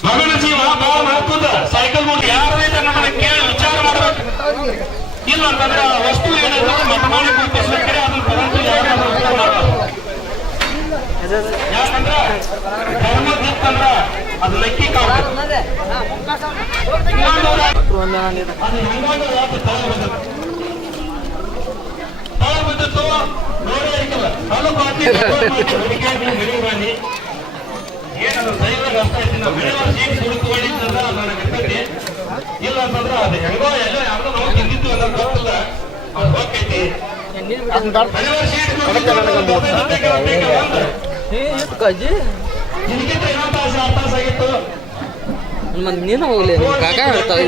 ಮಗನ ಜೀವ ಭಾಳ ಮಾಡ್ತದ. ಸೈಕಲ್ ಮೋಟರ್ ಯಾರು ನಮ್ಮನ್ನ ಕೇಳಿ ವಿಚಾರ ಮಾಡ್ಬೇಕು. ಇಲ್ಲ ಅಂತಂದ್ರೆ ಆ ವಸ್ತು ಏನಾದ್ರು ಮತ ಮಾಡಿ ಗುರುತಿಸ್ಬೇಕಾದ್ರೆ ಅದನ್ನ ತಗೊಂಡು ಯಾರಾದ್ರೂ ಉಪಯೋಗ ಮಾಡ್ಬೇಕು. ಯಾಕಂದ್ರ ಧರ್ಮದಿತ್ತಂದ್ರ ಅದು ಲೆಕ್ಕಿ ಕಾಡ್ಬೇಕು. ಅದು ಹೆಂಗಾಗ ತಳ ಬಿದ್ದಿತ್ತು ನೋಡಿ ಆಗಿಲ್ಲ. ಅದು ಬಾಕಿ ಬೆಳಿ ಏನದು ದೈವ ರಸ್ತ ಐತಿ. ನಾವು ಬೆಳೆಯುವ ಸೀಟ್ ಹುಡುಕುವಳಿತಂದ್ರ ನನಗೆ ಇರ್ತೈತಿ. ಇಲ್ಲ ಅಂತಂದ್ರ ಅದು ಹೆಂಗೋ ಎಲ್ಲ ಯಾವ್ದೋ ನಾವು ತಿಂದಿತ್ತು ಅನ್ನೋದು ಗೊತ್ತಿಲ್ಲ, ಅದು ಹೋಗ್ತೈತಿ. ಬೆಳೆಯುವ ಸೀಟ್ ನಿನಗಿಂತ ಇನ್ನೊಂದು ತಾಸು 6 ತಾಸು ಆಗಿತ್ತು. ನೀನು ಹೋಗ್ಲಿ ಕಾಕ ಹೇಳ್ತಾವ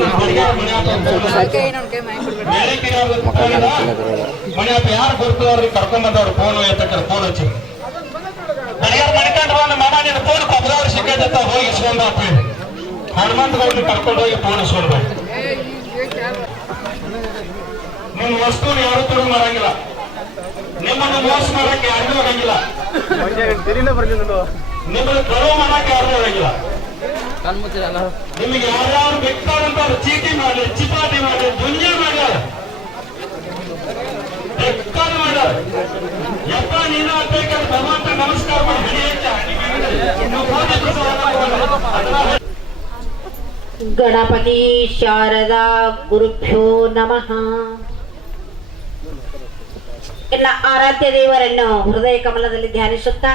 ಮನೆ ಹತ್ರ ಯಾರು ಬರ್ತಾವ್ರಿ ಕರ್ಕೊಂಡ್ ಬಂದವ್ರು ಫೋನ್ ಫೋನ್ ಹಚ್ಚಿ ಮಣಿಕಂಡ್ರ ಮಾಮ ನಿನ್ನ ಫೋನ್ ಕೊಬ್ಬದವ್ರು ಸಿಕ್ಕೈತ ಹೋಗಿ ಇಸ್ಕೊಂಡ ಹನುಮಂತಗೌಡ್ನ ಕರ್ಕೊಂಡು ಹೋಗಿ ಫೋನ್ ಇಸ್ಕೊಳ್ಬೇಕು. ನಿಮ್ ವಸ್ತುನ ಯಾರು ತೊಡಗು ಮಾಡಂಗಿಲ್ಲ, ನಿಮ್ಮನ್ನು ಮೋಸ ಮಾಡಕ್ಕೆ ಯಾರಿಗೂ ಆಗಂಗಿಲ್ಲ, ನಿಮ್ಮನ್ನು ಕಳುವು ಮಾಡಕ್ಕೆ ಯಾರಿಗೂ ಆಗಂಗಿಲ್ಲ. ನಿಮಗೆ ಯಾರ್ಯಾರು ಬೇಕಾದಂತ ಚೀಟಿ ಮಾಡಿ, ಚಿಪಾಟಿ ಮಾಡಿ, ದುಂಜೆ ಮಾಡ್ಯಾರ, ಬೇಕಾದ ಮಾಡ್ಯಾರ. ಯಪ್ಪ ನೀನು ಆಗ್ಬೇಕಾದ್ರೆ ಭಗವಂತ ನಮಸ್ಕಾರ ಮಾಡಿ ಗಣಪತಿ ಶಾರದಾ ಗುರುಭ್ಯೋ ನಮಃ. ಎಲ್ಲ ಆರಾಧ್ಯ ದೇವರನ್ನು ಹೃದಯ ಕಮಲದಲ್ಲಿ ಧ್ಯಾನಿಸುತ್ತಾ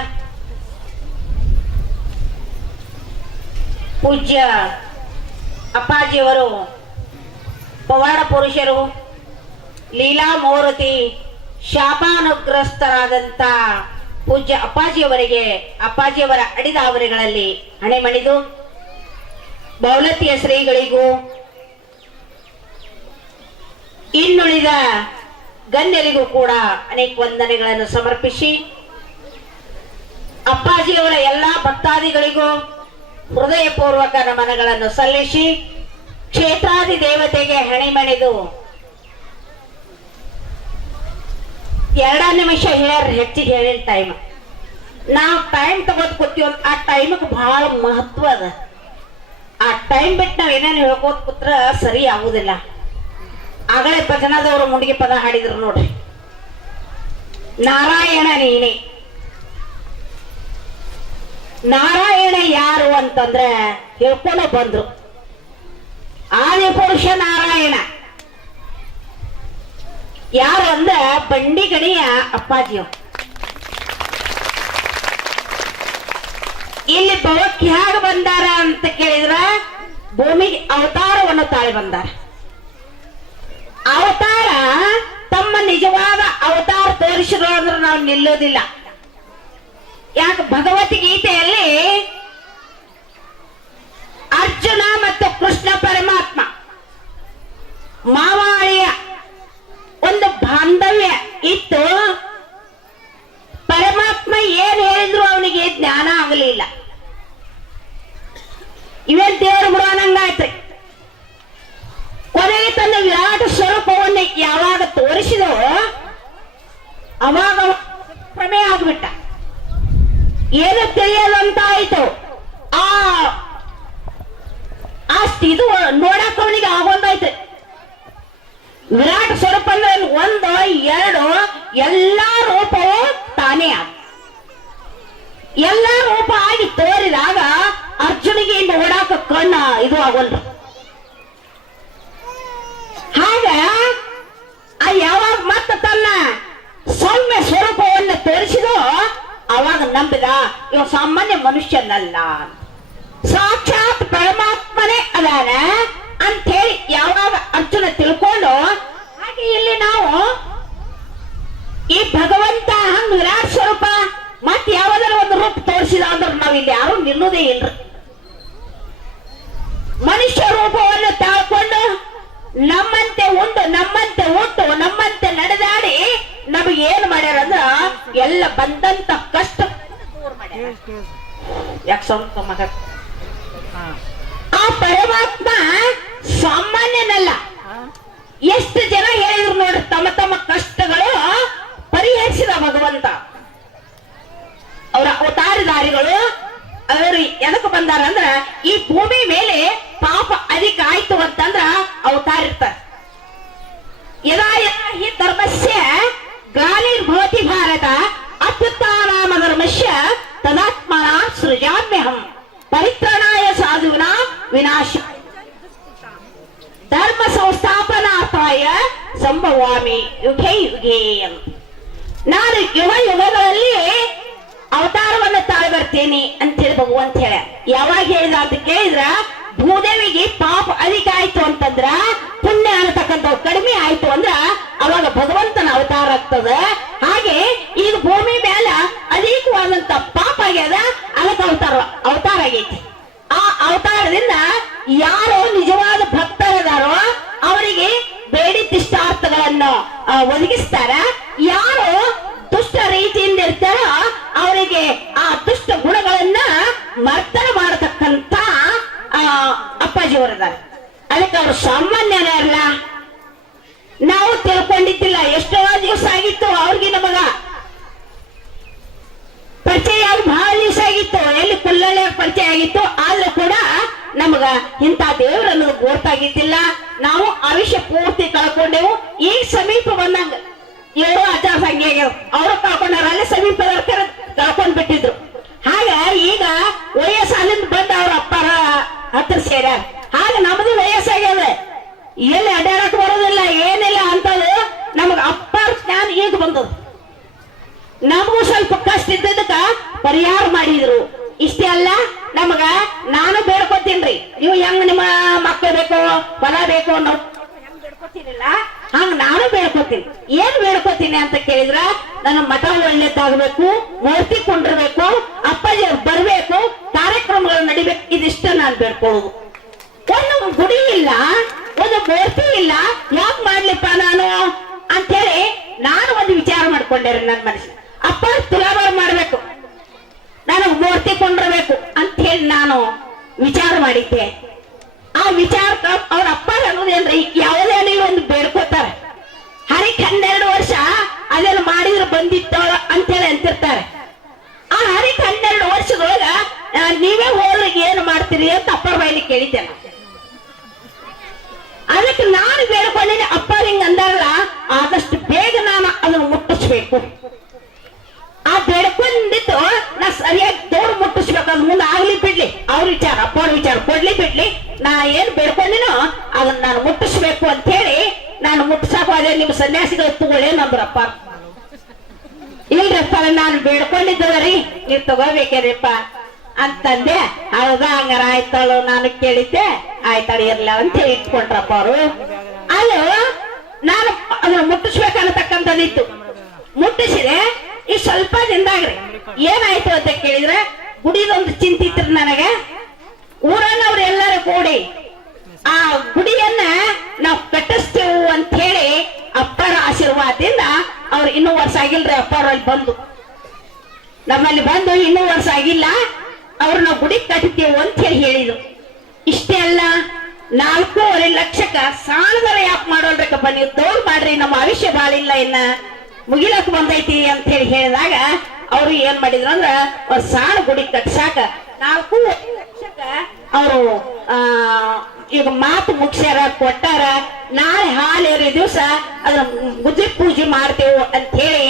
ಪೂಜ್ಯ ಅಪ್ಪಾಜಿಯವರು ಪವಾಡ ಪುರುಷರು, ಲೀಲಾ ಮೂರ್ತಿ ಶಾಪಾನುಗ್ರಸ್ತರಾದಂತ ಪೂಜ್ಯ ಅಪ್ಪಾಜಿಯವರಿಗೆ ಅಪ್ಪಾಜಿಯವರ ಅಡಿದಾವರಿಗಳಲ್ಲಿ ಹಣೆ ಮಣಿದು ಬೌಲತಿಯ ಶ್ರೀಗಳಿಗೂ ಇನ್ನುಳಿದ ಗಣ್ಯರಿಗೂ ಕೂಡ ಅನೇಕ ವಂದನೆಗಳನ್ನು ಸಮರ್ಪಿಸಿ ಅಪ್ಪಾಜಿಯವರ ಎಲ್ಲಾ ಭಕ್ತಾದಿಗಳಿಗೂ ಹೃದಯಪೂರ್ವಕ ನಮನಗಳನ್ನು ಸಲ್ಲಿಸಿ ಕ್ಷೇತ್ರಾದಿ ದೇವತೆಗೆ ಹಣೆ ಮಣಿದು 2 ನಿಮಿಷ ಹೆಚ್ಚಿಗೆ ಹೇಳಿನ ಟೈಮ್ ನಾವು ಟೈಮ್ ತಗೋದ್ ಕೂತೀವಿ. ಆ ಟೈಮ್ಗೆ ಬಹಳ ಮಹತ್ವ ಅದ. ಆ ಟೈಮ್ ಬಿಟ್ಟು ನಾವ್ ಏನೇನು ಹೇಳ್ಕೋದ್ ಕೂತ್ರ ಸರಿ ಆಗುದಿಲ್ಲ. ಆಗಲೇ ಭಜನದವರು ಮುಂಡಿಗೆ ಪದ ಹಾಡಿದ್ರು ನೋಡ್ರಿ, ನಾರಾಯಣ ನೀನೆ. ನಾರಾಯಣ ಯಾರು ಅಂತಂದ್ರೆ ಹೇಳ್ಕೊಂಡು ಬಂದ್ರು, ಆದಿಪುರುಷ ನಾರಾಯಣ ಯಾರು ಅಂದ್ರ ಬಂಡಿಗಣಿಯ ಅಪ್ಪಾಜಿಯವ. ಇಲ್ಲಿ ಬರೋಕ್ಕೆ ಹೇಗೆ ಬಂದಾರ ಅಂತ ಕೇಳಿದ್ರ ಭೂಮಿಗೆ ಅವತಾರವನ್ನು ತಾಳಿ ಬಂದಾರ. ಅವತಾರ ತಮ್ಮ ನಿಜವಾದ ಅವತಾರ ತೋರಿಸಿದ್ರು ಅಂದ್ರೆ ನಾವು ನಿಲ್ಲೋದಿಲ್ಲ. ಯಾಕೆ ಭಗವದ್ಗೀತೆಯಲ್ಲಿ ಅರ್ಜುನ ಮತ್ತು ಕೃಷ್ಣ ಪರಮಾತ್ಮ ಮಾವಾಳಿಯ ಒಂದು ಬಾಂಧವ್ಯ ಇತ್ತು. ಪರಮಾತ್ಮ ಏನ್ ಹೇಳಿದ್ರು ಅವನಿಗೆ ಜ್ಞಾನ ಆಗಲಿಲ್ಲ. ಇವೇನ್ ದೇವರು ಬಿಡುವನಂಗಾಯ್ತು. ಕೊನೆಗೆ ತನ್ನ ವಿರಾಟ ಸ್ವರೂಪವನ್ನು ಯಾವಾಗ ತೋರಿಸಿದೋ ಅವಾಗ ಪ್ರಮೇಯ ಆಗ್ಬಿಟ್ಟ. ಅಷ್ಟ್ ಇದು ನೋಡಕ್ ಅವನಿಗೆ ಆಗೊಂದಾಯ್ತು. ವಿರಾಟ್ ಸ್ವರೂಪ ಅಂದ್ರೆ ಒಂದು ಎರಡು ಎಲ್ಲಾ ರೂಪವು ತಾನೇ ಆಗ ಎಲ್ಲಾ ರೂಪ ಆಗಿ ತೋರಿದಾಗ ಅರ್ಜುನಿಗೆ ನೋಡಾಕ ಕಣ್ಣ ಇದು ಆಗೋಲ್ರಿ. ಹಾಗ ಯಾವಾಗ ಮತ್ತೆ ತನ್ನ ಸೌಮ್ಯ ಸ್ವರೂಪವನ್ನು ತೋರಿಸಿದೋ ಅವಾಗ ನಂಬಿದ ಇವ ಸಾಮಾನ್ಯ ಮನುಷ್ಯನಲ್ಲ, ಸಾಕ್ಷಾತ್ ಪರಮಾತ್ಮನೇ ಅದಾನ ಅಂತ ಹೇಳಿ ಯಾವಾಗ ಅರ್ಜುನ ತಿಳ್ಕೊಂಡು, ಹಾಗೆ ಇಲ್ಲಿ ನಾವು ಈ ಭಗವಂತ ಹಂಗ ವಿರಾಟ್ ಸ್ವರೂಪ ಮತ್ ಯಾವ್ದಾರ ಒಂದು ರೂಪ ತೋರಿಸಿದ ಅಂದ್ರೆ ನಾವ್ ಇಲ್ಲಿ ಯಾರು ನಿಲ್ಲುವುದೇ ಇಲ್ರಿ. ಮನುಷ್ಯ ರೂಪವನ್ನು ತಾಳ್ಕೊಂಡು ನಮ್ಮಂತೆ ಉಂಡು ನಮ್ಮಂತೆ ಹುಟ್ಟು ನಮ್ಮಂತೆ ನಡೆದಾಡಿ ನಮಗೆ ಏನ್ ಮಾಡ್ಯಾರ ಅಂದ್ರ ಎಲ್ಲ ಬಂದಂತ ಕಷ್ಟ ದೂರ ಮಾಡ್ಯಾರ. ಯಾಕೆ ಸ್ವಲ್ಪ ಮಗ ಆ ಪರಮಾತ್ಮ ಸಾಮಾನ್ಯನಲ್ಲ. ಎಷ್ಟು ಜನ ಹೇಳಿದ್ರು ನೋಡ್ರಿ ತಮ್ಮ ತಮ್ಮ ಕಷ್ಟಗಳು ಪರಿಹರಿಸಿದ ಭಗವಂತ. ಅವರ ಅವತಾರಧಾರಿಗಳು ಅವರು ಎದಕ್ಕೆ ಬಂದಾರ ಅಂದ್ರ ಈ ಭೂಮಿ ಮೇಲೆ ಪಾಪ ಅಧಿಕ ಆಯ್ತು ಅಂತಂದ್ರ ಅವತಾರ ಇರ್ತಾರೆ. ಯದಾ ಯದಾ ಹಿ ಧರ್ಮಸ್ಯ ಗ್ಲಾನಿರ್ಭವತಿ ಭಾರತ ಅತ್ಯುತ್ಥಾನಾಮ ಧರ್ಮಸ್ಯ ತದಾತ್ಮನ ಸೃಜಾಮ್ಯಹಂ ಪರಿತ್ರಾಣಾಯ ಸಾಧುವಿನ ವಿನಾಶ ಧರ್ಮ ಸಂಸ್ಥಾಪನಾರ್ಥಾಯ ಸಂಭವಾಮಿ ಯುಗೇ ಯುಗೇ. ನಾನು ಯುಗ ಯುಗಗಳಲ್ಲಿ ಅವತಾರವನ್ನು ತಾಳಿ ಬರ್ತೇನೆ ಅಂತ ಹೇಳಿ ಭಗವಂತ ಹೇಳ. ಯಾವಾಗ ಹೇಳಿದ ಅಂತ ಕೇಳಿದ್ರ ಭೂದೇವಿಗೆ ಪಾಪ ಅಧಿಕ ಆಯ್ತು ಅಂತಂದ್ರ ಪುಣ್ಯ ಅನ್ನತಕ್ಕಂಥ ಕಡಿಮೆ ಆಯ್ತು ಅಂದ್ರ ಅವಾಗ ಭಗವಂತನ ಅವತಾರ ಆಗ್ತದ. ಹಾಗೆ ಈಗ ಭೂಮಿ ಮೇಲೆ ಅಧಿಕವಾದಂತ ಪಾಪ ಆಗ್ಯದ, ಅದಕ್ಕೆ ಅವತಾರ ಆಗೈತಿ. ಆ ಅವತಾರದಿಂದ ಯಾರು ನಿಜವಾದ ಭಕ್ತರದಾರೋ ಅವರಿಗೆ ಬೇಡಿದಿಷ್ಟಾರ್ಥಗಳನ್ನು ಒದಗಿಸ್ತಾರ. ಯಾರು ದುಷ್ಟ ರೀತಿಯಿಂದ ಇರ್ತಾರೋ ಅವರಿಗೆ ಆ ದುಷ್ಟ ಗುಣಗಳನ್ನ ಮರ್ತನ ಮಾಡತಕ್ಕಂತ ಅಪ್ಪಾಜಿಯವರಿದ್ದಾರೆ. ಅದಕ್ಕೆ ಅವರು ಸಾಮಾನ್ಯರೇ ಅಲ್ಲ. ನಾವು ತಿಳ್ಕೊಂಡಿದ್ದಿಲ್ಲ, ಎಷ್ಟೋ ದಿವಸ ಆಗಿತ್ತು ಅವ್ರಿಗೆ ನಮಗ ಪರಿಚಯ ಆಗಿ ಬಹಳ ದಿವಸ ಆಗಿತ್ತು, ಎಲ್ಲಿ ಕುಲ್ಲಳ್ಳಿ ಪರಿಚಯ ಆಗಿತ್ತು. ಆದ್ರೂ ಕೂಡ ನಮಗ ಇಂಥ ದೇವ್ರ ಅನ್ನೋದು ಗೊತ್ತಾಗಿದ್ದಿಲ್ಲ. ನಾವು ಆಯುಷ್ಯ ಪೂರ್ತಿ ಕಳ್ಕೊಂಡೆವು. ಈಗ ಸಮೀಪ ಬಂದಂಗ ಏಳು ಆಚಾರ ಸಂಖ್ಯೆ ಅವರು ಕಳ್ಕೊಂಡಾರ, ಅಲ್ಲೇ ಸಮೀಪದವ್ರ ಕಳ್ಕೊಂಡ್ ಬಿಟ್ಟಿದ್ರು. ಹಾಗ ಈಗ ವಯಸ್ಸಾಲಿಂದ ಬಂದ ಅವ್ರ ಅಪ್ಪರ ಹತ್ರ ಸೇರ್ಯಾರ. ಹಾಗ ನಮ್ದು ವಯಸ್ಸಾಗ್ಯದ, ಎಲ್ಲಿ ಅಡ್ಡಾಡಕ್ ಬರೋದಿಲ್ಲ ಏನಿಲ್ಲ ಅಂತದು ನಮಗ ಅಪ್ಪರ ಜ್ಞಾನ ಈಗ ಬಂದದು. ನಮಗೂ ಸ್ವಲ್ಪ ಕಷ್ಟ ಇದ್ದದಕ್ಕ ಪರಿಹಾರ ಮಾಡಿದ್ರು. ಇಷ್ಟೇ ಅಲ್ಲ, ನಮಗ ನಾನು ಬೇಡ್ಕೊತೀನ್ರಿ, ನೀವು ಹೆಂಗ್ ನಿಮ್ಮ ಮಕ್ಕಳು ಬೇಕೋ ಹೊಲ ಬೇಕೋ ನಾವು ಹೆಂಗ್ ಬೇಡ್ಕೊತೀನಿಲ್ಲ ಹಂಗ ನಾನು ಬೇಡ್ಕೊತೀನಿ. ಏನ್ ಬೇಡ್ಕೊತೀನಿ ಅಂತ ಕೇಳಿದ್ರ ನನ್ನ ಮಠ ಒಳ್ಳೇದಾಗಬೇಕು, ಮೂರ್ತಿ ಕೊಂಡಿರ್ಬೇಕು, ಅಪ್ಪಾಜಿ ಬರ್ಬೇಕು, ಕಾರ್ಯಕ್ರಮಗಳು ನಡಿಬೇಕು, ಇದಿಷ್ಟ ನಾನು ಬೇಡ್ಕೊಳ್ಳೋದು. ಒಂದು ಗುಡಿ ಇಲ್ಲ, ಒಂದು ಮೂರ್ತಿ ಇಲ್ಲ, ಯಾಕೆ ಮಾಡ್ಲಿಪ್ಪ ನಾನು ಅಂತ ಹೇಳಿ ನಾನು ಒಂದು ವಿಚಾರ ಮಾಡ್ಕೊಂಡೇರಿ ನನ್ನ ಮನಸ್ಸಿನ. ಅಪ್ಪ ತುಲಾಭಾರ ಮಾಡ್ಬೇಕು, ನನಗ್ ಮೂರ್ತಿ ಕೊಂಡಿರ್ಬೇಕು ಅಂತ ಹೇಳಿ ನಾನು ವಿಚಾರ ಮಾಡಿದ್ದೆ. ಆ ವಿಚಾರಕ್ಕೆ ಅವ್ರ ಅಪ್ಪ ಅನ್ನೋದೇನ್ರಿ ಯಾವುದೇ ನೀವು ಒಂದು ಬೇಡ್ಕೋತಾರೆ. ಹರಿಕ್ 12 ವರ್ಷ ಅದೆಲ್ಲ ಮಾಡಿದ್ರೆ ಬಂದಿತ್ತು ಅಂತೇಳಿ ಅಂತಿರ್ತಾರೆ. ಆ ಹರಿಕ್ 12 ವರ್ಷದೊಳಗ ನೀವೇ ಹೋದ್ರಿಗೆ ಏನು ಮಾಡ್ತೀರಿ ಅಂತ ಅಪ್ಪರ ಬೈಲಿ ಕೇಳಿದ್ದೆ ನಾನು. ಅದಕ್ಕೆ ನಾನು ಬೇಡ್ಕೊಂಡಿನಿ, ಅಪ್ಪ ಹಿಂಗ ಅಂದಾರಲ್ಲ ಆದಷ್ಟು ಬೇಗ ನಾನು ಅದನ್ನು ಮುಟ್ಟಿಸ್ಬೇಕು. ಆ ಬೇಡ್ಕೊಂಡಿದ್ದು ನಾ ಸರಿಯಾಗಿ ದೌಡ್ ಮುಟ್ಟಿಸ್ಬೇಕು. ಅದ್ ಮುಂದೆ ಆಗ್ಲಿ ಬಿಡ್ಲಿ ಅವ್ರ ವಿಚಾರ, ಅಪ್ಪವ್ರ ವಿಚಾರ ಕೊಡ್ಲಿ ಬಿಡ್ಲಿ, ನಾ ಏನ್ ಬೇಡ್ಕೊಂಡಿನೋ ಅದನ್ನ ನಾನು ಮುಟ್ಟಿಸ್ಬೇಕು ಅಂತ ಹೇಳಿ ನಾನು ಮುಟ್ಟಿಸಾಕ ಅದೇ ನಿಮ್ಮ ಸನ್ಯಾಸಿಗಳು ತಗೊಳ್ಳೇನಂದ್ರಪ್ಪ. ಇಲ್ರಪ್ಪ ನಾನು ಬೇಡ್ಕೊಂಡಿದ್ದರಿ ನೀವ್ ತಗೋಬೇಕೇರಿಪ್ಪ ಅಂತಂದೆ. ಹೌದಾ, ಹಂಗಾರ ಆಯ್ತಾಳು ನಾನು ಕೇಳಿದ್ದೆ, ಆಯ್ತಾಳ ಇರ್ಲ ಅಂತ ಹೇಳಿ ಇಟ್ಕೊಂಡ್ರಪ್ಪ ಅವರು. ಅದು ನಾನು ಅದನ್ನ ಮುಟ್ಟಿಸ್ಬೇಕನ್ನತಕ್ಕಂಥದ್ದಿತ್ತು. ಮುಟ್ಟಿಸಿದೆ. ಈ ಸ್ವಲ್ಪ ದಿನದಾಗ್ರಿ ಏನಾಯ್ತು ಅಂತ ಕೇಳಿದ್ರೆ ಗುಡಿದೊಂದು ಚಿಂತಿತ್ರಿ ನನಗೆ. ಊರನ್ನವ್ರು ಎಲ್ಲರೂ ಕೂಡಿ ಆ ಗುಡಿಯನ್ನ ನಾವು ಕಟ್ಟಿಸ್ತೇವು ಅಂತ ಹೇಳಿ ಅಪ್ಪರ ಆಶೀರ್ವಾದದಿಂದ ಅವ್ರು ಇನ್ನೂ ವರ್ಷ ಆಗಿಲ್ರಿ. ಅಪ್ಪರಲ್ಲಿ ಬಂದು ನಮ್ಮಲ್ಲಿ ಬಂದು ಇನ್ನೂ ವರ್ಷ ಆಗಿಲ್ಲ, ಅವ್ರು ನಾವು ಗುಡಿ ಕಟ್ಟಿದ್ದೇವು ಅಂತ ಹೇಳಿ ಹೇಳಿದ್ರು. ಇಷ್ಟೇ ಅಲ್ಲ, 4.5 ಲಕ್ಷಕ್ಕ ಸಾಲದರ ಯಾಕೆ ಮಾಡೋಲ್ರಕ್ಕಪ್ಪ, ನೀವು ದೌಡ್ ಮಾಡ್ರಿ, ನಮ್ಮ ಆಯುಷ್ಯ ಬಾಳಿಲ್ಲ, ಇನ್ನ ಮುಗಿಲಕ್ ಬಂದೈತಿ ಅಂತ ಹೇಳಿ ಹೇಳಿದಾಗ ಅವ್ರು ಏನ್ ಮಾಡಿದ್ರು ಅಂದ್ರ ಒಂದ್ ಸಾಲ ಗುಡಿ ಕಟ್ಸಾಕ 4.5 ಲಕ್ಷಕ್ಕ ಅವರು ಕೊಟ್ಟಾರ. ನಾಳೆ ಹಾಲೇರಿ ದಿವಸ ಅದ್ರ ಗುದ್ದಿ ಪೂಜೆ ಮಾಡ್ತೇವು ಅಂತ ಹೇಳಿ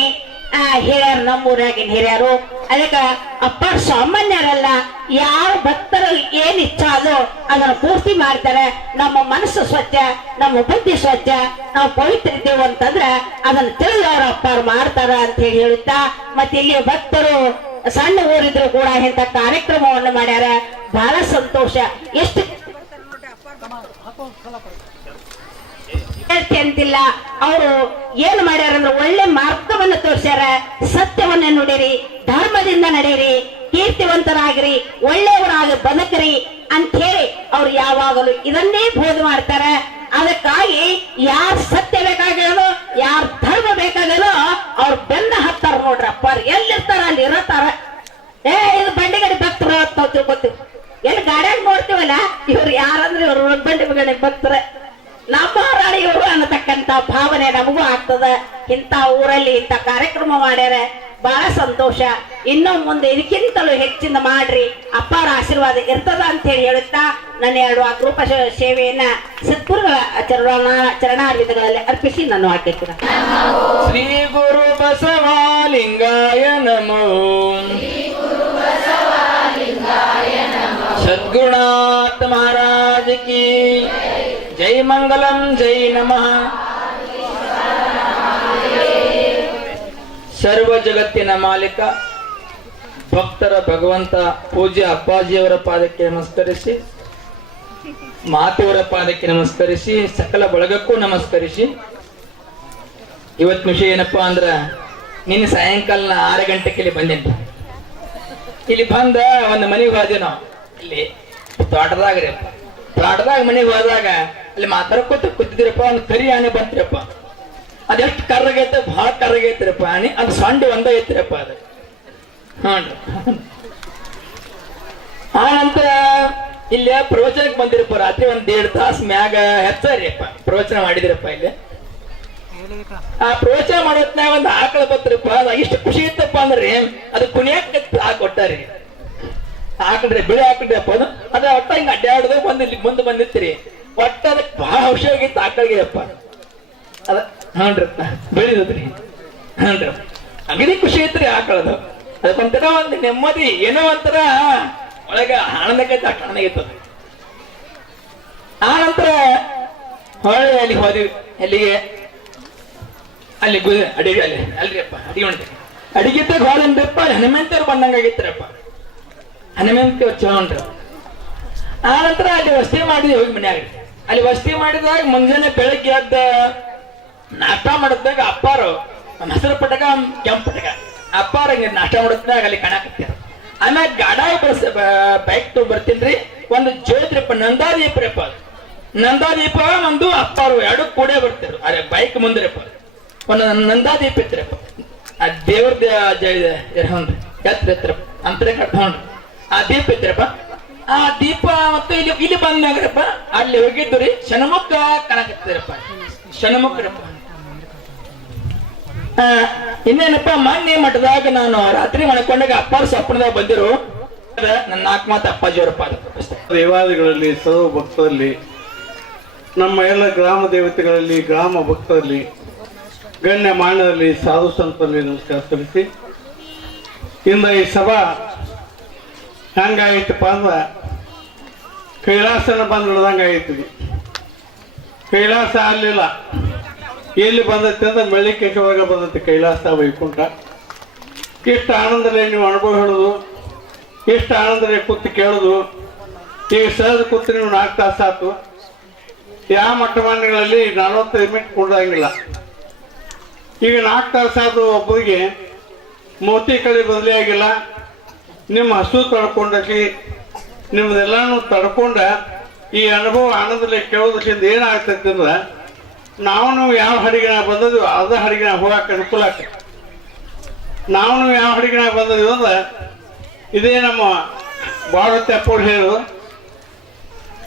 ಹೇಳ್ಯಾರ ನಮ್ಮೂರಾಗಿನ ಹಿರಿಯರು. ಅದಕ್ಕ ಅಪ್ಪಾರ ಸಾಮಾನ್ಯರಲ್ಲ, ಯಾವ ಭಕ್ತರು ಏನ್ ಇಚ್ಛಾ ಅದೋ ಅದನ್ನ ಪೂರ್ತಿ ಮಾಡ್ತಾರೆ. ನಮ್ಮ ಮನಸ್ಸು ಸ್ವಚ್ಛ, ನಮ್ಮ ಬುದ್ಧಿ ಸ್ವಚ್ಛ, ನಾವು ಪವಿತ್ರ ಇದ್ದೇವೆ ಅಂತಂದ್ರ ಅದನ್ನ ತಿಳಿದು ಅವ್ರ ಅಪ್ಪಾರು ಮಾಡ್ತಾರ ಅಂತ ಹೇಳಿ ಹೇಳುತ್ತಾ, ಮತ್ತೆ ಇಲ್ಲಿ ಭಕ್ತರು ಸಣ್ಣ ಊರಿದ್ರು ಕೂಡ ಇಂಥ ಕಾರ್ಯಕ್ರಮವನ್ನು ಮಾಡ್ಯಾರ. ಬಹಳ ಸಂತೋಷ. ಎಷ್ಟು ಅಂತಿಲ್ಲ, ಅವರು ಏನ್ ಮಾಡ್ಯಾರ ಅಂದ್ರೆ ಒಳ್ಳೆ ಮಾರ್ಗವನ್ನು ತೋರಿಸ್ಯಾರ. ಸತ್ಯವನ್ನ ನುಡಿರಿ, ಧರ್ಮದಿಂದ ನಡೆಯಿರಿ, ಕೀರ್ತಿವಂತರಾಗಿರಿ, ಒಳ್ಳೆಯವರಾಗಿ ಬದುಕ್ರಿ ಅಂತ ಹೇಳಿ ಅವ್ರು ಯಾವಾಗಲೂ ಇದನ್ನೇ ಬೋಧ ಮಾಡ್ತಾರೆ. ಅದಕ್ಕಾಗಿ ಯಾರ್ ಸತ್ಯ ಬೇಕಾಗ್ಯದೋ, ಯಾರ್ ಧರ್ಮ ಬೇಕಾಗ್ಯದೋ ಅವ್ರು ಬೆನ್ನ ಹತ್ತಾರ ನೋಡ್ರಪ್ಪ. ಎಲ್ಲಿರ್ತಾರ ಅಲ್ಲಿ ಇರತ್ತಾರ. ಇದು ಬಂಡಿಗಡಿ ಭಕ್ತರು ಅಂತ ನಾವು ತಿಳ್ಕೊತೀವಿ. ಎಲ್ಲಿ ಗಾಡಿಯಾಗ ನೋಡ್ತೀವಲ್ಲ, ಇವ್ರು ಯಾರಂದ್ರೆ ಇವ್ರು ಬಂಡಿ ಭಕ್ತರ, ನಮ್ಮ ರಾಣಿಯವರು ಅನ್ನತಕ್ಕಂತ ಭಾವನೆ ನಮಗೂ ಆಗ್ತದ. ಇಂಥ ಊರಲ್ಲಿ ಇಂಥ ಕಾರ್ಯಕ್ರಮ ಮಾಡ್ಯಾರ, ಬಹಳ ಸಂತೋಷ. ಇನ್ನೂ ಮುಂದೆ ಇದಕ್ಕಿಂತಲೂ ಹೆಚ್ಚಿನ ಮಾಡ್ರಿ, ಅಪ್ಪಾರ ಆಶೀರ್ವಾದ ಇರ್ತದ ಅಂತ ಹೇಳಿ ಹೇಳುತ್ತಾ ನನ್ನ 2 ಅಪರೂಪ ಸೇವೆಯನ್ನ ಸದ್ಗುರುಗಳ ಚರಣಾರ್ವಿದಗಳಲ್ಲಿ ಅರ್ಪಿಸಿ ನಾನು ಹಾಕಿರ್ತೀನಿ. ಶ್ರೀ ಗುರು ಬಸವಲಿಂಗಾಯ ನಮೋ, ಸದ್ಗುರುನಾಥ ಮಹಾರಾಜ ಕಿ ಜೈ. ಮಂಗಲಂ ಜೈ ನಮಃ. ಸರ್ವ ಜಗತ್ತಿನ ಮಾಲೀಕ ಭಕ್ತರ ಭಗವಂತ ಪೂಜ್ಯ ಅಪ್ಪಾಜಿಯವರ ಪಾದಕ್ಕೆ ನಮಸ್ಕರಿಸಿ, ಮಾತೆಯವರ ಪಾದಕ್ಕೆ ನಮಸ್ಕರಿಸಿ, ಸಕಲ ಬಳಗಕ್ಕೂ ನಮಸ್ಕರಿಸಿ, ಇವತ್ತು ವಿಷಯ ಏನಪ್ಪಾ ಅಂದ್ರ, ನಿನ್ನೆ ಸಾಯಂಕಾಲ 6 ಗಂಟೆಗೆ ಇಲ್ಲಿ ಬಂದೇನ್ರಿ. ಇಲ್ಲಿ ಬಂದ ಒಂದು ಮನೆಗೆ ಹೋದ್ವಿ ನಾವು. ಇಲ್ಲಿ ತೋಟದಾಗ್ರಿ, ತೋಟದಾಗ ಮನೆಗೆ ಹೋದಾಗ ಅಲ್ಲಿ ಮಾತಾಡ್ಕೋತ ಕೂತಿದ್ರಪ್ಪ. ಒಂದು ಕರಿ ಆನೆ ಬಂತ್ರಪ್ಪ. ಅದೆಷ್ಟು ಕರ್ರಗೈತೆ, ಭಾಳ ಕರ್ರಗೈತ್ರಪ್ಪ ಆನೆ. ಅದು ಸೊಂಡೆ ಒಂದ ಐತ್ರಪ್ಪ ಅದು. ಆ ನಂತರ ಇಲ್ಲಿ ಪ್ರವಚನಕ್ಕೆ ಬಂದಿರಪ್ಪ. ರಾತ್ರಿ 1.5 ತಾಸು ಮ್ಯಾಗ ಹೆಚ್ಚಾರಿಯಪ್ಪ ಪ್ರವಚನ ಮಾಡಿದಿರಪ್ಪ. ಇಲ್ಲಿ ಆ ಪ್ರವಚನ ಮಾಡೋತ್ನಾಗ ಒಂದು ಆಕಳ ಬತ್ತರಪ್ಪ. ಅದು ಇಷ್ಟು ಖುಷಿ ಇತ್ತಪ್ಪ ಅಂದ್ರೆ ಅದು ಕುಣಿಯಕ್ಕೆ ಕೊಟ್ಟಾರಿ. ಆಕಳ್ರಿ, ಬಿಳಿ ಆಕಳ್ರಿ ಅಪ್ಪ. ಅದು ಒಟ್ಟ ಹಿಂಗ ಅಡ್ಡಾಡೋದು ಬಂದು ಇಲ್ಲಿ ಮುಂದೆ ಬಂದಿತ್ರಿ. ಒಟ್ಟ ಅದಕ್ಕೆ ಬಹಳ ಔಷಧ ಆಗಿತ್ತು ಆಕಳಿಗೆ ಅಪ್ಪ. ಅದ ಹ್ಞೂನ್ರಪ್ಪ, ಬೆಳಿದ್ರಿ. ಹ್ಞೂನ್ರಿ, ಅಗದಿ ಖುಷಿ ಐತ್ರಿ ಆಕಳದು. ಅದಕ್ಕೊಂಥರ ಒಂದು ನೆಮ್ಮದಿ, ಏನೋ ಒಂಥರ ಒಳಗ ಆನಂದಕ್ಕೈತೆ, ಅಷ್ಟು ಆನಂದಗೈತದ. ಆ ನಂತರ ಹೊಳೆ ಅಲ್ಲಿ ಹೋದಿವಿ. ಎಲ್ಲಿಗೆ? ಅಲ್ಲಿ ಅಡಿಗೆ, ಅಲ್ಲಿ ಅಲ್ರಿ ಅಪ್ಪ ಅಡಿಗೆ ಉಂಟು. ಅಡಿಗೆತ್ತಾಗ ಹೋದನ್ರಿಪ್ಪ, ಹನುಮಂತವ್ರು ಬಂದಂಗಾಗಿತ್ತರಪ್ಪ. ಹನುಮಂತವ್ರು ಚಲೋನ್ರಿ. ಆ ನಂತರ ಅಲ್ಲಿ ವಸತಿ ಮಾಡಿದ್ವಿ ಹೋಗಿ ಮನ್ಯಾಗ. ಅಲ್ಲಿ ವಸತಿ ಮಾಡಿದಾಗ ಮುಂಜಾನೆ ಬೆಳಗ್ಗೆ ಎದ್ದ ನಾಷ್ಟ ಮಾಡಿದಾಗ ಅಪ್ಪಾರು ಹಸಿರು ಪಟಕ ಕೆಂಪು ಪಟಕ ಅಪ್ಪಾರ ನಾಷ್ಟ ಮಾಡಿದಾಗ ಅಲ್ಲಿ ಕಾಣಕತ್ತೀರ. ಆಮ್ಯಾಗ ಗಾಡಿ ಬೈಕ್ ತಗೊಂಡ್ ಬರ್ತೀನ್ರಿ. ಒಂದು ಜ್ಯೋತಿರಪ್ಪ, ನಂದಾದೀಪರಪ್ಪ. ನಂದಾದೀಪ ಒಂದು ಅಪ್ಪಾರು 2 ಕೂಡೇ ಬರ್ತಿರು. ಅರೆ ಬೈಕ್ ಮುಂದಿರಪ್ಪ ಒಂದು ನಂದಾದೀಪ ಇತ್ತಿರಪ್ಪ. ಆ ದೇವ್ರದ ಎತ್ತರಪ್ಪ ಅಂತರ ಕಟ್ಕೊಂಡ್ರಿ. ಆ ದೀಪ ಇತ್ತಿರಪ್ಪ. ಆ ದೀಪ ಮತ್ತು ಇಲ್ಲಿ ಬಂದಾಗ್ರಪ್ಪ ಅಲ್ಲಿ ಹೋಗಿದ್ದು ರೀ ಷಣ್ಮುಖ ಕಾಣಕತ್ತಿರಪ್ಪ. ಷಣ್ಮುಖರಪ್ಪ. ಇನ್ನೇನಪ್ಪ, ಮೊನ್ನೆ ಮಠದಾಗ ನಾನು ರಾತ್ರಿ ಮಣ್ಕೊಂಡಾಗ ಅಪ್ಪಾರ ಸ್ವಪ್ನದಾಗ ಬಂದಿರು. ನನ್ನ 4 ಮಾತು ಅಪ್ಪಾಜಿಯವರ ಪಾದ. ದೇವಾಲಯಗಳಲ್ಲಿ, ಸರ್ವ ಭಕ್ತರಲ್ಲಿ, ನಮ್ಮ ಎಲ್ಲ ಗ್ರಾಮ ದೇವತೆಗಳಲ್ಲಿ, ಗ್ರಾಮ ಭಕ್ತರಲ್ಲಿ, ಗಣ್ಯ ಮಾನ್ಯರಲ್ಲಿ, ಸಾಧು ಸಂತರಲ್ಲಿ ನಮಸ್ಕಾರ ಸಲ್ಲಿಸಿ, ಇಂದ ಈ ಸಭಾ ಹೆಂಗಾಯ್ತಪ್ಪ ಅಂದ್ರೆ ಕೈಲಾಸನ ಬಂದು ಹಿಡ್ದಂಗೆ ಆಗೈತಿ. ಕೈಲಾಸ ಅಲ್ಲಿಲ್ಲ, ಎಲ್ಲಿ ಬಂದೈತಿ ಅಂದ್ರೆ ಮೆಳ್ಳಿಕೇಶವಾಗ ಬಂದೈತಿ ಕೈಲಾಸ ವೈಕುಂಠ. ಎಷ್ಟು ಆನಂದಲೇ ನೀವು ಅನುಭವ ಹೇಳೋದು, ಎಷ್ಟು ಆನಂದಲೇ ಕೂತು ಕೇಳೋದು. ಈಗ ಸಹಜ ಕೂತು ನೀವು 4 ತಾಸು ಆಯ್ತು. ಯಾವ ಮಟ್ಟಮಾನ್ಯಗಳಲ್ಲಿ 45 ಮಿನಿಟ್ ಕೊಡೋಂಗಿಲ್ಲ. ಈಗ 4 ತಾಸು ಆದ ಒಬ್ಬರಿಗೆ ಮೋತಿ ಕಡೆ ಬದಲಿ ಆಗಿಲ್ಲ. ನಿಮ್ಮ ಹಸು ತಡ್ಕೊಂಡಾಕಿ ನಿಮ್ದೆಲ್ಲಾನು ತಡ್ಕೊಂಡ ಈ ಅನುಭವ ಆನಂದಲೇ ಕೇಳೋದ್ರಿಂದ ಏನಾಗ್ತೈತಿ ಅಂದ್ರೆ ನಾವು ಯಾವ ಹಡಿಗಿನ ಬಂದದ್ವಿ ಅದ ಹಡಿಗಿನ ಹೋಗಕ್ಕೆ ಅನುಕೂಲ ಆಗ್ತದೆ. ನಾವು ಯಾವ ಹಡಿಗಿನ ಬಂದದ್ವಿ ಅಂದ್ರೆ ಇದೇ ನಮ್ಮ ಭಾರತ ಅಪ್ಪವ್ರು ಹೇಳೋದು,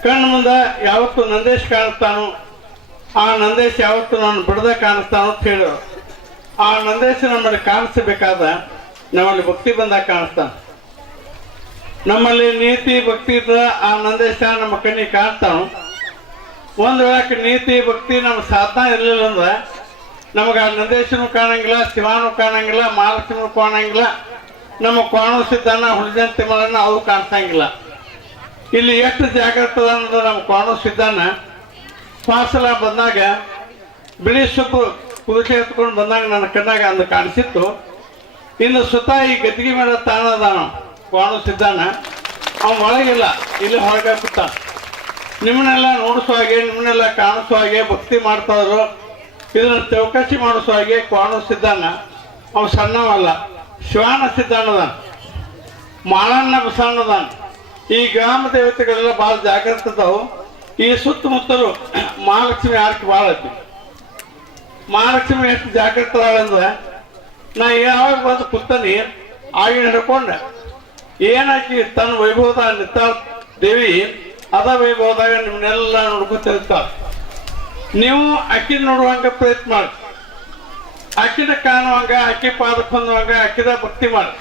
ಕಣ್ಣು ಮುಂದೆ ಯಾವತ್ತು ನಂದೇಶ್ ಕಾಣಿಸ್ತಾನೋ ಆ ನಂದೇಶ್ ಯಾವತ್ತು ನಾನು ಬಿಡದ ಕಾಣಿಸ್ತಾನೋ ಅಂತ ಹೇಳೋರು. ಆ ನಂದೇಶ ನಮ್ಮಲ್ಲಿ ಕಾಣಿಸಬೇಕಾದ ನಮ್ಮಲ್ಲಿ ಭಕ್ತಿ ಬಂದಾಗ ಕಾಣಿಸ್ತಾನ. ನಮ್ಮಲ್ಲಿ ನೀತಿ ಭಕ್ತಿ ಇದ್ರೆ ಆ ನಂದೇಶ ನಮ್ಮ ಕಣ್ಣಿಗೆ ಕಾಣಿಸ್ತಾನು. ಒಂದು ವೇಳೆ ನೀತಿ ಭಕ್ತಿ ನಮ್ಮ ಸಾಧನ ಇರಲಿಲ್ಲ ಅಂದ್ರೆ ನಮಗೆ ನಂದೇಶನು ಕಾಣಂಗಿಲ್ಲ, ಶಿವಾನು ಕಾಣಂಗಿಲ್ಲ, ಮಹಾಲಕ್ಷ್ಮಿ ಕಾಣಂಗಿಲ್ಲ, ನಮ್ಮ ಕೋಣ ಸಿದ್ಧಾನ ಹುಳಿದಂತೆ ಮರನ್ನ ಅವು ಕಾಣಿಸಂಗಿಲ್ಲ. ಇಲ್ಲಿ ಎಷ್ಟು ಜಾಗ್ರತೆ ಅನ್ನೋದು ನಮ್ಮ ಕೋಣ ಸಿದ್ಧಾನ ಫಾಸಲ ಬಂದಾಗ ಬಿಳಿ ಸೊಪ್ಪು ಕುದಿಸಿ ಎತ್ಕೊಂಡು ಬಂದಾಗ ನನ್ನ ಕಣ್ಣಾಗ ಅಂದು ಕಾಣಿಸಿತ್ತು. ಇನ್ನು ಸುತ್ತ ಈ ಗದ್ದಿಗೆ ಮೇಲೆ ತಾಣದಾನ ಕೋಣ ಸಿದ್ಧಾನ ಅವನ ಒಳಗಿಲ್ಲ, ಇಲ್ಲಿ ಹೊರಗೆ ಕೂತ ನಿಮ್ಮನ್ನೆಲ್ಲ ನೋಡಿಸೋ ಹಾಗೆ, ನಿಮ್ಮನ್ನೆಲ್ಲ ಕಾಣಿಸೋ ಹಾಗೆ ಭಕ್ತಿ ಮಾಡ್ತಾ ಇದ್ರು. ಇದನ್ನ ಚೌಕಸಿ ಮಾಡಿಸೋ ಹಾಗೆ ಕೋಣ ಸಿದ್ಧಾನ ಅವ ಸಣ್ಣವಲ್ಲ, ಶಿವಾನ ಸಿದ್ಧಾನದಾನ, ಮಾಳಣ್ಣ ಬಸಣ್ಣದಾನ. ಈ ಗ್ರಾಮ ದೇವತೆಗಳೆಲ್ಲ ಭಾಳ ಜಾಗ್ರತೆ ಅದಾವು. ಈ ಸುತ್ತಮುತ್ತಲು ಮಹಾಲಕ್ಷ್ಮಿ ಆರ್ಕೆ ಭಾಳ ಐತಿ. ಮಹಾಲಕ್ಷ್ಮಿ ಎಷ್ಟು ಜಾಗ್ರತೆ ಅಂದ್ರೆ ನಾ ಯಾವಾಗ ಬಂದು ಕೂತಾನೆ ಆಗಿನ ಹಿಡ್ಕೊಂಡೆ ಏನಾಕಿ ತನ್ನ ವೈಭವದಾಗ ನಿಂತಾಳ ದೇವಿ, ಅದ ವೈಭವದಾಗ ನಿಮ್ಮನ್ನೆಲ್ಲ ನೋಡ್ಕೊತಿರ್ತಾಳ. ನೀವು ಅಕ್ಕಿನ ನೋಡುವಂಗ ಪ್ರಯತ್ನ ಮಾಡಿ, ಅಕ್ಕಿನ ಕಾಣುವಂಗ, ಅಕ್ಕಿ ಪಾದಕ್ಕೆ ಹೊಂದುವಂಗ ಅಕ್ಕಿದ ಭಕ್ತಿ ಮಾಡಿ.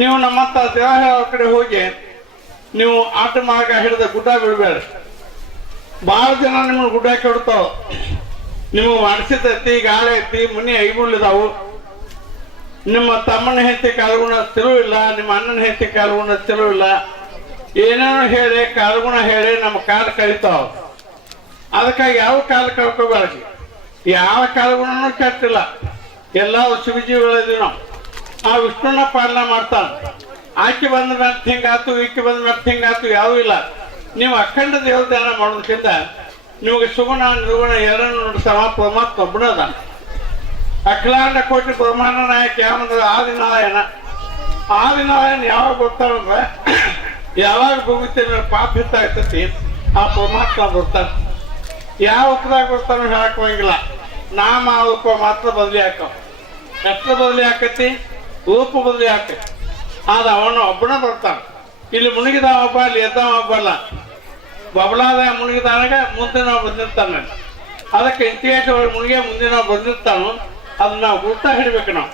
ನೀವು ನಮ್ಮಂತ ದೇವಾಲಯ ಕಡೆ ಹೋಗಿ ನೀವು ಆಟ ಮಾರ್ಗ ಹಿಡಿದ ಗುಡ್ಡ ಬಿಡಬೇಡ. ಭಾಳ ಜನ ನಿಮ್ಮನ್ನ ಗುಡ್ಡ ಕೆಡ್ತಾವ. ನಿಮಗೆ ಮಾಡಿಸಿದ ಐತಿ, ಗಾಳಿ ಐತಿ, ಮನೆ ಐಗುಳಿದಾವು. ನಿಮ್ಮ ತಮ್ಮನ ಹೆಂಡತಿ ಕಾಲಗುಣ ತಿರು ಇಲ್ಲ, ನಿಮ್ಮ ಅಣ್ಣನ ಹೆಂಡತಿ ಕಾಲಗುಣ ತಿರು ಇಲ್ಲ, ಏನೇನೋ ಹೇಳಿ ಕಾಲಗುಣ ಹೇಳಿ ನಮ್ಮ ಕಾಲ ಕಳಿತಾವ. ಅದಕ್ಕಾಗಿ ಯಾವ ಕಾಲ ಕಳ್ಕೋಬಾರ್ದು. ಯಾವ ಕಾಲಗುಣನೂ ಕೆಟ್ಟಿಲ್ಲ, ಎಲ್ಲ ಶಿವಜೀವಿಗಳಿದೀವಿ ನಾವು. ಆ ವಿಷ್ಣುನ ಪಾಲನೆ ಮಾಡ್ತಾನೆ. ಆಕೆ ಬಂದ ಮೇಲೆ ಹಿಂಗಾತು, ಈಕೆ ಬಂದ ಮೇಲೆ ಹಿಂಗಾತು, ಯಾವೂ ಇಲ್ಲ. ನೀವು ಅಖಂಡ ದೇವ ಧ್ಯಾನ ಮಾಡೋದಕ್ಕಿಂತ ನಿಮಗೆ ಸುಗುಣ ನಿರ್ಗುಣ ಎರಡನ್ನು ನಡೆಸವ ಪರಮಾತ್ಮ ಒಬ್ಬನದ. ಅಖಿಲಾಂಡ ಕೋಟಿ ಬ್ರಹ್ಮಾಂಡ ನಾಯಕ ಯಾವಂದ್ರೆ ಆದಿನಾರಾಯಣ. ಆದಿನಾರಾಯಣ ಯಾವಾಗ ಬರ್ತಾರಂದ್ರೆ ಯಾವಾಗ ಭೂಮಿತಿ ಮೇಲೆ ಪಾಪ ಹಿತ್ತಾಗ್ತತಿ ಆ ಪರಮಾತ್ಮ ಬರ್ತಾನೆ. ಯಾವ ಉಪದಾಗ ಬರ್ತಾನೋ ಹೇಳಕ್ಕೋಂಗಿಲ್ಲ. ನಾಮ ರೂಪ ಮಾತ್ರ ಬದಲಿ ಹಾಕವ. ಹೆಸರು ಬದಲಿ ಹಾಕತಿ, ರೂಪ ಬದಲಿ ಹಾಕತಿ. ಆದ ಅವನು ಒಬ್ಬನ ಬರ್ತಾನೆ. ಇಲ್ಲಿ ಮುಳುಗಿದ ಒಬ್ಬ, ಅಲ್ಲಿ ಎದ್ದ ಒಬ್ಬಲ್ಲ. ಬಬಲಾದ ಮುಳುಗಿದಾಗ ಮುಂದೆ ನಾವು ಬಂದಿರ್ತಾನೆ. ಅದಕ್ಕೆ ಇತಿಹಾಸ ಮುಳುಗಿ ಮುಂದೆ ನಾವು ಬಂದಿರ್ತಾನೋ ಅದನ್ನ ನಾವು ಗುರ್ತ ಹಿಡಿಬೇಕು. ನಾವು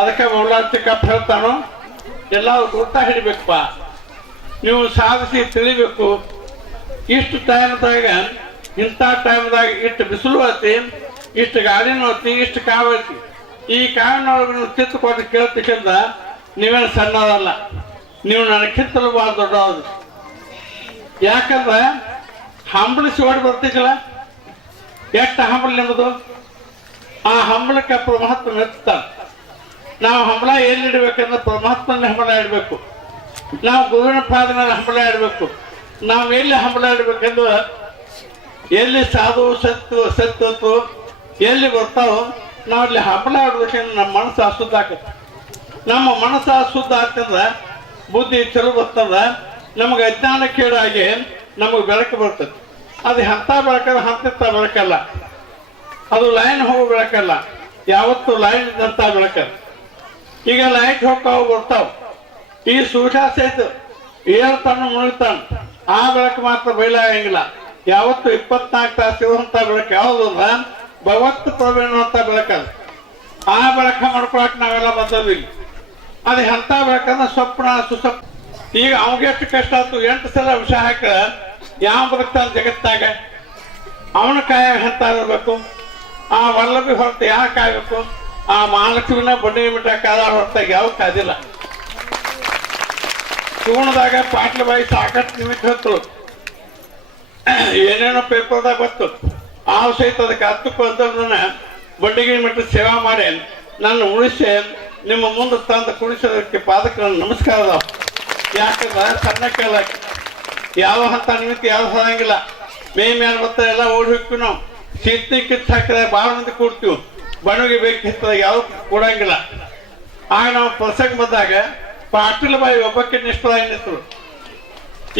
ಅದಕ್ಕೆ ಬಬಲಾಸ್ತಿ ಕಪ್ ಹೇಳ್ತಾನೋ ಎಲ್ಲ ಗುರ್ತ ಹಿಡಿಬೇಕಪ್ಪ. ನೀವು ಸಾಧಿಸಿ ತಿಳಿಬೇಕು. ಇಷ್ಟು ಟೈಮ್ದಾಗ, ಇಂಥ ಟೈಮ್ದಾಗ ಇಷ್ಟು ಬಿಸಿಲು ಐತಿ, ಇಷ್ಟು ಗಾಳಿನೂ ಐತಿ, ಇಷ್ಟು ಕಾವು ಐತಿ. ಈ ಕಾವಿನೊಳಗೆ ನೀವು ಚಿತ್ತು ಕೊಟ್ಟು ಕೇಳ್ತಕ್ಕಿಂತ ನೀವೇನು ಸಣ್ಣದಲ್ಲ, ನೀವು ನನಗಿಂತಲೂ ಭಾಳ ದೊಡ್ಡವರು. ಯಾಕಂದ್ರೆ ಹಂಬಲಿಸಿ ಓಡಿ ಬರ್ತಿಲ್ಲ, ಎಷ್ಟು ಹಂಬಲ ನಿಮ್ಮದು. ಆ ಹಂಬಲಕ್ಕೆ ಪರಮಾತ್ಮ ಮೆಚ್ತಾನೆ. ನಾವು ಹಂಬಲ ಎಲ್ಲಿ ಇಡಬೇಕಂದ್ರೆ ಪರಮಾತ್ಮನ ಹಂಬಲ ಇಡಬೇಕು. ನಾವು ಗುರುವಿನ ಪಾದ ಮೇಲೆ ಹಂಬಲ ಇಡಬೇಕು. ನಾವು ಎಲ್ಲಿ ಹಂಬಲ ಇಡಬೇಕಂದ್ರೆ ಎಲ್ಲಿ ಸಾಧು ಸತ್ವತ್ತು ಎಲ್ಲಿ ಬರ್ತಾವೋ ನಾವು ಅಲ್ಲಿ ಹಂಬಲ ಇಡ್ಬೇಕಂದ್ರೆ ನಮ್ಮ ಮನಸ್ಸು ಅಶುದ್ಧ ಆಕತ್ತೆ. ನಮ್ಮ ಮನಸ್ಸು ಅಶುದ್ಧ ಆಗ್ತಂದ್ರೆ ಬುದ್ಧಿ ಚಲೋ ಬರ್ತದ, ನಮಗೆ ಅಜ್ಞಾನ ಕೇಡಾಗಿ ನಮಗೆ ಬೆಳಕು ಬರ್ತದೆ. ಅದು ಎಂಥ ಬೆಳಕಲ್ಲ, ಹಂತ ಬೆಳಕಲ್ಲ, ಅದು ಲೈನ್ ಹೋಗೋ ಬೆಳಕಲ್ಲ, ಯಾವತ್ತು ಲೈನ್ ಇದ್ದಂಥ ಬೆಳಕಲ್ಲ. ಈಗ ಲೈಟ್ ಹೋಗ್ತಾವ ಬರ್ತಾವ. ಈ ಸೂರ್ಯಾಸ ಐತು ಏಳ್ತಾನು ಮುಳುಗ್ತಾನ, ಆ ಬೆಳಕು ಮಾತ್ರ ಬಯಲಾಗಂಗಿಲ್ಲ. ಯಾವತ್ತು 24 ತಾಸು ಇರುವಂತ ಬೆಳಕು ಯಾವುದು ಅಂದ್ರೆ ಭಗವತ್ ಪ್ರವೀಣ ಅಂತ ಬೆಳಕಲ್ಲ. ಆ ಬೆಳಕ ಮಾಡ್ಕೊಳಕ್ ನಾವೆಲ್ಲ ಬಂದದ್ವಿ. ಅದು ಎಂಥ ಬೆಳಕಂದ್ರೆ ಸ್ವಪ್ನ ಸುಸ್ವಪ್ನ. ಈಗ ಅವಾಗ ಎಷ್ಟು ಕಷ್ಟ ಆಯ್ತು. 8 ಸಲ ವಿಷ ಹಾಕ ಯಾವ ಬದುಕ್ತಾನ ಜಗತ್ತಾಗ? ಅವನ ಕಾಯ ಎಂತ ಇರಬೇಕು. ಆ ವಲ್ಲಭಿ ಹೊರತು ಯಾಕೆ ಕಾಯ್ಬೇಕು? ಆ ಮಹಾಲಕ್ಷ್ಮಿನ ಬಂಡಿ ಮಿಠ ಕಾದ ಹೊರತಾಗ ಯಾವ ಕಾದಿಲ್ಲ. ಸುಗುಣದಾಗ ಪಾಟ್ಲ ಬಾಯಿ ಸಾಕಷ್ಟು ನಿಮಿತ್ತ ಹೊತ್ತು ಏನೇನೋ ಪೇಪರ್ದಾಗ ಬಂತು. ಆ ಸಹಿತ ಅದಕ್ಕೆ 10 ಅಂತ ಬಂಡಿಗೆ ಮಿಟ್ಟ ಸೇವಾ ಮಾಡಿ ನನ್ನ ಉಳಿಸಿ ನಿಮ್ಮ ಮುಂದೆ ತಂದು ಕುಣಿಸೋದಕ್ಕೆ ಪಾದಕ್ಕೆ ನನ್ನ ನಮಸ್ಕಾರ ಅದಾವ. ಯಾಕಂದ್ರೆ ಸಣ್ಣ ಕಾಲ ಯಾವ ಹಂತ ನಿಮಿತ್ತ ಯಾವ ಹೋಗಂಗಿಲ್ಲ. ಮೇಲೆ ಬರ್ತಾ ಎಲ್ಲ ಓಡಿ ಹೋಗ್ತೀವಿ. ನಾವು ಶೀತನಿ ಕಿತ್ತು ಹಾಕಿದಾಗ ಭಾಳ ಮಂದಿ ಕೂಡ್ತೀವಿ. ಬಣವಿಗೆ ಬೇಕಿತ್ತ ಯಾವ ಕೊಡಂಗಿಲ್ಲ. ಆಗ ನಾವು ಪ್ರಸಂಗ ಬಂದಾಗ ಪಾಟೀಲ ಬಾಯಿ ಒಬ್ಬಕ್ಕೆ ನಿಷ್ಠರಾಗಿ ನಿಂತರು.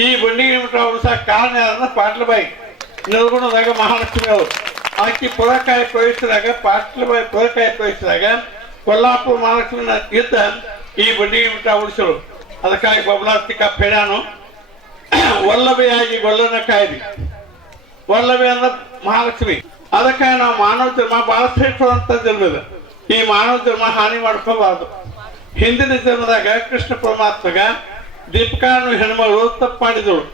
ಈ ಬಂಡಿಗೆ ಮಿಟ್ಟ ಉಳಿಸೋಕೆ ಕಾರಣ ಯಾರಂದ್ರೆ ಪಾಟೀಲ ಬಾಯಿ ನಿರ್ಗುಣದಾಗ ಮಹಾಲಕ್ಷ್ಮಿ ಅವರು. ಆಕಿ ಪುರಕಾಯಿ ಪ್ರವೇಶಿಸಿದಾಗ, ಪಾಟೀಲ ಬಾಯಿ ಪುರಕಾಯಿ ಪ್ರವೇಶಿಸಿದಾಗ ಕೊಲ್ಲಾಪುರ ಮಹಾಲಕ್ಷ್ಮಿನ ಇದ್ದ ಈ ಬಂಡಿಗೆ ಮಿಟ್ಟ ಉಳಿಸರು. ಅದಕ್ಕಾಗಿ ಬಬಲಾಸ್ತಿಕ ಪೇಡಾನು ವಲ್ಲಭೆಯಾಗಿ ಗೊಲ್ಲನ ಕಾಯ್ದಿ. ವಲ್ಲಭೆ ಅಂದ್ರೆ ಮಹಾಲಕ್ಷ್ಮಿ. ಅದಕ್ಕಾಗಿ ನಾವು ಮಾನವ ಜನ್ಮ ಬಹಳ ಶ್ರೇಷ್ಠವಂತ ಜನ್ಮ ಇದೆ. ಈ ಮಾನವ ಜನ್ಮ ಹಾನಿ ಮಾಡ್ಕೋಬಾರ್ದು. ಹಿಂದಿನ ಜನ್ಮದಾಗ ಕೃಷ್ಣ ಪರಮಾತ್ಮಗ ದೀಪಿಕಾನು ಹೆಣ್ಮಗಳು ತಪ್ಪು ಮಾಡಿದಳು.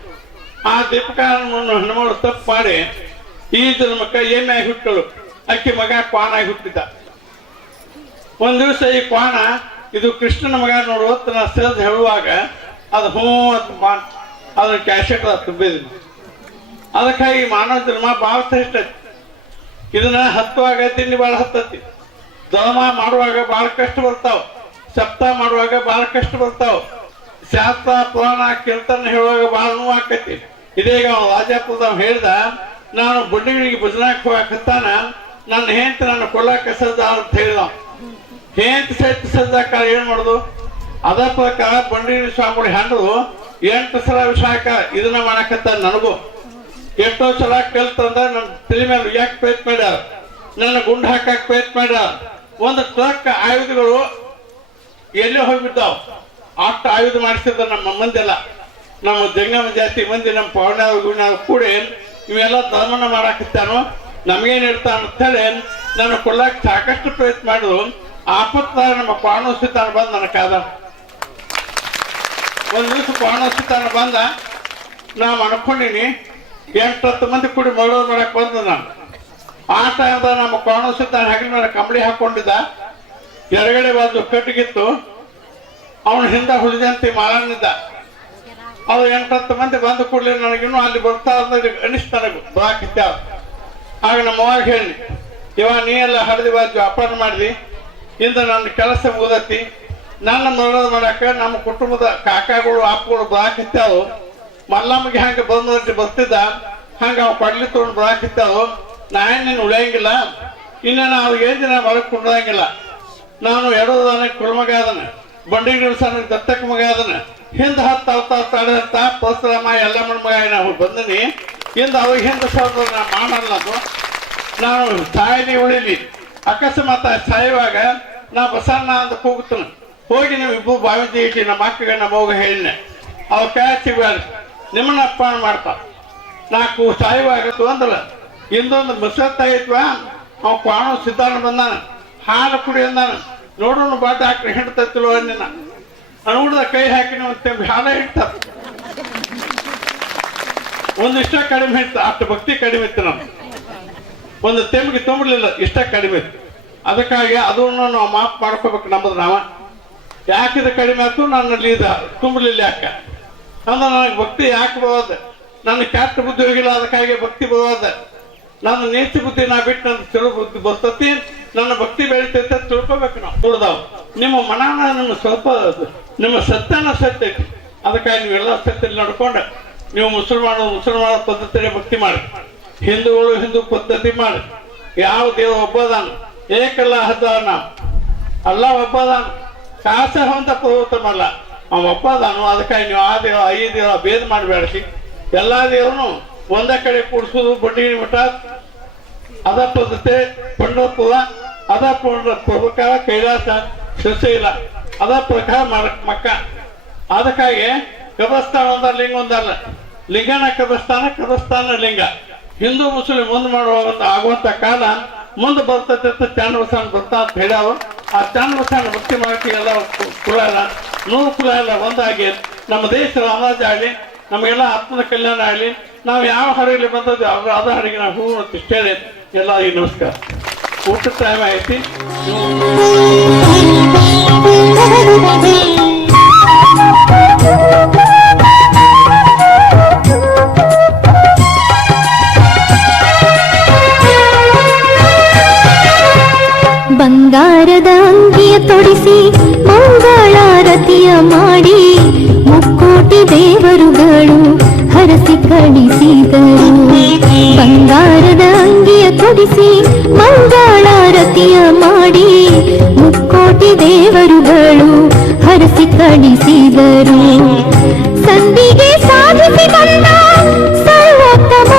ಆ ದೀಪಕವನ್ನು ಹೆಣ್ಮಗಳು ತಪ್ಪು ಮಾಡಿ ಈ ಜನ್ಮಕ್ಕ ಏನಾಗಿ ಹುಟ್ಟಳು, ಅಕ್ಕಿ ಮಗ ಕ್ವಾನಾಗಿ ಹುಟ್ಟಿದ್ದ. ಒಂದ್ ದಿವಸ ಈ ಕ್ವಾಣ ಇದು ಕೃಷ್ಣನ ಮಗ ನೋಡುವತ್ತು ನಾ ಸೇರಿದ್ ಹೇಳುವಾಗ ಅದು ಅದನ್ನ ಕ್ಯಾಸೆಟ್ ತುಂಬಿದ್ವಿ. ಅದಕ್ಕಾಗಿ ಮಾನವ ಜನ್ಮ ಭಾಳ ಶ್ರೇಷ್ಠ. ಇದನ್ನ ಹತ್ತುವಾಗ ತಿಂಡಿ ಭಾಳ ಹತ್ತತಿ, ಧರ್ಮ ಮಾಡುವಾಗ ಭಾಳ ಕಷ್ಟ ಬರ್ತಾವ, ಸಪ್ತಾಹ ಮಾಡುವಾಗ ಭಾಳ ಕಷ್ಟ ಬರ್ತಾವ, ಶಾಸ್ತ್ರ ಪುರಾಣ ಕೀರ್ತನ ಹೇಳುವಾಗ ಭಾಳ ನೋವು ಆಕತಿ. ಇದೀಗ ರಾಜಾಪುರದವ್ ಹೇಳ್ದ, ನಾನು ಬುಡ್ಡಿಗಳಿಗೆ ಭಜನಾಕ್ ಹೋಗಕತ್ತಾನ, ನನ್ನ ಹೆಂಡತಿ ನನ್ನ ಕೊಲ್ಲಾಕ ಸಜ್ಜ ಅಂತ ಹೇಳಿದ. ಹೆಂಡತಿ ಸಜ್ಜಾಕ ಏನ್ ಮಾಡುದು? ಅದ ಪ್ರಕಾರ ಬಂಡಿಗಿರಿ ಸ್ವಾಮಿಗಳು ಹೆಂಡ್ರು 8 ಸಲ ವಿಷಾಕ ಇದನ್ನ ಮಾಡಕತ್ತ. ನನಗೂ ಎಷ್ಟೋ ಸಲ ಕಲ್ತಂದ ನನ್ನ ತಲೆ ಮೇಲೆ ಯಾಕೆ ಪ್ರಯತ್ನ ಮಾಡ್ಯಾರ, ನನ್ನ ಗುಂಡು ಹಾಕಕ್ ಪ್ರಯತ್ನ ಮಾಡ್ಯಾರ. ಒಂದು ಟ್ರಕ್ ಆಯುಧಗಳು ಎಲ್ಲೇ ಹೋಗ್ಬಿದ್ದಾವ್. ಅಷ್ಟು ಆಯುಧ ಮಾಡಿಸಿದ ನಮ್ಮ ಮಂದಿಲ್ಲ, ನಮ್ಮ ಜಂಗಮ ಜಾತಿ ಮಂದಿ, ನಮ್ಮ ಪೌರ್ಣ ಕೂಡಿ ಇವೆಲ್ಲ ಧರ್ಮನ ಮಾಡಾಕತ್ತಾನು, ನಮಗೇನ್ ಇರ್ತಾನ ಅಂತ ಹೇಳಿ ನನ್ನ ಕೊಲ್ಲಕ್ಕೆ ಸಾಕಷ್ಟು ಪ್ರಯತ್ನ ಮಾಡಿದ್ರು. ಆಪತ್ತಾಗ ನಮ್ಮ ಪಾಣೋಸಿತಾನ ಬಂದ ನನ್ನ ಕಾದ. ಒಂದ್ ದಿವಸ ಪಾಣೋಸಿತಾನ ಬಂದ, ನಾವು ಅನ್ಕೊಂಡಿನಿ 8-10 ಮಂದಿ ಕೂಡಿ ಮಾಡೋದು ಮಾಡಕ್ ಬಂದ. ನಾನು ಆ ಟೈಮ್ದಾಗ ನಮ್ಮ ಪಾಣೋಸಿತಾನ ಹಾಗೆ ನನ್ನ ಕಂಬಳಿ ಹಾಕೊಂಡಿದ್ದ, ಎಡಗಡೆ ಬಾಜು ಕಟ್ಟಿಗಿತ್ತು, ಅವನ ಹಿಂದೆ ಹುಳಿದಂತೆ ಮಾಲನಿದ್ದ. ಅವ್ರು 8-10 ಮಂದಿ ಬಂದ ಕೂಡಲೇ ನನಗಿನ್ನೂ ಅಲ್ಲಿ ಬರ್ತಾ ಅನಿಸ್ತ ನನಗೆ ಬರಾಕಿತ್ತ. ಆಗ ನಮ್ಮ ಅವಾಗ ಹೇಳಿ, ಇವ ನೀ ಎಲ್ಲ ಹರಿದಿ ಬಾಜು ಅಪಾರ ಮಾಡಿದಿ, ಇಂದ ನನ್ನ ಕೆಲಸ ಮುಗದತಿ, ನನ್ನ ಮರಣ ಮಾಡಾಕ ನಮ್ಮ ಕುಟುಂಬದ ಕಾಕಾಗಳು ಅಪ್ಪಗಳು ಬರಾಕಿತ್ತಾವು. ಮಲ್ಲಮ್ಮಗೆ ಹಂಗೆ ಬರ್ತಿದ್ದ, ಹಂಗ ಅವ್ ಕಡ್ಲಿ ತೊಗೊಂಡು ಬರಾಕಿತ್ತಾವು. ನಾನೇನು ಉಳಿಯಂಗಿಲ್ಲ, ಇನ್ನ ನಾವು ಏನ್ ದಿನ ಮರಕ್ ಕುಂಡಂಗಿಲ್ಲ. ನಾನು ಎಡೋದನ ಕುಳ್ಮಗ ಅದನ, ಬಂಡಿಗಿರಿ ಸಣ್ಣ ದತ್ತಕ ಮಗ ಅದನ, ಹಿಂದ 10 ಅವತಾರ ತಾಡಂತ ಪರಶುರಾಮ ಎಲ್ಲ ಮಗ ನಾವು ಬಂದನಿ. ಹಿಂದ ಅವಾಗ ಹಿಂದ ಸಾವಿರ ನಾ ಮಾಡಲ್ಲದು, ನಾನು ಸಾಯನಿ ಉಳಿಲಿ. ಅಕಸ್ಮಾತ್ ಸಾಯುವಾಗ ನಾ ಬಸಣ್ಣ ಅಂತ ಕೂಗುತ್ತನ, ಹೋಗಿ ನೀವು ಇಬ್ಬರು ಬಾವಿ ತೆಗಿಸಿ ನಮ್ಮ ಅಕ್ಕಗೆ ನಮ್ಮ ಹೋಗ ಹೇಳಿನ, ಅವ್ ಕೈ ಸಿಗ್ಬೇಡ ನಿಮ್ಮನ್ನ ಅಪ್ಪಣ ಮಾಡ್ತಾವ. ನಾಲ್ಕು ಸಾಯುವಾಗ ತೊಂದಲ್ಲ. ಇಂದೊಂದು ಬಸತ್ತಾಗಿತ್ವ, ಅವ್ ಕ್ವಾಣ ಸಿದ್ಧಾನ ಬಂದಾನ, ಹಾಲು ಕುಡಿ ಅಂದಾನ. ನೋಡೋಣ ಬಾಟ ಹಾಕಿ ಹಿಡ್ತತಿಲ್ವ ನಿನ್ನ ಅನುಗುಣದ ಕೈ ಹಾಕಿ ಒಂದು ಹಾಲ ಹಿಡ್ತಾರ. ಒಂದಿಷ್ಟ ಕಡಿಮೆ ಇತ್ತು, ಅಷ್ಟು ಭಕ್ತಿ ಕಡಿಮೆ ಇತ್ತು. ನಮ್ಗೆ ಒಂದು ತೆಮ್ಮಿಗೆ ತುಂಬಿರ್ಲಿಲ್ಲ, ಇಷ್ಟ ಕಡಿಮೆ ಇತ್ತು. ಅದಕ್ಕಾಗಿ ಅದನ್ನು ನಾವು ಮಾಪ್ ಮಾಡ್ಕೋಬೇಕು. ನಮ್ಮದು ನಾವ ಯಾಕಿದ ಕಡಿಮೆ ಆಯ್ತು, ನನ್ನಲ್ಲಿ ಇದು ತುಂಬಲಿಲ್ಲ ಯಾಕೆ ಅಂದ್ರೆ ನನಗೆ ಭಕ್ತಿ ಯಾಕೆ ಬರೋದ, ನನ್ನ ಕೆಟ್ಟ ಬುದ್ಧಿ ಹೋಗಿಲ್ಲ, ಅದಕ್ಕಾಗಿ ಭಕ್ತಿ ಬರೋದ. ನನ್ನ ನೀತಿ ಬುದ್ಧಿ ನಾ ಬಿಟ್ಟು ನನ್ನ ಚಲೋ ಬುದ್ಧಿ ಬರ್ತತಿ, ನನ್ನ ಭಕ್ತಿ ಬೆಳಿತೈತೆ ತಿಳ್ಕೊಬೇಕು. ನಾವು ಉಳ್ದಾವ್ ನಿಮ್ಮ ಮನನ ನಿಮ್ಮ ಸ್ವಲ್ಪ ನಿಮ್ಮ ಸತ್ಯನ ಸತ್ಯ ಐತಿ. ಅದಕ್ಕಾಗಿ ನೀವೆಲ್ಲ ಸತ್ಯದಲ್ಲಿ ನಡ್ಕೊಂಡು ನೀವು ಮುಸಲ್ಮಾನ ಪದ್ಧತಿಯಲ್ಲಿ ಭಕ್ತಿ ಮಾಡಿ, ಹಿಂದೂಗಳು ಹಿಂದೂ ಪದ್ಧತಿ ಮಾಡಿ. ಯಾವ ದೇವ ಒಬ್ಬದಾನ, ಏಕಲ್ಲ ಹದ್ದಾನ, ಅಲ್ಲ ಒಬ್ಬದಾನ, ಕಾಸ ಹೊಂದ ಪರ್ವತಮಲ್ಲ, ಅವ ಒಬ್ಬದಾನು. ಅದಕ್ಕಾಗಿ ನೀವು ಆ ದೇವ ಈ ದೇವ ಭೇದ ಮಾಡಬೇಡಿ. ಎಲ್ಲಾ ದೇವನು ಒಂದೇ ಕಡೆ ಕೂಡಿಸೋದು. ಬಂಡಿಗಿರಿ ಮಠ ಅದ ಪದ್ಧತಿ, ಪಂಡರಪುರ ಅದ ಪ್ರಕಾರ, ಕೈಲಾಸ ಶ್ರೀಶೈಲ ಅದ ಪ್ರಕಾರ ಮಕ್ಕ. ಅದಕ್ಕಾಗಿ ಕಬರಸ್ಥಾನ ಒಂದ ಲಿಂಗ ಒಂದಲ್ಲ, ಲಿಂಗನ ಕಬರಸ್ಥಾನ ಲಿಂಗ. ಹಿಂದೂ ಮುಸ್ಲಿಂ ಮುಂದೆ ಮಾಡುವಂತ ಆಗುವಂತ ಕಾಲ ಮುಂದೆ ಬರ್ತೈತೆ ಅಂತ ಚಾಂದ್ರವಸಾನ ಬರ್ತಾ ಅಂತ ಹೇಳ್ಯಾವ. ಆ ಚಾಂದ್ರವಸಾನ ಭಕ್ತಿ ಮಾಡಕ್ಕೆ ಎಲ್ಲ ಕುಲ ಇಲ್ಲ, 100 ಕುಲ ಇಲ್ಲ ಒಂದಾಗಿ ನಮ್ಮ ದೇಶ ರಾಮರಾಜ್ಯ ಆಗಲಿ, ನಮಗೆಲ್ಲ ಆತ್ಮದ ಕಲ್ಯಾಣ ಆಗಲಿ. ನಾವು ಯಾವ ಹಡಗಲಿ ಬಂದದ್ದು ಅದ ಹಡಗಿ ನಾವು ಹೂ ಅಂತ ಇಷ್ಟ ಹೇಳಿ ಎಲ್ಲರಿಗೂ ನಮಸ್ಕಾರ. ಊಟದ ಟೈಮ್ ಐತಿ. ಬಂಗಾರದ ಅಂಗಿಯ ತೊಡಿಸಿ ಮಂಗಳಾರತಿಯ ಮಾಡಿ ಮುಕ್ಕೋಟಿ ದೇವರುಗಳು ಹರಸಿ ಕಳಿಸಿದರು. ಬಂಗಾರದ ಅಂಗಿಯ ತೊಡಿಸಿ ಮಂಗಳಾರತಿಯ ಮಾಡಿ ಮುಕ್ಕೋಟಿ ದೇವರುಗಳು ಹರಸಿ ಕಳಿಸಿದರು. ಸಂಧಿಗೆ ಸಾಧಿಸಿ ಬಂದ ಸರ್ವೋತ್ತಮ,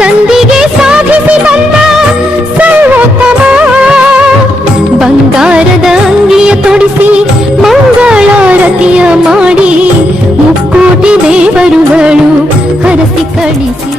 ಸಂಧಿಗೆ ಸಾಧಿಸಿ ಬಂದ ಸರ್ವೋತ್ತಮ. ಬಂಗಾರದ ಅಂಗಿಯ ತೊಡಿಸಿ ಮಂಗಳಾರತಿಯ ಮಾಡಿ ಮುಕ್ಕೋಟಿ ದೇವರುಗಳು ಹರಸಿ ಕಳಿಸಿ